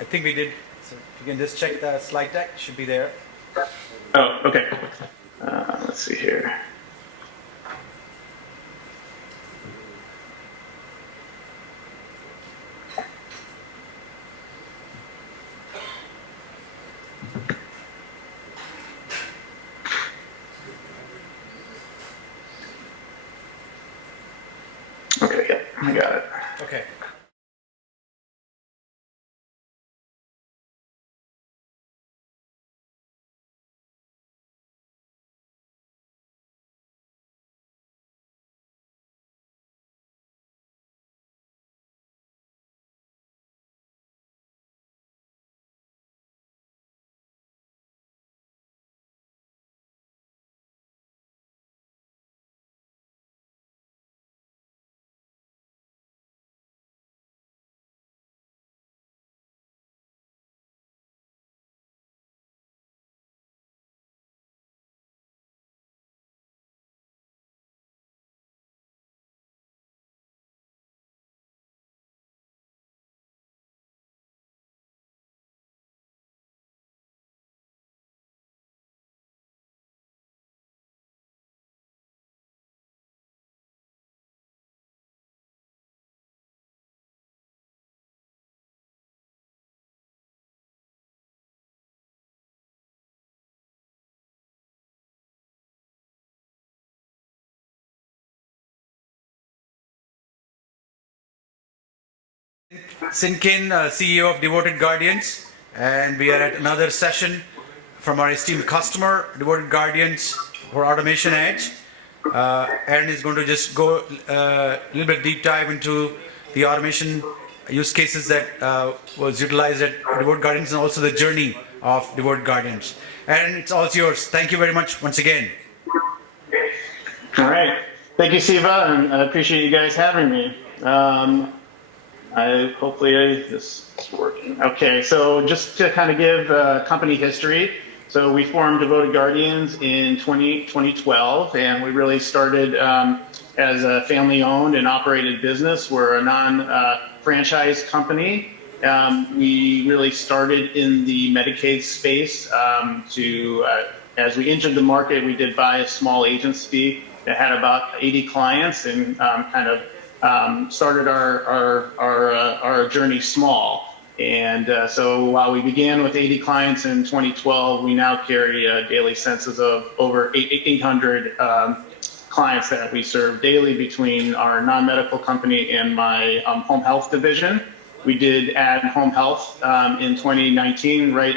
I think we did. So you can just check the slide deck. It should be there. Oh, okay. Let's see here. Okay, yeah, I got it. Okay. Sinkin, CEO of Devoted Guardians, and we are at another session from our esteemed customer, Devoted Guardians for AutomationEdge. Aaron is going to just go a little bit deep dive into the automation use cases that was utilized at Devoted Guardians and also the journey of Devoted Guardians. Aaron, it's all yours. Thank you very much once again. All right. Thank you, Siva, and I appreciate you guys having me. Hopefully this is working. Okay, so just to kind of give company history. So we formed Devoted Guardians in 2012, and we really started as a family-owned and operated business. We're a non-franchise company. We really started in the Medicaid space. As we entered the market, we did buy a small agency that had about 80 clients and started our journey small. And so while we began with 80 clients in 2012, we now carry a daily census of over 800 clients that we serve daily between our non-medical company and my home health division. We did add home health in 2019, right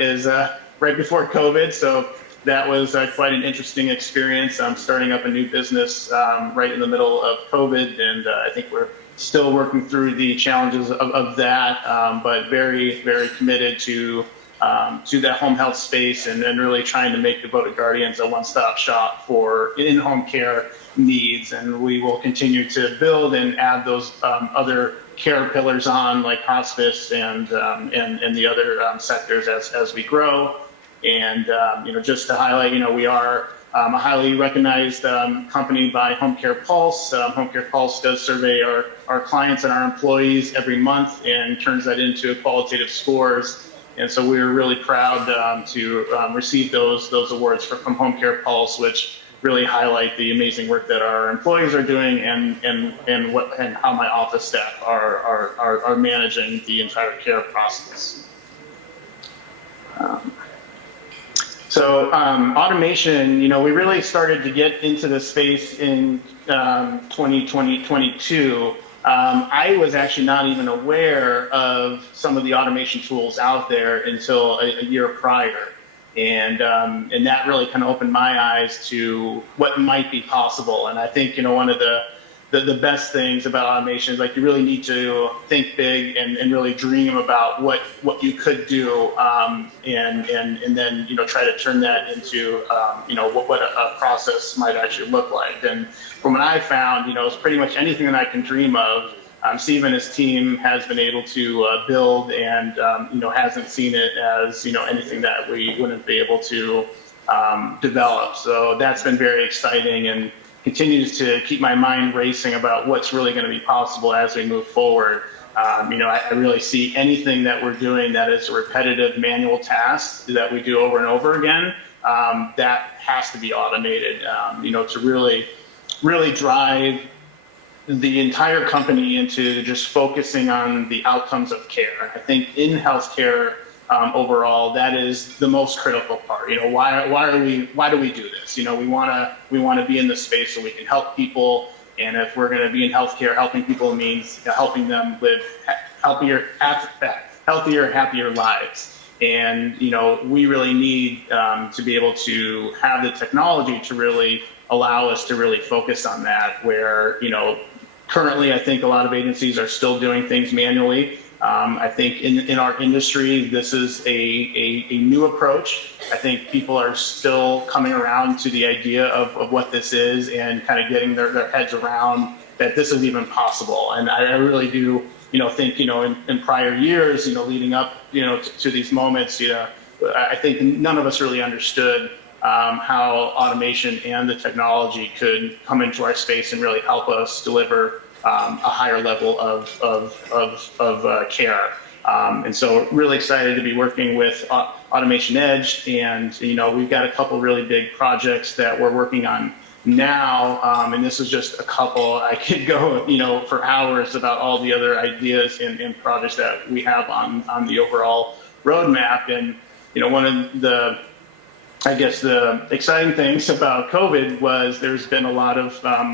before COVID. So that was quite an interesting experience. Starting up a new business right in the middle of COVID, and I think we're still working through the challenges of that, but very, very committed to that home health space and really trying to make Devoted Guardians a one-stop shop for in-home care needs. And we will continue to build and add those other care pillars on, like hospice and the other sectors as we grow. And just to highlight, we are a highly recognized company by Home Care Pulse. Home Care Pulse does survey our clients and our employees every month and turns that into qualitative scores And so we were really proud to receive those awards from Home Care Pulse, which really highlight the amazing work that our employees are doing and how my office staff are managing the entire care process. So automation, we really started to get into this space in 2022. I was actually not even aware of some of the automation tools out there until a year prior. And that really kind of opened my eyes to what might be possible. And I think, one of the best things about automation is like you really need to think big and really dream about what you could do, and then try to turn that into what a process might actually look like. And from what I found, it's pretty much anything that I can dream of. Steve and his team has been able to build, and hasn't seen it as anything that we wouldn't be able to develop. So that's been very exciting and continues to keep my mind racing about what's really going to be possible as we move forward. I really see anything that we're doing that is a repetitive manual task that we do over and over again, that has to be automated, to really drive the entire company into just focusing on the outcomes of care. I think in healthcare, overall, that is the most critical part. Why do we do this? We want to be in this space so we can help people. And if we're going to be in healthcare, helping people means helping them live healthier, happier lives. And we really need to be able to have the technology to really allow us to really focus on that. Where currently, I think a lot of agencies are still doing things manually. I think in our industry, this is a new approach. I think people are still coming around to the idea of what this is and kind of getting their heads around that this is even possible. And I really do, think, in prior years, leading up, to these moments, I think none of us really understood how automation and the technology could come into our space and really help us deliver a higher level of care. And so really excited to be working with AutomationEdge, and we've got a couple really big projects that we're working on now, and this is just a couple. I could go for hours about all the other ideas and projects that we have on the overall roadmap. And one of the exciting things about COVID was there's been a lot of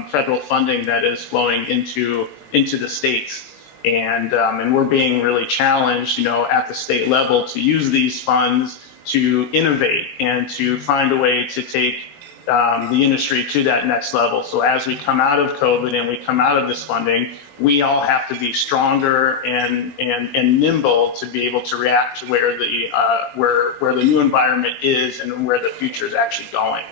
federal funding that is flowing into the states, and we're being really challenged, at the state level to use these funds to innovate and to find a way to take the industry to that next level. So as we come out of COVID and we come out of this funding, we all have to be stronger and nimble to be able to react to where the new environment is and where the future is actually going.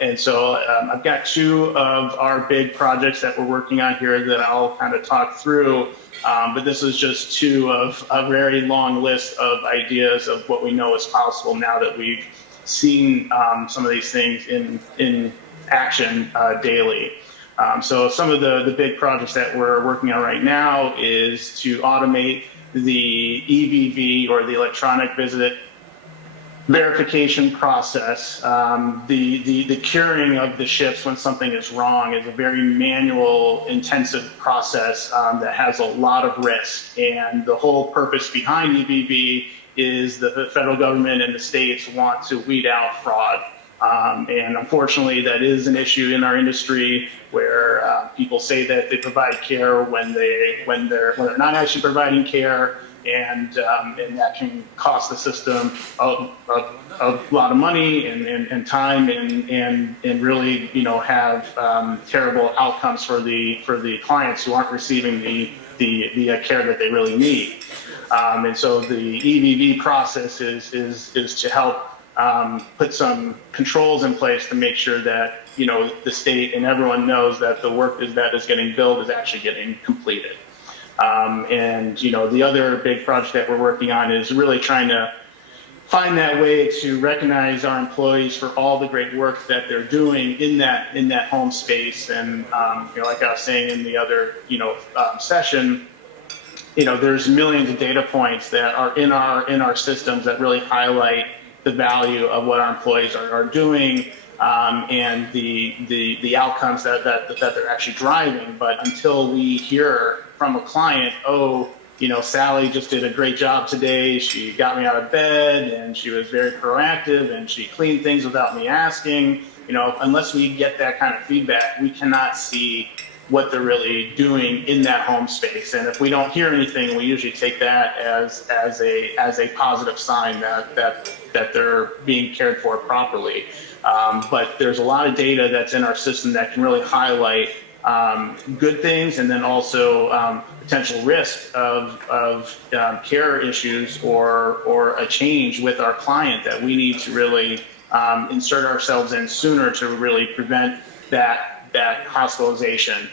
And so I've got two of our big projects that we're working on here that I'll kind of talk through, but this is just two of a very long list of ideas of what we know is possible now that we've seen some of these things in action daily. So some of the big projects that we're working on right now is to automate the EVV, or the electronic visit verification process. The curing of the shifts when something is wrong is a very manual, intensive process that has a lot of risk. And the whole purpose behind EVV is the federal government and the states want to weed out fraud. And unfortunately, that is an issue in our industry where people say that they provide care when they're not actually providing care, and that can cost the system a lot of money and time and really have terrible outcomes for the clients who aren't receiving the care that they really need. And so the EVV process is to help put some controls in place to make sure that the state and everyone knows that the work that is getting billed is actually getting completed. And the other big project that we're working on is really trying to find that way to recognize our employees for all the great work that they're doing in that home space. And like I was saying in the other session, there's millions of data points that are in our systems that really highlight the value of what our employees are doing, and the outcomes that they're actually driving. But until we hear from a client, Sally just did a great job today. She got me out of bed and she was very proactive and she cleaned things without me asking. Unless we get that kind of feedback, we cannot see what they're really doing in that home space. And if we don't hear anything, we usually take that as a positive sign that they're being cared for properly. But there's a lot of data that's in our system that can really highlight good things, and then also potential risk of care issues or a change with our client that we need to really insert ourselves in sooner to really prevent that hospitalization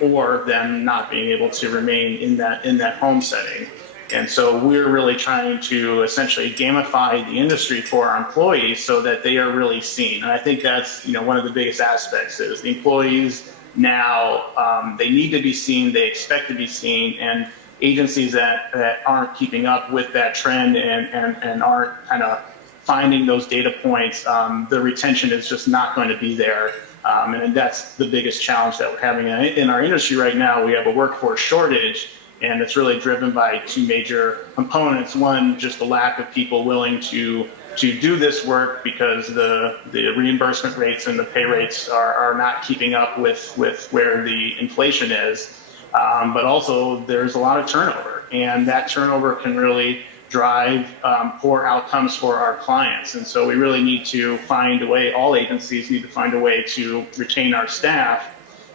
or them not being able to remain in that home setting. And so we're really trying to essentially gamify the industry for our employees so that they are really seen. And I think that's one of the biggest aspects is the employees now, they need to be seen, they expect to be seen, and agencies that aren't keeping up with that trend and aren't kind of finding those data points, the retention is just not going to be there. And that's the biggest challenge that we're having in our industry right now. We have a workforce shortage, and it's really driven by two major components. One, just the lack of people willing to do this work because the reimbursement rates and the pay rates are not keeping up with where the inflation is. But also there's a lot of turnover, and that turnover can really drive poor outcomes for our clients. And so we really need to find a way, all agencies need to find a way to retain our staff.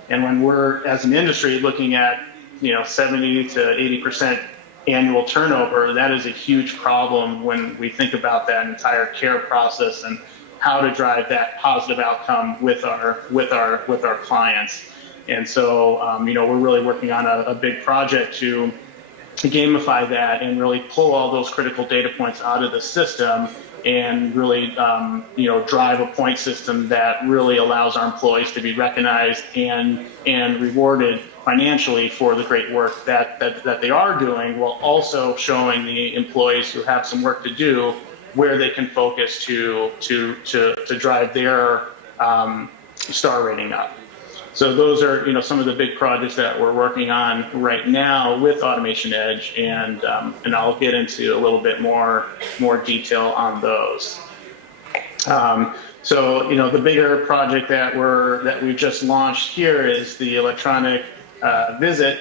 And when we're, as an industry, looking at 70 to 80% annual turnover, that is a huge problem when we think about that entire care process and how to drive that positive outcome with our clients. And so we're really working on a big project to gamify that and really pull all those critical data points out of the system and really drive a point system that really allows our employees to be recognized and rewarded financially for the great work that they are doing, while also showing the employees who have some work to do where they can focus to drive their star rating up. So those are some of the big projects that we're working on right now with AutomationEdge, and I'll get into a little bit more detail on those. So the bigger project that we've just launched here is the electronic visit,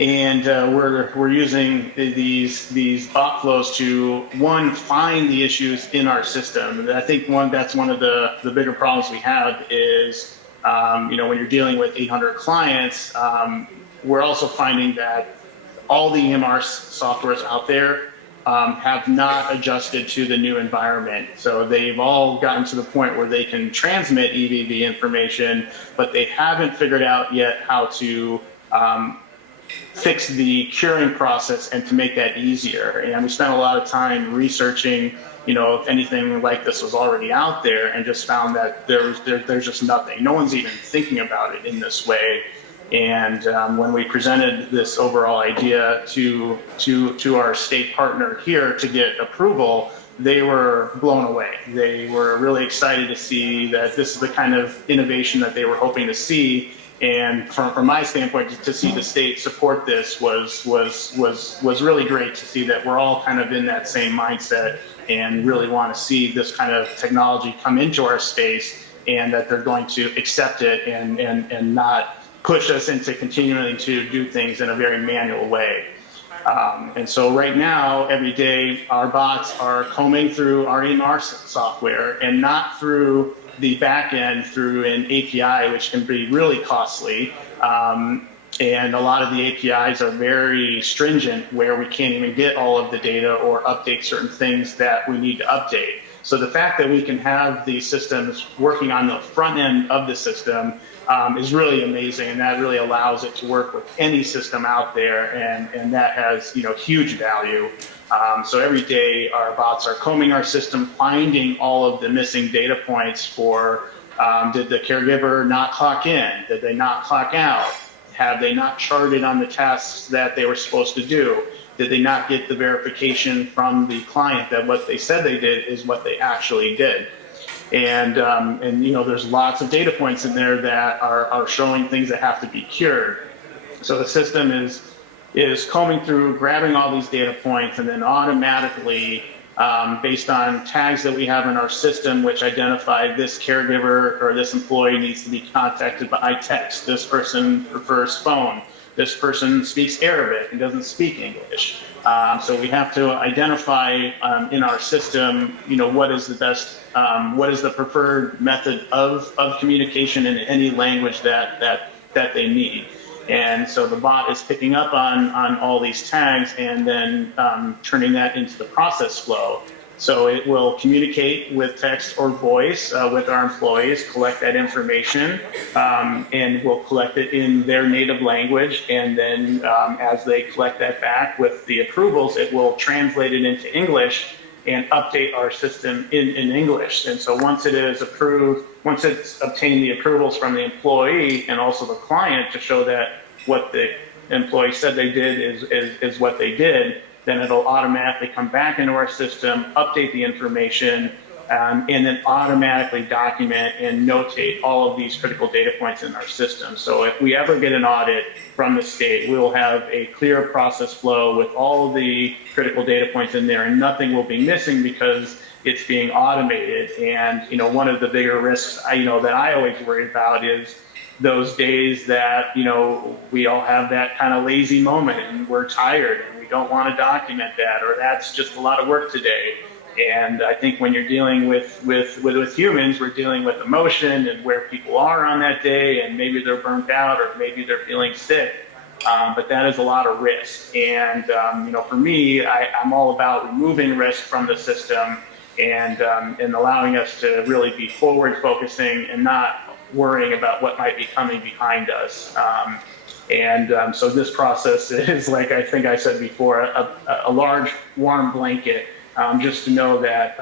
and we're using these bot flows to find the issues in our system. And I think that's one of the bigger problems we have is when you're dealing with 800 clients, we're also finding that all the EMR softwares out there have not adjusted to the new environment. So they've all gotten to the point where they can transmit EVV information, but they haven't figured out yet how to fix the curing process and to make that easier. And we spent a lot of time researching if anything like this was already out there, and just found that there's just nothing. No one's even thinking about it in this way. And when we presented this overall idea to our state partner here to get approval, they were blown away. They were really excited to see that this is the kind of innovation that they were hoping to see. And from my standpoint, to see the state support this was really great to see that we're all kind of in that same mindset and really want to see this kind of technology come into our space, and that they're going to accept it and not push us into continuing to do things in a very manual way. And so right now, every day, our bots are combing through our EMR software and not through the back end through an API, which can be really costly. And a lot of the APIs are very stringent, where we can't even get all of the data or update certain things that we need to update. So the fact that we can have these systems working on the front end of the system is really amazing, and that really allows it to work with any system out there, and that has huge value. So every day our bots are combing our system, finding all of the missing data points for did the caregiver not clock in? Did they not clock out? Have they not charted on the tasks that they were supposed to do? Did they not get the verification from the client that what they said they did is what they actually did? And there's lots of data points in there that are showing things that have to be cured. So the system is combing through, grabbing all these data points, and then automatically, based on tags that we have in our system, which identify this caregiver or this employee needs to be contacted by text, this person prefers phone, this person speaks Arabic and doesn't speak English. So we have to identify in our system, what is the best, what is the preferred method of communication in any language that they need. And so the bot is picking up on all these tags and then turning that into the process flow. So it will communicate with text or voice with our employees, collect that information, and will collect it in their native language. And then as they collect that back with the approvals, it will translate it into English and update our system in English. And so once it is approved, once it's obtained the approvals from the employee and also the client to show that what the employee said they did is what they did, then it'll automatically come back into our system, update the information, and then automatically document and notate all of these critical data points in our system. So if we ever get an audit from the state, we will have a clear process flow with all of the critical data points in there, and nothing will be missing because it's being automated. And one of the bigger risks that I always worry about is those days that we all have that kind of lazy moment and we're tired and we don't want to document that, or that's just a lot of work today. And I think when you're dealing with humans, we're dealing with emotion and where people are on that day, and maybe they're burnt out or maybe they're feeling sick. But that is a lot of risk. And for me, I'm all about removing risk from the system and allowing us to really be forward focusing and not worrying about what might be coming behind us. So this process is, like I think I said before, a large warm blanket, just to know that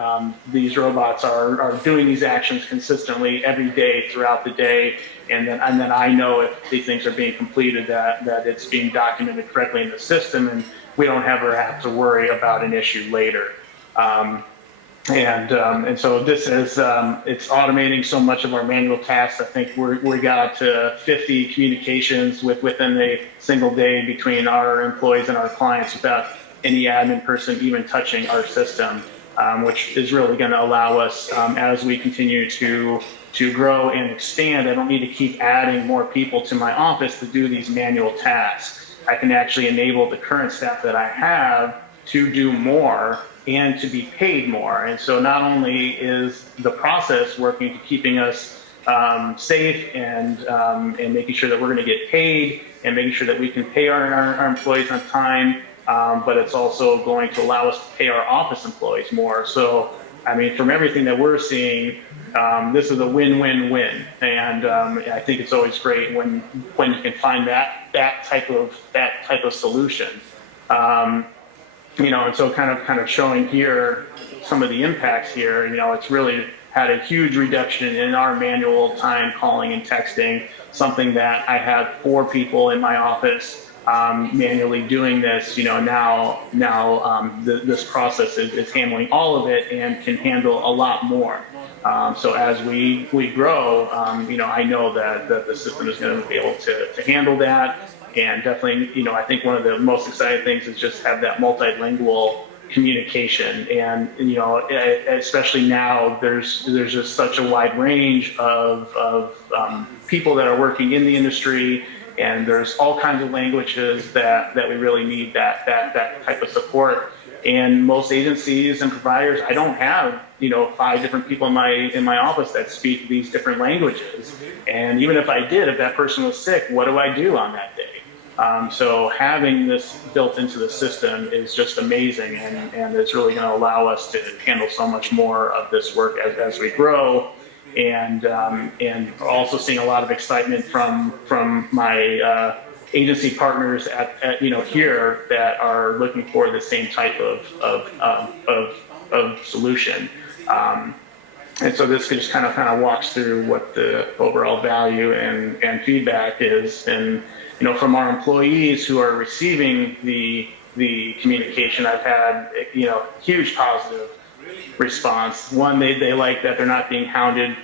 these robots are doing these actions consistently every day throughout the day, and then I know if these things are being completed, that it's being documented correctly in the system, and we don't ever have to worry about an issue later. And so this is, it's automating so much of our manual tasks. I think we got 50 communications within a single day between our employees and our clients without any admin person even touching our system, which is really going to allow us, as we continue to grow and expand, I don't need to keep adding more people to my office to do these manual tasks. I can actually enable the current staff that I have to do more and to be paid more. And so not only is the process working to keeping us safe and making sure that we're going to get paid and making sure that we can pay our employees on time, but it's also going to allow us to pay our office employees more. So, I mean, from everything that we're seeing, this is a win-win-win. And I think it's always great when you can find that type of solution. And so kind of showing here some of the impacts here, it's really had a huge reduction in our manual time calling and texting, something that I had 4 people in my office manually doing this. Now this process is handling all of it and can handle a lot more. So as we grow, I know that the system is going to be able to handle that. And definitely, I think one of the most exciting things is just have that multilingual communication. And, especially now, there's just such a wide range of people that are working in the industry, and there's all kinds of languages that we really need that type of support. And most agencies and providers, I don't have 5 different people in my office that speak these different languages. And even if I did, if that person was sick, what do I do on that day? So having this built into the system is just amazing, and it's really going to allow us to handle so much more of this work as we grow, and also seeing a lot of excitement from my agency partners at here that are looking for the same type of solution. And so this just kind of walks through what the overall value and feedback is. And, from our employees who are receiving the communication, I've had, huge positive response. One, they like that they're not being hounded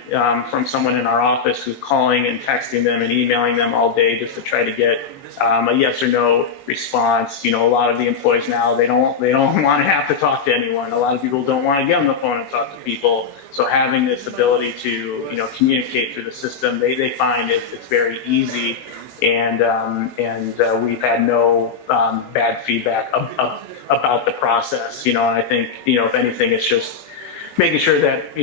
from someone in our office who's calling and texting them and emailing them all day just to try to get a yes or no response. A lot of the employees now, they don't want to have to talk to anyone. A lot of people don't want to get on the phone and talk to people. So having this ability to communicate through the system, they find it's very easy, and we've had no bad feedback about the process. And I think if anything, it's just making sure that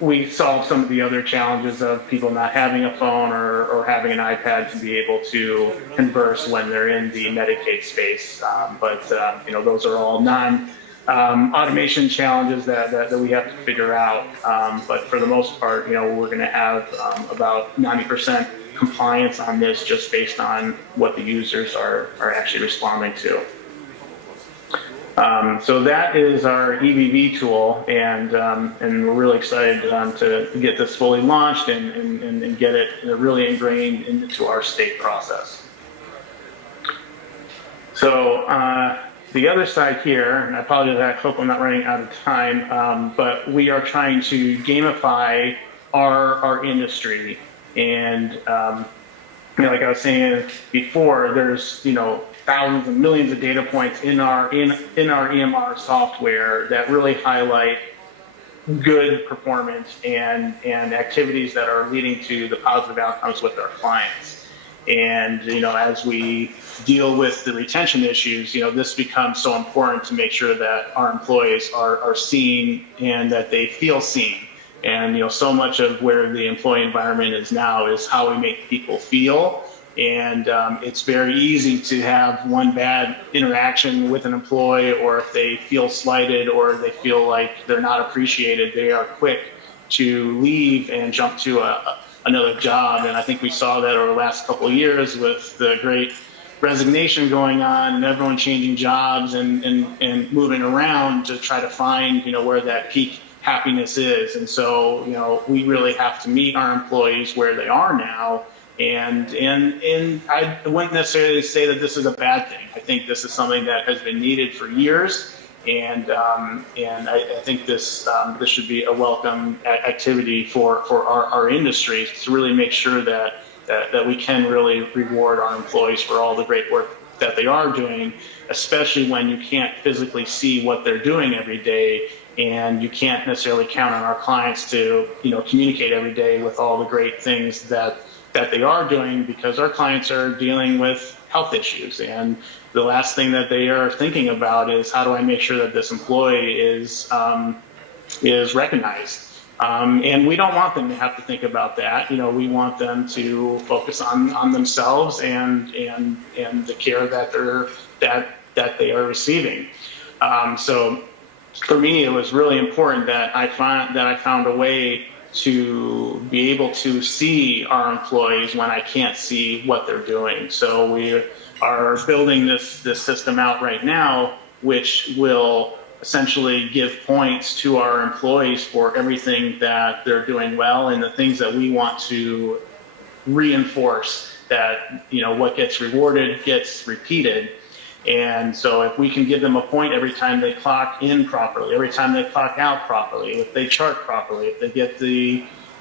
we solve some of the other challenges of people not having a phone or having an iPad to be able to converse when they're in the Medicaid space. But those are all automation challenges that we have to figure out. But for the most part, we're going to have about 90% compliance on this just based on what the users are actually responding to. So that is our EBV tool, and we're really excited to get this fully launched and get it really ingrained into our state process. So the other side here, and I apologize, I hope I'm not running out of time, but we are trying to gamify our industry. And like I was saying before, there's thousands and millions of data points in our EMR software that really highlight good performance and activities that are leading to the positive outcomes with our clients. And as we deal with the retention issues, this becomes so important to make sure that our employees are seen and that they feel seen. And so much of where the employee environment is now is how we make people feel. And it's very easy to have one bad interaction with an employee, or if they feel slighted or they feel like they're not appreciated, they are quick to leave and jump to another job. And I think we saw that over the last couple of years with the great resignation going on and everyone changing jobs and moving around to try to find where that peak happiness is. And so we really have to meet our employees where they are now. And I wouldn't necessarily say that this is a bad thing. I think this is something that has been needed for years, and I think this should be a welcome activity for our industry to really make sure that we can really reward our employees for all the great work that they are doing, especially when you can't physically see what they're doing every day, and you can't necessarily count on our clients to communicate every day with all the great things that they are doing, because our clients are dealing with health issues, and the last thing that they are thinking about is how do I make sure that this employee is recognized. And we don't want them to have to think about that. We want them to focus on themselves and the care that they are receiving. So for me, it was really important that I found a way to be able to see our employees when I can't see what they're doing. So we are building this system out right now, which will essentially give points to our employees for everything that they're doing well and the things that we want to reinforce, that what gets rewarded gets repeated. And so if we can give them a point every time they clock in properly, every time they clock out properly, if they chart properly, if they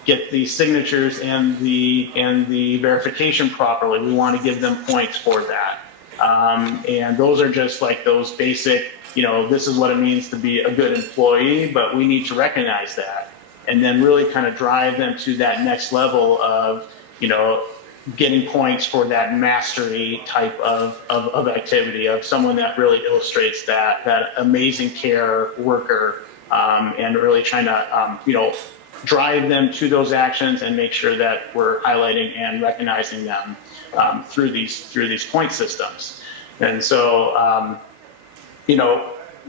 get the signatures and the verification properly, we want to give them points for that. And those are just like those basic, this is what it means to be a good employee, but we need to recognize that and then really kind of drive them to that next level of, getting points for that mastery type of activity, of someone that really illustrates that amazing care worker, and really trying to, drive them to those actions and make sure that we're highlighting and recognizing them through these point systems. And so,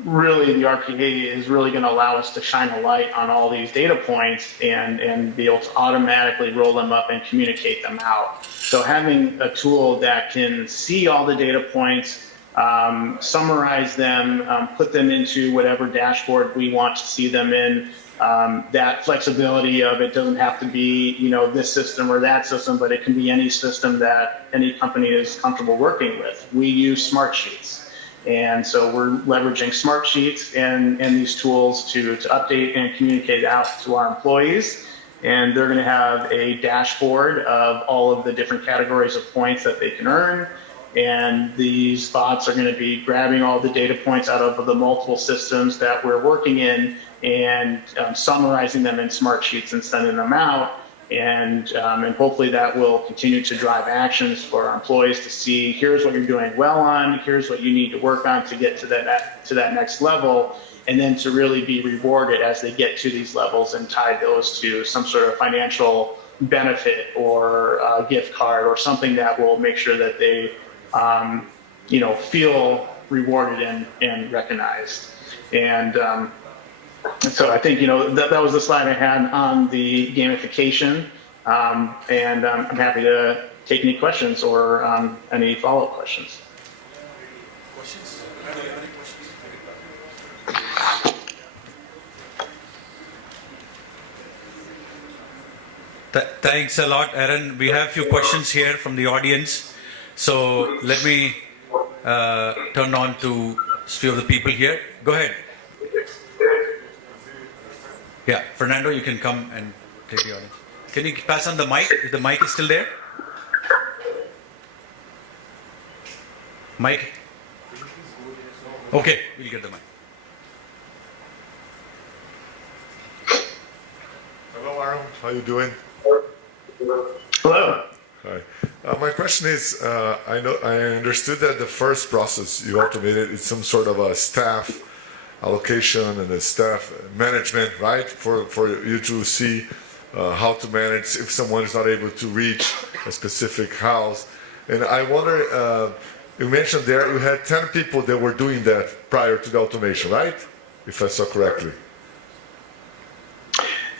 really the RPA is really going to allow us to shine a light on all these data points and be able to automatically roll them up and communicate them out. So having a tool that can see all the data points, summarize them, put them into whatever dashboard we want to see them in, that flexibility of it doesn't have to be, this system or that system, but it can be any system that any company is comfortable working with. We use smart sheets. And so we're leveraging smart sheets and these tools to update and communicate out to our employees. And they're going to have a dashboard of all of the different categories of points that they can earn. And these bots are going to be grabbing all the data points out of the multiple systems that we're working in and summarizing them in smart sheets and sending them out. And hopefully that will continue to drive actions for our employees to see, here's what you're doing well on, here's what you need to work on to get to that next level, and then to really be rewarded as they get to these levels and tie those to some sort of financial benefit or a gift card or something that will make sure that they feel rewarded and recognized. And so I think, that was the slide I had on the gamification. And I'm happy to take any questions or any follow-up questions. Questions? Any questions? Thanks a lot, Aaron. We have a few questions here from the audience. So let me turn on to a few of the people here. Go ahead. Yeah, Fernando, you can come and take the audience. Can you pass on the mic? If the mic is still there? Mic? Okay, we'll get the mic. Hello, Aaron. How you doing? Hello. Hi. My question is, I understood that the first process you automated is some sort of a staff allocation and a staff management, right? For you to see how to manage if someone is not able to reach a specific house. And I wonder, you mentioned there you had 10 people that were doing that prior to the automation, right? If I saw correctly.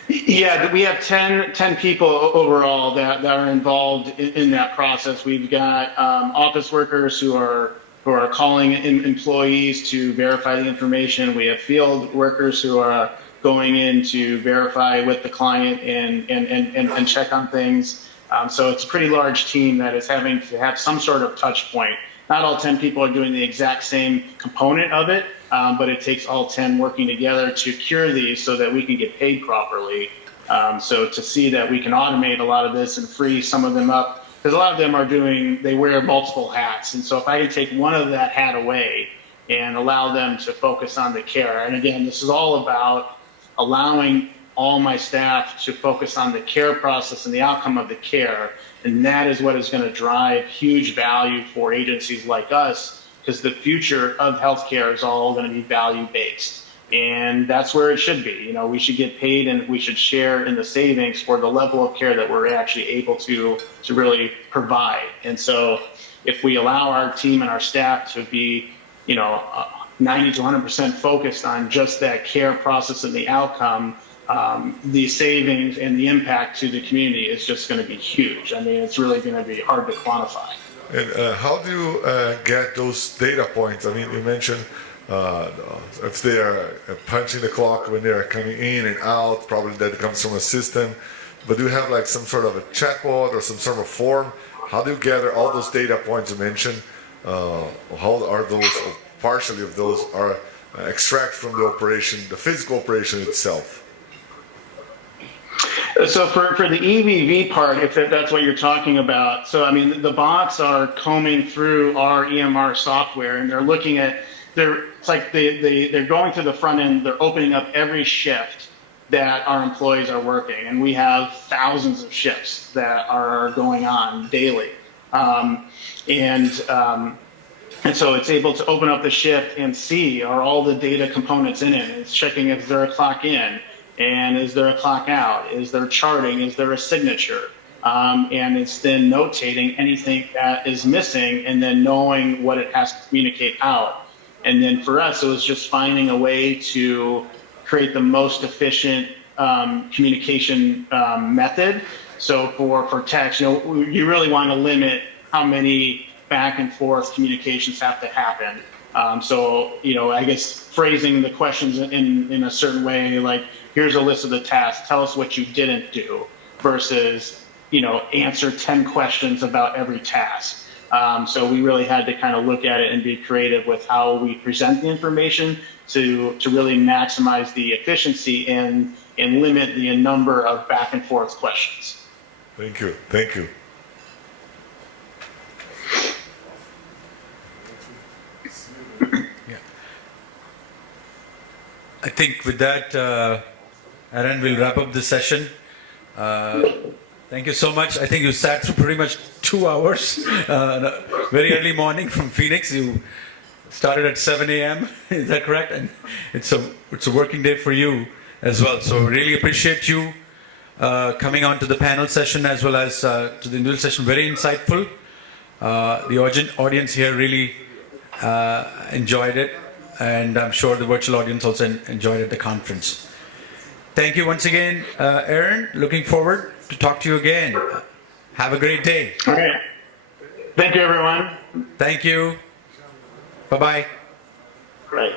Yeah, we have 10 people overall that are involved in that process. We've got office workers who are calling in employees to verify the information. We have field workers who are going in to verify with the client and check on things. So it's a pretty large team that is having to have some sort of touch point. Not all 10 people are doing the exact same component of it, but it takes all 10 working together to cure these so that we can get paid properly. So to see that we can automate a lot of this and free some of them up, because a lot of them they wear multiple hats. And so if I can take one of that hat away and allow them to focus on the care, and again, this is all about allowing all my staff to focus on the care process and the outcome of the care. And that is what is going to drive huge value for agencies like us, because the future of healthcare is all going to be value-based. And that's where it should be. We should get paid and we should share in the savings for the level of care that we're actually able to really provide. And so if we allow our team and our staff to be, 90 to 100% focused on just that care process and the outcome, the savings and the impact to the community is just going to be huge. I mean, it's really going to be hard to quantify. And how do you get those data points? I mean, you mentioned if they are punching the clock when they are coming in and out, probably that comes from a system. But do you have like some sort of a chatbot or some sort of form? How do you gather all those data points you mentioned? How are those, partially of those, are extract from the operation, the physical operation itself? So for the EVV part, if that's what you're talking about, so I mean the bots are combing through our EMR software and they're looking at they're going to the front end, they're opening up every shift that our employees are working, and we have thousands of shifts that are going on daily, and so it's able to open up the shift and see are all the data components in it. It's checking if there's a clock in. And is there a clock out? Is there charting? Is there a signature? And it's then notating anything that is missing and then knowing what it has to communicate out. And then for us, it was just finding a way to create the most efficient communication method. So for text, you really want to limit how many back and forth communications have to happen. So, I guess phrasing the questions in a certain way, like, here's a list of the tasks, tell us what you didn't do, versus, answer 10 questions about every task. So we really had to kind of look at it and be creative with how we present the information to really maximize the efficiency and limit the number of back and forth questions. Thank you. Thank you. I think with that, Aaron, we'll wrap up the session. Thank you so much. I think you sat through pretty much 2 hours. Very early morning from Phoenix. You started at 7 a.m. Is that correct? And it's a working day for you as well. So really appreciate you coming on to the panel session as well as to the individual session. Very insightful. The audience here really enjoyed it. And I'm sure the virtual audience also enjoyed it at the conference. Thank you once again, Aaron. Looking forward to talk to you again. Have a great day. Okay. Thank you, everyone. Thank you. Bye-bye. Right.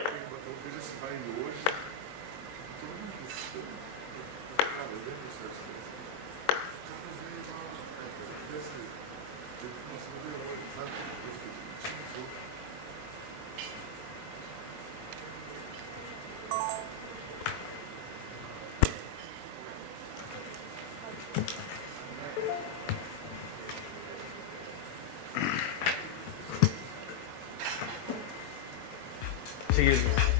See you.